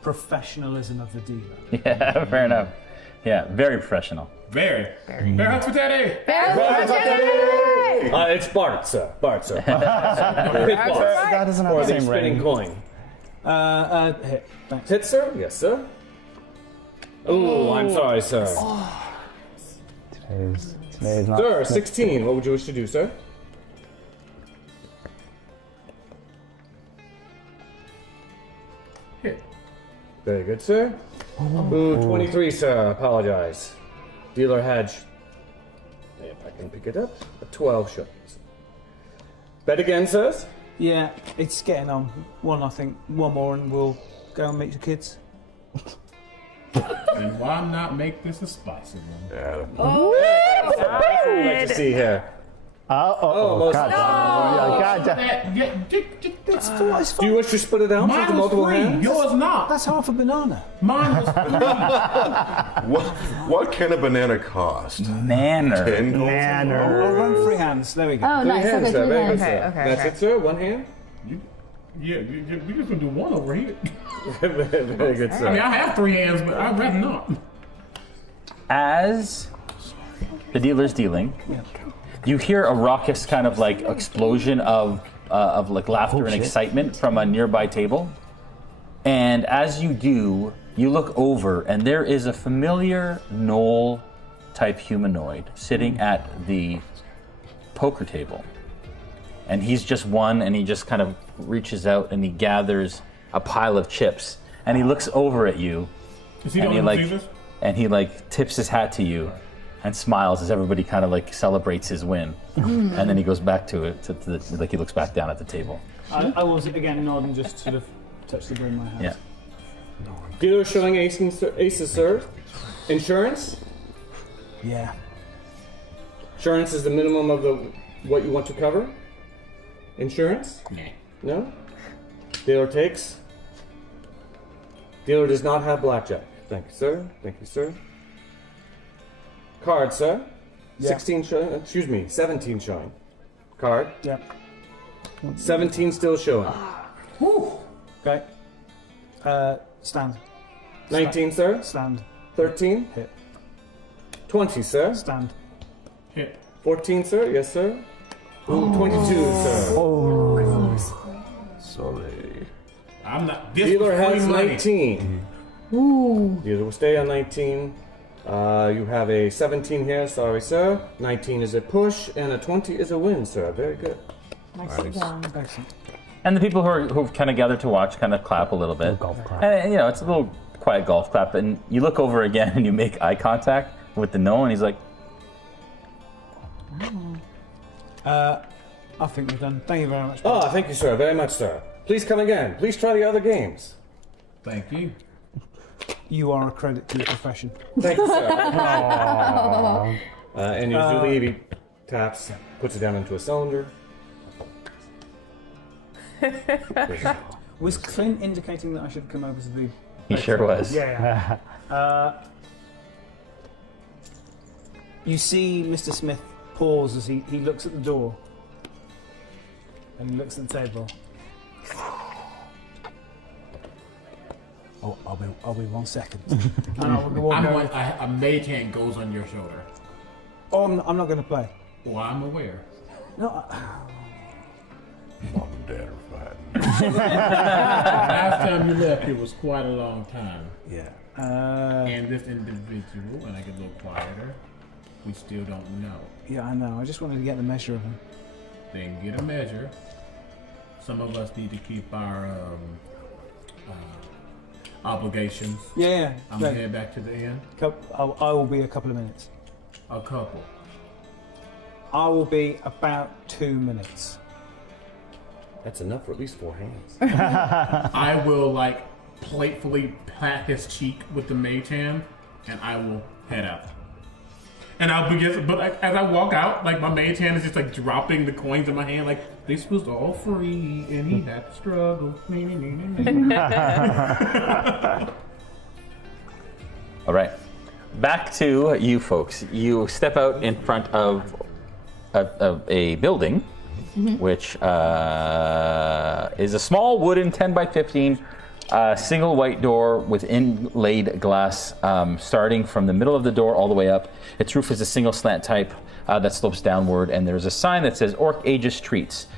professionalism of the dealer. Yeah, fair enough. Yeah, very professional. Very. Bear hospitality. It's Bart, sir. Bart, sir. Hit Bart. That doesn't have Or the the same spinning ring. coin. Hit. Thanks. Hit, sir? Yes, sir. Oh, I'm sorry, sir. Today's not. Sir, 16. What would you wish to do, sir? Hit. Very good, sir. Ooh, 23, sir. Apologize. Dealer hedge. If I can pick it up. A 12 shows. Bet again, sirs. Yeah, it's getting on. One more, and we'll go and meet the kids. And why not make this a spicy one? Adam. What would you like to see here? Oh, God. Yeah, God. Do you wish to split it out into Mine was multiple free. hands? Yours not. That's half a banana. Mine was free. What can a banana cost? Manner. 10 gold? I'll run three hands. There we go. Oh, Three nice. hands, Okay, sir. three Very good, hands. sir. Okay, That's okay. it, sir. One hand. Yeah, we just gonna do one over here. Very good, I mean, sir. I have three hands, but I'd rather not. As the dealer's dealing, you hear a raucous kind of like explosion of like laughter and excitement from a nearby table. And as you do, you look over, and there is a familiar gnoll type humanoid sitting at the poker table. And he's just won, and he just kind of reaches out and he gathers a pile of chips, and he looks over at you, Is he and the he one who like sees us? and he like tips his hat to you and smiles as everybody kind of like celebrates his win. And then he goes back to it, like he looks back down at the table. I was again nod and just sort of touch the brim of my hand. Yeah. Dealer showing aces, sir. Insurance. Yeah. Insurance is the minimum of what you want to cover. Insurance? No? Dealer takes. Dealer does not have blackjack. Thank you, sir. Thank you, sir. Card, sir. Yeah. 16 showing. 17 showing. Card. Yeah. 17 still showing. Okay. Stand. 19, sir. Stand. 13. Hit. 20, sir. Stand. Hit. 14, sir. Yes, sir. Ooh, 22, sir. Sully. I'm not. This Dealer was free has money. 19. Ooh. You will stay on 19. You have a 17 here, sorry, sir. 19 is a push, and a 20 is a win, sir. Very good. Nice. Excellent. And the people who've kind of gathered to watch kind of clap a little bit. Golf clap. And, you know, it's a little quiet golf clap. And you look over again and you make eye contact with the gnome, and he's like, I think we're done. Thank you very much. Oh, thank you, sir. Very much, sir. Please come again. Please try the other games. Thank you. You are a credit to your profession. Thank you, sir. And usually he taps, puts it down into a cylinder. Was Clint indicating that I should come over to the... he sure was. Yeah. You see Mr. Smith pause as he looks at the door. And he looks at the table. Oh, I'll be 1 second. A mage hand goes on your shoulder. Oh, I'm not going to play. Well, I'm aware. No, Mom and Dad are fighting. Last time you left, it was quite a long time. yeah. And this individual, and I get a little quieter, we still don't know. Yeah, I know. I just wanted to get the measure of him. Then get a measure. Some of us need to keep our obligations. Yeah. I'm gonna head back to the inn. I will be a couple of minutes. A couple. I will be about 2 minutes. That's enough for at least 4 hands. I will like playfully pat his cheek with the mage hand, and I will head out. And I'll begin, but as I walk out, like my mage hand is just like dropping the coins in my hand, like this was all free, and he had to struggle. All right. Back to you folks. You step out in front of a building, which is a small wooden 10 by 15 single white door with inlaid glass starting from the middle of the door all the way up. Its roof is a single slant type that slopes downward, and there's a sign that says Orc Aegis Treats.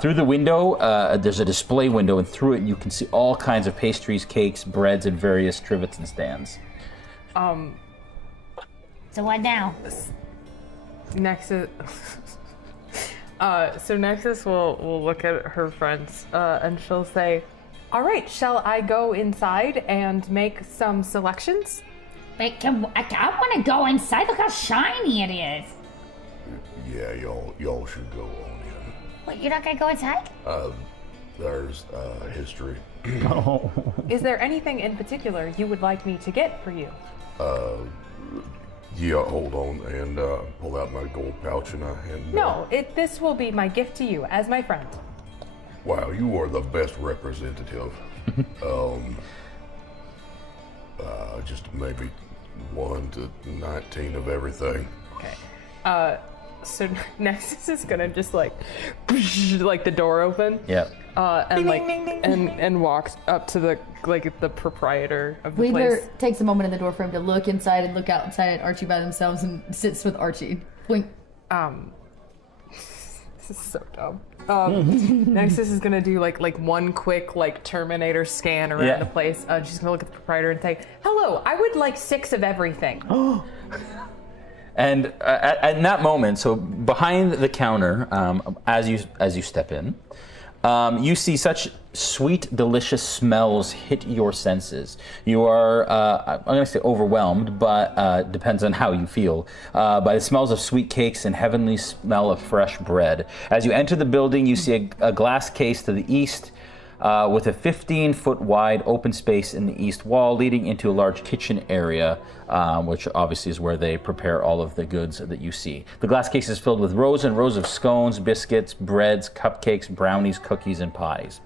Through the window, there's a display window, and through it you can see all kinds of pastries, cakes, breads, and various trivets and stands. So what now? Nexus. So Nexus will look at her friends and she'll say, "All right, shall I go inside and make some selections?" Wait, I want to go inside. Look how shiny it is. Yeah, y'all should go on in. Wait, you're not gonna go inside? There's history. Is there anything in particular you would like me to get for you? Yeah, hold on, and pull out my gold pouch and I hand. No, this will be my gift to you as my friend. Wow, you are the best representative. Just maybe 1 to 19 of everything. Okay. So Nexus is gonna just like the door open. Yep. And like and walks up to the proprietor of the Wedler place. takes a moment in the door frame to look inside and look outside at Archie by themselves and sits with Archie. Blink. This is so dumb. Nexus is gonna do like one quick like Terminator scan around the place. She's gonna look at the proprietor and say, "Hello, I would like 6 of everything." And at that moment, so behind the counter, as you step in, you see such sweet, delicious smells hit your senses. You are, I'm going to say overwhelmed, but depends on how you feel, by the smells of sweet cakes and heavenly smell of fresh bread. As you enter the building, you see a glass case to the east, with a 15-foot wide open space in the east wall leading into a large kitchen area, which obviously is where they prepare all of the goods that you see. The glass case is filled with rows and rows of scones, biscuits, breads, cupcakes, brownies, cookies, and pies.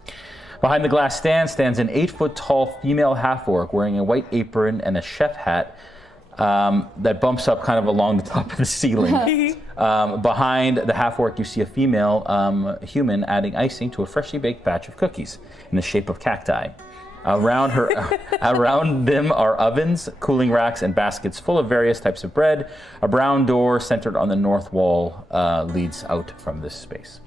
Behind the glass stand stands an 8-foot tall female half-orc wearing a white apron and a chef hat that bumps up kind of along the top of the ceiling. Behind the half-orc, you see a female human adding icing to a freshly baked batch of cookies in the shape of cacti. Around them are ovens, cooling racks, and baskets full of various types of bread. A brown door centered on the north wall leads out from this space.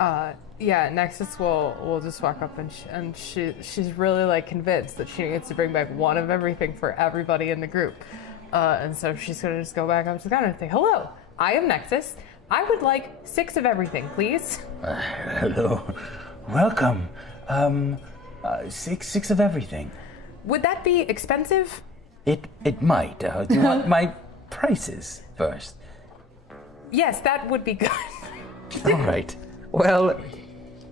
Yeah, Nexus will just walk up and she's really like convinced that she needs to bring back one of everything for everybody in the group. And so she's gonna just go back up to the counter and say, "Hello, I am Nexus. I would like 6 of everything, please." Hello. Welcome. 6 of everything. Would that be expensive? It might. Do you want my prices first? Yes, that would be good. All right. Well,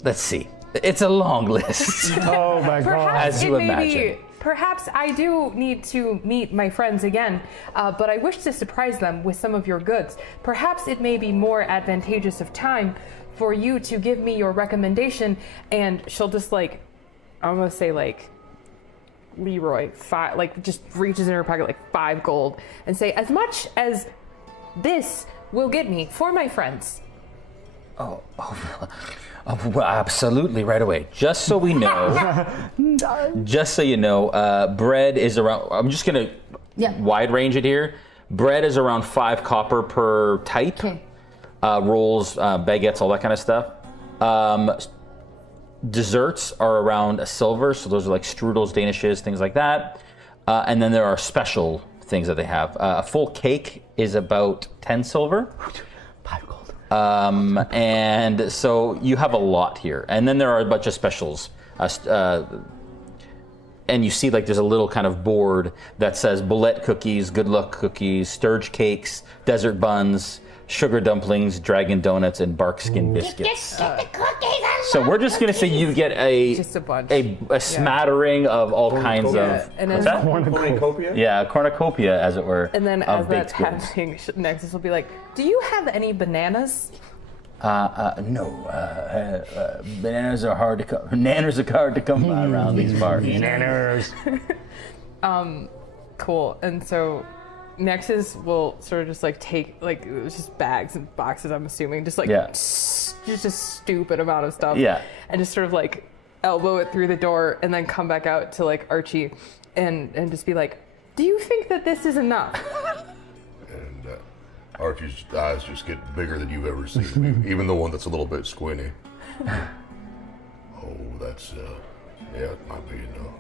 let's see. It's a long list. Oh my god. As you imagine. Perhaps I do need to meet my friends again, but I wish to surprise them with some of your goods. Perhaps it may be more advantageous of time for you to give me your recommendation, and she'll just like, I'm gonna say like, Leroy, 5, like just reaches in her pocket like 5 gold and say, as much as this will get me for my friends. Oh, well, absolutely, right away. Just so we know, just so you know, bread is around, I'm just going to wide range it here. Bread is around 5 copper per type. Okay. Rolls, baguettes, all that kind of stuff. Desserts are around a silver, so those are like strudels, danishes, things like that. And then there are special things that they have. A full cake is about 10 silver. 5 gold. And so you have a lot here. And then there are a bunch of specials. And you see like there's a little kind of board that says bullet cookies, good luck cookies, sturge cakes, desert buns, sugar dumplings, dragon donuts, and bark skin biscuits. Get the cookies. So we're just going to say you get Just a bunch. a smattering of all kinds of... And then, What's that? Cornucopia? Yeah, a cornucopia, as it were. and then of as that's baked goods. happening, Nexus will be like, do you have any bananas? No. Bananas are hard to come. Bananas are hard to come by around these parts. Bananas. Cool. And so Nexus will sort of just like take like it's just bags and boxes, I'm assuming, just like just a stupid amount of stuff. Yeah. And just sort of like elbow it through the door and then come back out to like Archie and just be like, do you think that this is enough? And Archie's eyes just get bigger than you've ever seen, even the one that's a little bit squinty. Oh, that's, yeah, it might be enough.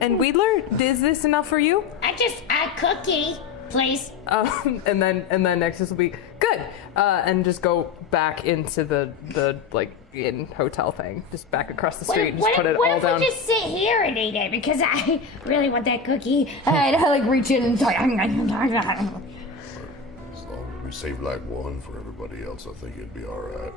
And Wedler, is this enough for you? A cookie, please. And then Nexus will be good, and just go back into the like inn hotel thing, just back across the street, and just put it all What down. if we just sit here and eat it? Because I really want that cookie. And I like reach in and As long as we save like 1 for everybody else, I think it'd be all right.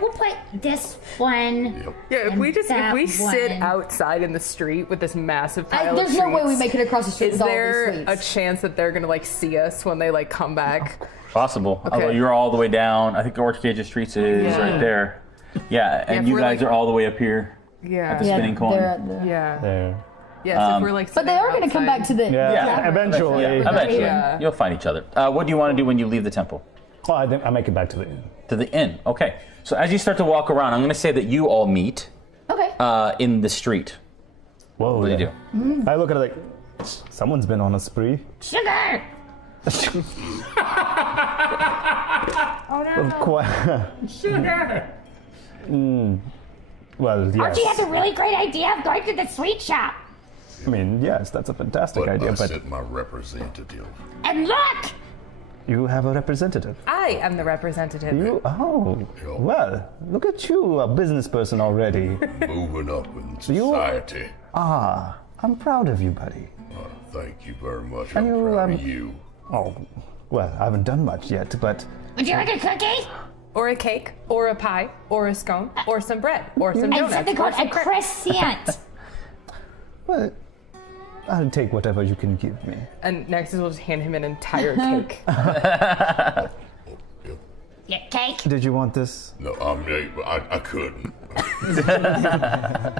We'll put this one. Yep. Yeah, if we And sit one. outside in the street with this massive pile there's of no way we treats, make it across the street is with all there these a sweets. chance that they're gonna like see us when they like come back? Possible. Okay. Although you're all the way down. I think the Orchard of Streets is Yeah. right there. Yeah, and if you we're, guys like- are all the way up here. Yeah. At the spinning coin. they're at the- Yeah. There. Yes, if we're like. But they are going to come back to the. Yeah, eventually. Eventually. Yeah. You'll find each other. What do you want to do when you leave the temple? Oh, I think I make it back to the inn. To the inn. Okay. So as you start to walk around, I'm going to say that you all meet Okay. in the street. Whoa. What do you do? I look at it like, someone's been on a spree. Sugar. Sugar! Well, yes. Archie has a really great idea of going to the sweet shop. I mean, yes, that's a fantastic But idea, I but sent my representative. And look! you have a representative. I am the representative. You? Oh, well, look at you, a business person already. Moving up in You- society. Ah, I'm proud of you, buddy. Thank you very much. Are I'm you, proud of you. Oh, well, I haven't done much yet, but Would you like a cookie? Or a cake, or a pie, or a scone, or some bread, or some And donuts. something or called some a cra- croissant. well, I'll take whatever you can give me. And Nexus will just hand him an entire cake. Yeah, cake? Did you want this? No, I couldn't.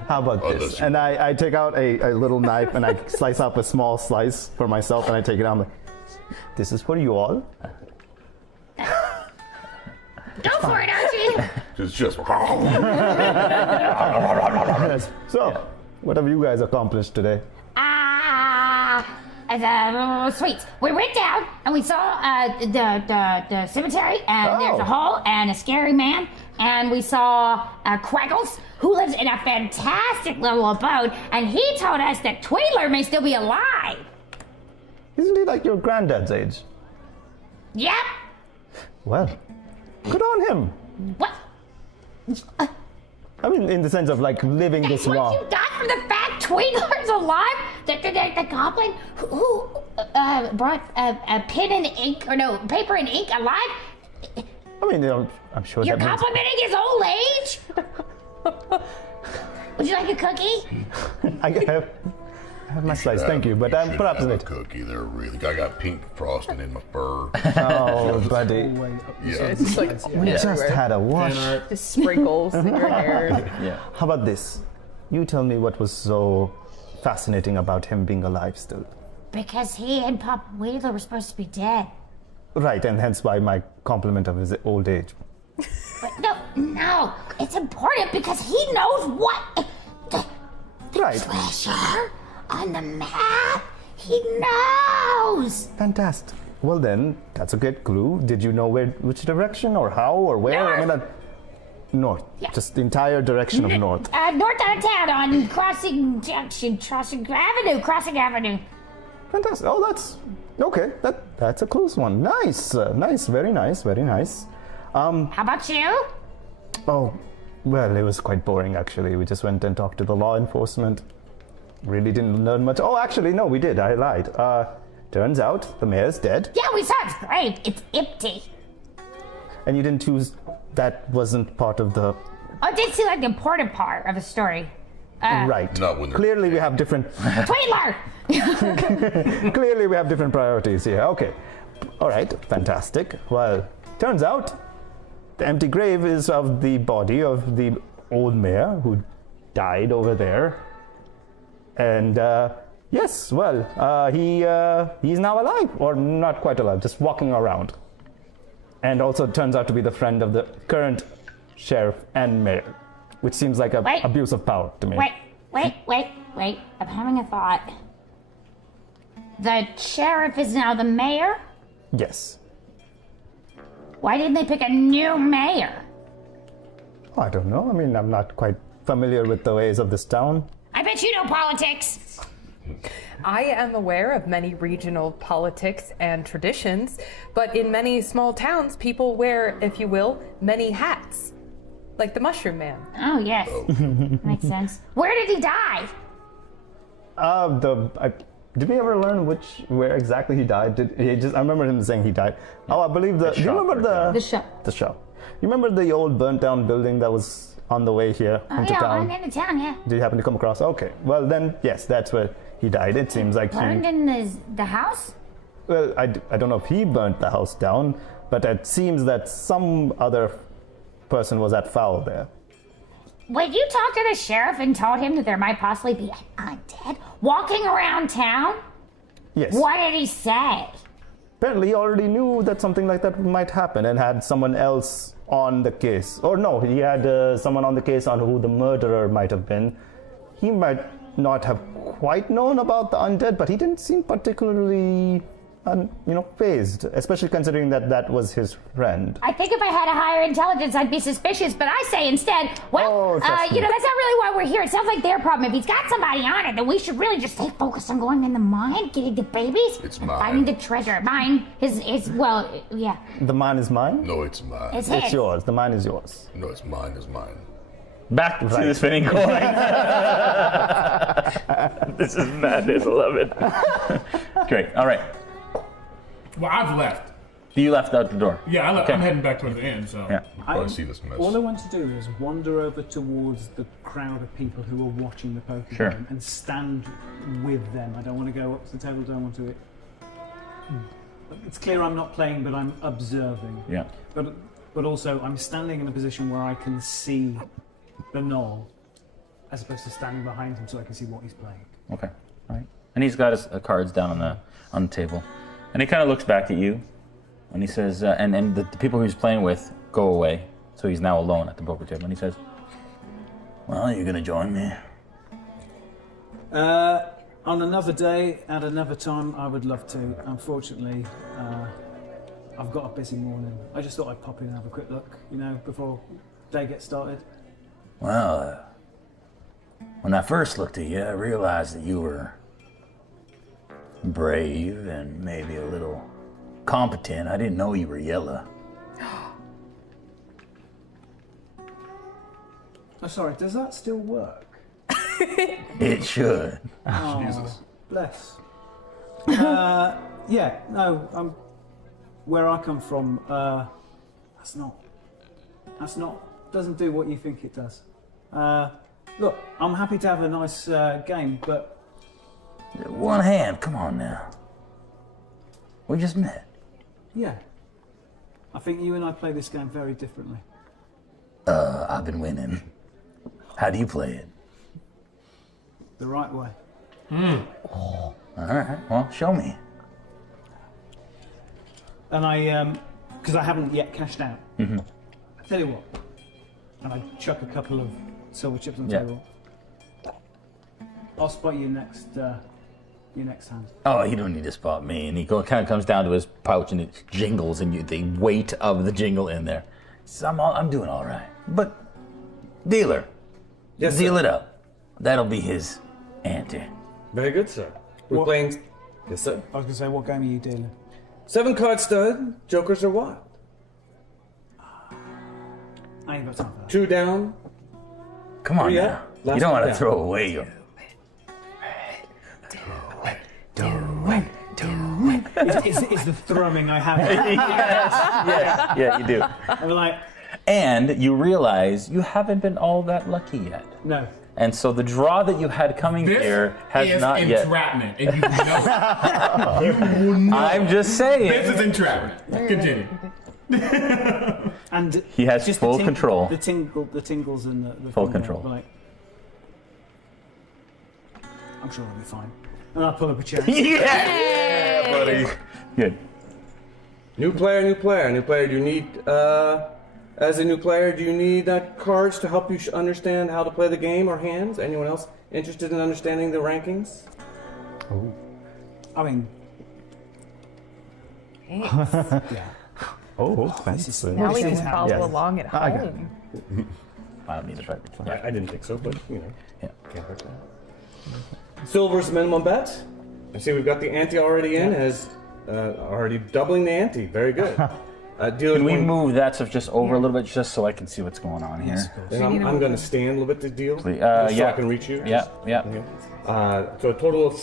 How about this? this- And I take out a little knife and I slice up a small slice for myself and I take it out. I'm like, this is for you all. Go for it, Archie! It's just. So, what have you guys accomplished today? sweets. We went down and we saw the cemetery, and there's a hole and a scary man, and we saw Quaggles, who lives in a fantastic little abode, and he told us that Tweedler may still be alive. Isn't he like your granddad's age? Yep. Well, good on him. What? I mean, in the sense of like living this What long. you got from the fact Tweedler's alive? The goblin who brought a pen and ink, or no, paper and ink alive? I mean, I'm sure You're that means... complimenting his old age? Would you like a cookie? I have my slice, thank you, but I'm perhaps have a late. cookie there, really. I got pink frosting in my fur. Oh, buddy. Yeah. It's just like We just everywhere. had a wash. Just sprinkles in your hair. Yeah. How about this? You tell me what was so fascinating about him being alive still. Because he and Papa Wheeler were supposed to be dead. Right, and hence why my compliment of his old age. But no, it's important because he knows what. Right. Treasure on the map. He knows. Fantastic. Well then, that's a good clue. Did you know which direction or how or where? North. I mean, north. Yeah. Just the entire direction of north. North out of town on Crossing Junction, Crossing Avenue. Fantastic. Oh, that's okay. That's a close one. Nice, nice, very nice, very nice. How about you? Oh, well, it was quite boring actually. We just went and talked to the law enforcement. Really didn't learn much. Oh, actually, no, we did. I lied. Turns out the mayor's dead. Yeah, we saw his grave. It's empty. And you didn't choose. That wasn't part of the. Oh, it did seem like the important part of the story. Right. Not when they're Clearly, we have different. Tweedler! Clearly, we have different priorities here. Okay. All right. Fantastic. Well, turns out the empty grave is of the body of the old mayor who died over there. And yes, well, he's now alive, or not quite alive, just walking around. And also turns out to be the friend of the current sheriff and mayor, which seems like an abuse of power to me. Wait. I'm having a thought. The sheriff is now the mayor? Yes. Why didn't they pick a new mayor? I don't know. I mean, I'm not quite familiar with the ways of this town. I bet you know politics. I am aware of many regional politics and traditions, but in many small towns, people wear, if you will, many hats. Like the Mushroom Man. Oh, yes. Makes sense. Where did he die? Did we ever learn where exactly he died? I remember him saying he died. Oh, I believe do you remember The shop. The shop. You remember the old burnt down building that was on the way here into town? I'm into town, yeah. Did you happen to come across? Okay. Well, then, yes, that's where he died. It seems like Burned in the house? Well, I don't know if he burnt the house down, but it seems that some other person was at foul there. Wait, you talked to the sheriff and told him that there might possibly be an undead walking around town? Yes. What did he say? Apparently, he already knew that something like that might happen and had someone else on the case. Or no, he had someone on the case on who the murderer might have been. He might not have quite known about the undead, but he didn't seem particularly, phased, especially considering that was his friend. I think if I had a higher intelligence, I'd be suspicious, but I say instead, that's not really why we're here. It sounds like their problem. If he's got somebody on it, then we should really just stay focused on going in the mine, getting the babies, It's and mine. finding the treasure. Mine yeah. The mine is mine? No, it's mine. It's It's his. yours. The mine is yours. No, it's mine. It's mine. Back to the spinning coin. This is madness. I love it. Great. All right. Well, I've left. You left out the door. Yeah, I left. Okay. I'm heading back towards the end, so. Yeah. I see this mess. All I want to do is wander over towards the crowd of people who are watching the poker Sure. game and stand with them. I don't want to go up to the table, don't want to... It's clear I'm not playing, but I'm observing. Yeah. But also, I'm standing in a position where I can see the knoll, as opposed to standing behind him so I can see what he's playing. Okay. All right. And he's got his cards down on the table, and he kind of looks back at you, and he says, and the people who he's playing with go away, so he's now alone at the poker table, and he says, "Well, you're gonna join me." On another day, at another time, I would love to. Unfortunately, I've got a busy morning. I just thought I'd pop in and have a quick look, before day gets started. Well, when I first looked at you, I realized that you were brave and maybe a little competent. I didn't know you were yellow. Oh, sorry, does that still work? It should. Oh, Jesus. Bless. Where I come from, doesn't do what you think it does. Look, I'm happy to have a nice game, but... One hand, come on now. We just met. Yeah. I think you and I play this game very differently. I've been winning. How do you play it? The right way. All right, well, show me. And I, because I haven't yet cashed out. Mm-hmm. I tell you what, and I chuck a couple of silver chips on the table. I'll spot you next hand. Oh, you don't need to spot me. And he kind of comes down to his pouch and it jingles, and the weight of the jingle in there. So I'm doing all right. But dealer, Yes, deal sir. it up. That'll be his ante. Very good, sir. We're What- playing. Yes, sir. I was gonna say, what game are you dealing? 7 card stud. Jokers are wild. I ain't got time for that. 2 down. Come on Yeah, now. last You don't one want to down. throw away your... It's the thrumming I have. Yeah, you do. I'm like, And you realize you haven't been all that lucky yet. no. And so the draw that you had coming This here has is not yet. entrapment, and you know it. You know I'm just saying. this is entrapment. Continue. And He has just full the control. The tingles and the Full thing there, control. Like, I'm sure I'll be fine. And I'll pull up a chair. Yeah, buddy. Good. New player, new player, new player. Do you need, as a new player, do you need cards to help you understand how to play the game or hands? Anyone else interested in understanding the rankings? I mean, Yeah. Oh, fancy. Now we This can is follow yes. along at I got home. I don't need to try to. I didn't think so, but you know. Yeah. Can't hurt that. Silver's minimum bet. I see we've got the ante already in as already doubling the ante. Very good. Dealer Can we one- move that stuff just over a little bit just so I can see what's going on here? Then I'm going to stand a little bit to deal, Please. just so Yeah. I can reach you. Yeah, yeah. Okay. So a total of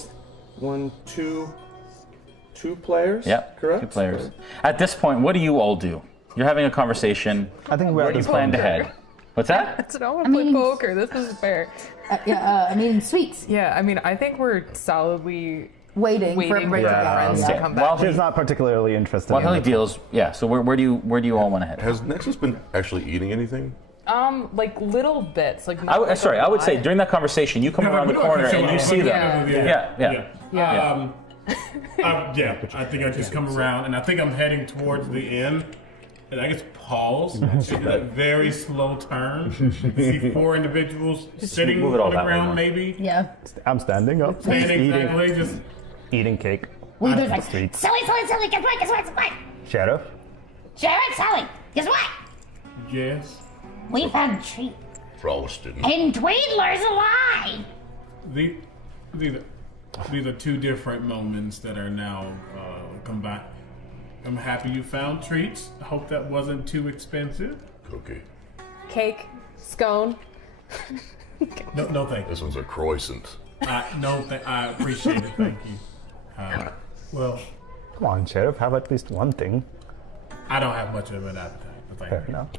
2 players. Yeah, correct. 2 players. At this point, what do you all do? You're having a conversation. I think we're Where at do you this plan to point. head? What's that? So I want to play mean- poker. This is fair. I'm eating sweets. Yeah, I mean, I think we're solidly Waiting for waiting for everybody our to get friends out. to come back. While She's not particularly interested While in Hilly it. deals, yeah. So where do you all want to head? Has Nexus been actually eating anything? Like little bits. Like I would say lot. during that conversation, you come around the corner and you see them. Yeah. Yeah. I think I just come around, and I think I'm heading towards the end, and I just pause, take that very slow turn, see 4 individuals sitting move it all on the that way more. ground, maybe Yeah. I'm standing up, standing eating, exactly, just eating cake. Weeder's like, Streets. Sully, guess what? Sheriff? Sheriff, Sully, guess what? yes. We found a treat. Frosted. And Tweedler's alive. These are 2 different moments that are now combined. I'm happy you found treats. I hope that wasn't too expensive. Cookie. Cake, scone. No, thank you. This one's a croissant. I appreciate it. Thank you. Well, Come on, Sheriff, have at least one thing. I don't have much of an appetite, but thank Fair you. enough.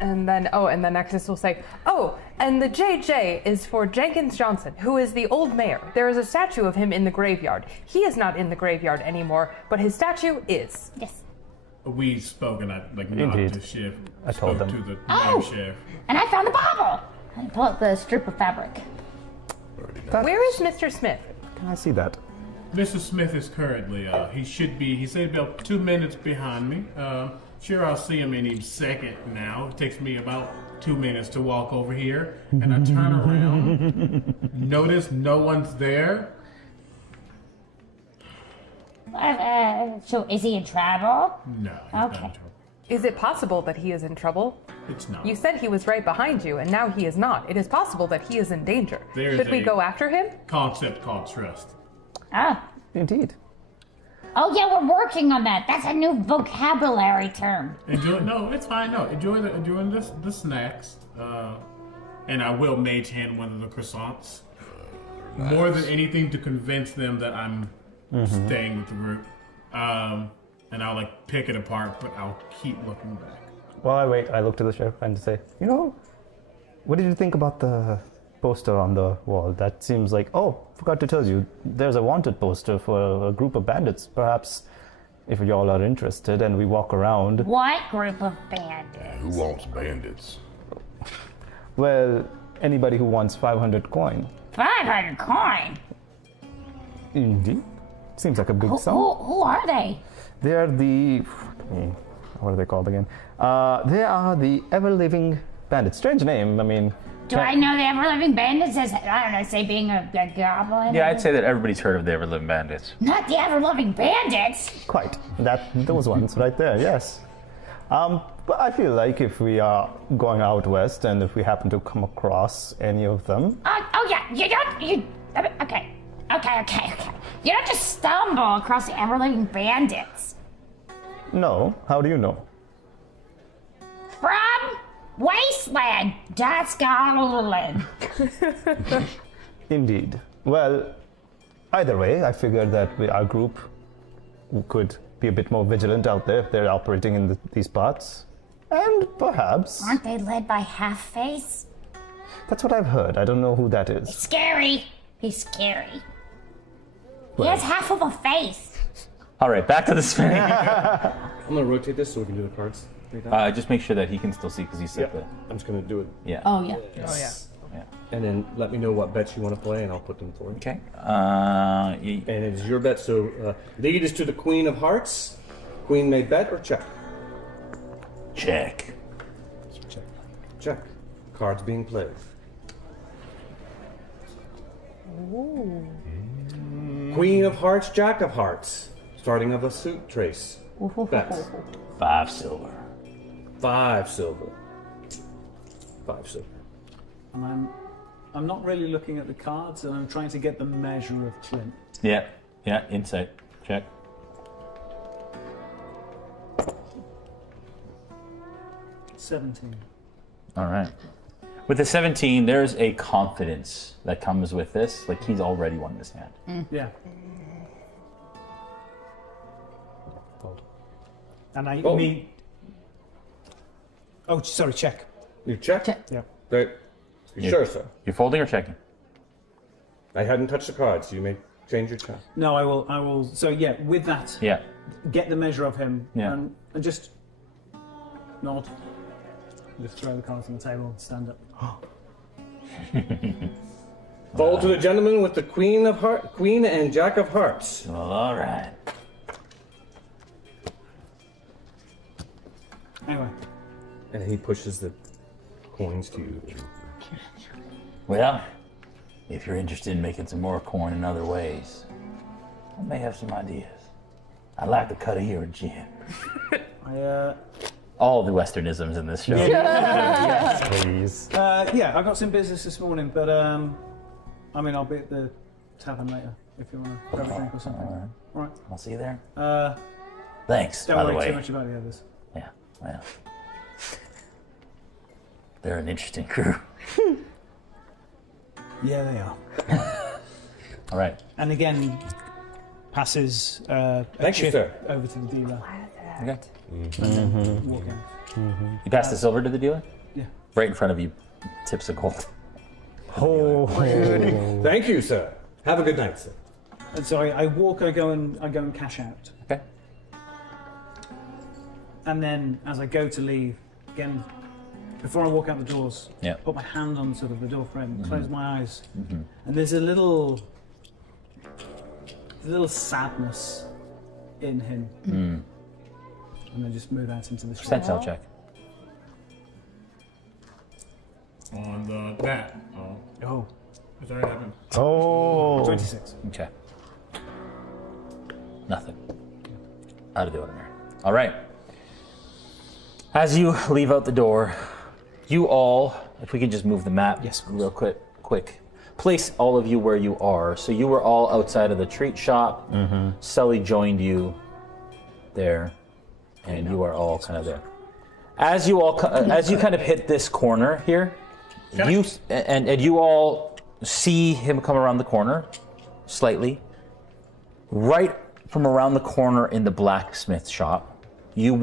And then Nexus will say, and the JJ is for Jenkins Johnson, who is the old mayor. There is a statue of him in the graveyard. He is not in the graveyard anymore, but his statue is. Yes. We spoke and I nodded Indeed. to Shiv. I told spoke them. to the Oh! Shiv. And I found the bauble. I pull out the strip of fabric. Where is Mr. Smith? Can I see that? Mr. Smith is currently, he said about 2 minutes behind me. sure I'll see him any second now. It takes me about 2 minutes to walk over here, and I turn around, notice no one's there. So is he in trouble? No, he's not in Okay. trouble. Is it possible that he is in trouble? It's not. You said he was right behind you, and now he is not. It is possible that he is in danger. There is Should we a- go after him? Concept called trust. Ah. Indeed. Oh yeah, we're working on that. That's a new vocabulary term. Enjoy. No, it's fine. No, enjoy the snacks. And I will mage hand one of the croissants. More than anything to convince them that I'm staying with the group. And I'll like pick it apart, but I'll keep looking back. While I wait, I look to the sheriff and say, you know, what did you think about the poster on the wall? That seems like, oh, forgot to tell you, there's a wanted poster for a group of bandits. Perhaps if y'all are interested and we walk around. What group of bandits? Who wants bandits? Well, anybody who wants 500 coin. 500 coin? Indeed. Seems like a big sum. Who are they? They are the... What are they called again? They are the ever-living bandits. Strange name, I mean... Do I know the ever-living bandits as, I don't know, say being a goblin? Yeah, I'd say that everybody's heard of the Ever-Living Bandits. Not the ever-living bandits! Quite. Those ones right there, yes. But I feel like if we are going out west and if we happen to come across any of them... Oh yeah, okay. You don't just stumble across the ever-living bandits. No, how do you know? From Wasteland, Scotland. Indeed. Well, either way, I figured that our group could be a bit more vigilant out there if they're operating in these parts. And perhaps... Aren't they led by Half-Face? That's what I've heard. I don't know who that is. Scary. He's scary. Well. He has half of a face. All right, back to the spinning. I'm gonna rotate this so we can do the cards. Just make sure that he can still see because he said that. I'm just gonna do it. Yeah. Oh, yeah. Oh, yeah. And then let me know what bets you want to play, and I'll put them for you. Okay. And it is your bet. So lead is to the Queen of Hearts. Queen may bet or check. Check. Check. Check. Cards being played. Ooh. Queen of Hearts, Jack of Hearts. Starting of a suit trace. Bets. 5 silver. 5 silver. 5 silver. And I'm not really looking at the cards, and I'm trying to get the measure of Clint. Yeah. Yeah. Insight. Check. $17. All right. With the 17, there's a confidence that comes with this. Like he's already won this hand. Yeah. And I Oh. mean. Oh, sorry, check. You check? Yeah. Right. You sure, sir? You're folding or checking? I hadn't touched the cards. You may change your check. No, I will. So yeah, with that, Yeah. get the measure of him, Yeah. and just nod. Just throw the cards on the table and stand up. Fold to the gentleman with the Queen of Hearts, Queen and Jack of Hearts. Well, all right. Anyway, And he pushes the coins to you. Well, if you're interested in making some more coin in other ways, I may have some ideas. I'd like to cut a ear of gin. All the Westernisms in this show. Yes, please. yeah, I got some business this morning, but I mean, I'll be at the tavern later if you want to grab a drink or something. All Right. I'll see you there. Uh, Thanks, don't by the worry way. too much about the others. Yeah, well. They're an interesting crew. Yeah, they are. All right. And again, passes a Thank you, chip sir. over to the dealer. Okay. Walk out. You pass the silver to the dealer? Yeah. Right in front of you, tips of gold. Oh, Thank you, sir. Have a good night, sir. And so I walk. I go and cash out. Okay. And then as I go to leave, again, before I walk out the doors, Yeah. put my hand on sort of the door frame, close my eyes, and there's a little sadness in him. And then just move out into the street. Sentinel check. On that. Oh. It's already happened. Oh. 26. Okay. Nothing. Out of the ordinary. All right. As you leave out the door, you all, if we can just move the map real quick. Place all of you where you are. So you were all outside of the treat shop. Sully joined you there, and you are all kind of there. As you all, as you kind of hit this corner here, and you all see him come around the corner, slightly. Right from around the corner in the blacksmith shop, you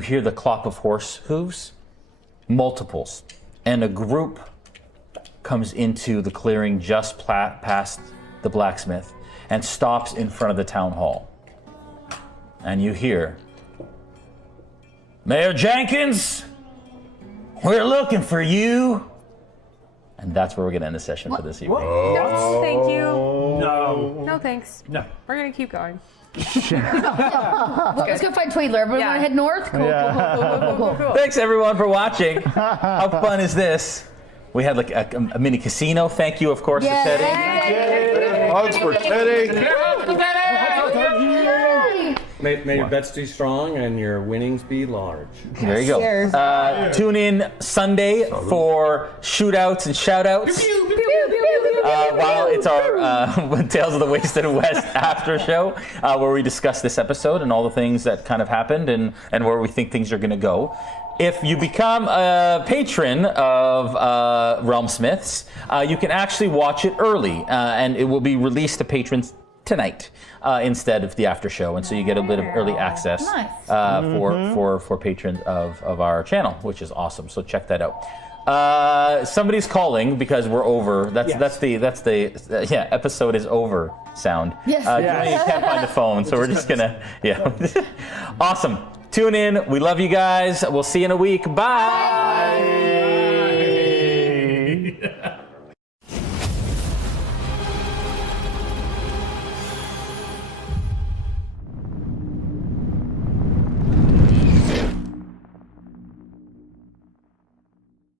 hear the clop of horse hooves, multiples, and a group comes into the clearing just past the blacksmith and stops in front of the town hall. And you hear, Mayor Jenkins, we're looking for you. And that's where we're going to end the session for this evening. No, thank you. No. No, thanks. No. We're going to keep going. Let's go find Tweedler. Everyone want to head north? Cool. Thanks everyone for watching. How fun is this? We had like a mini casino. Thank you, of course, to Teddy. Hugs for Teddy. May your bets be strong and your winnings be large. There you go. Tune in Sunday for shootouts and shoutouts. While it's our Tales of the Wasted West after show, where we discuss this episode and all the things that kind of happened and where we think things are going to go. If you become a patron of Realm Smiths, you can actually watch it early, and it will be released to patrons tonight instead of the after show, and so you get a bit of early access for patrons of our channel, which is awesome. So check that out. Somebody's calling because we're over. That's the episode is over sound. Yes. Julian can't find the phone, so we're just gonna awesome. Tune in. We love you guys. We'll see you in a week. Bye.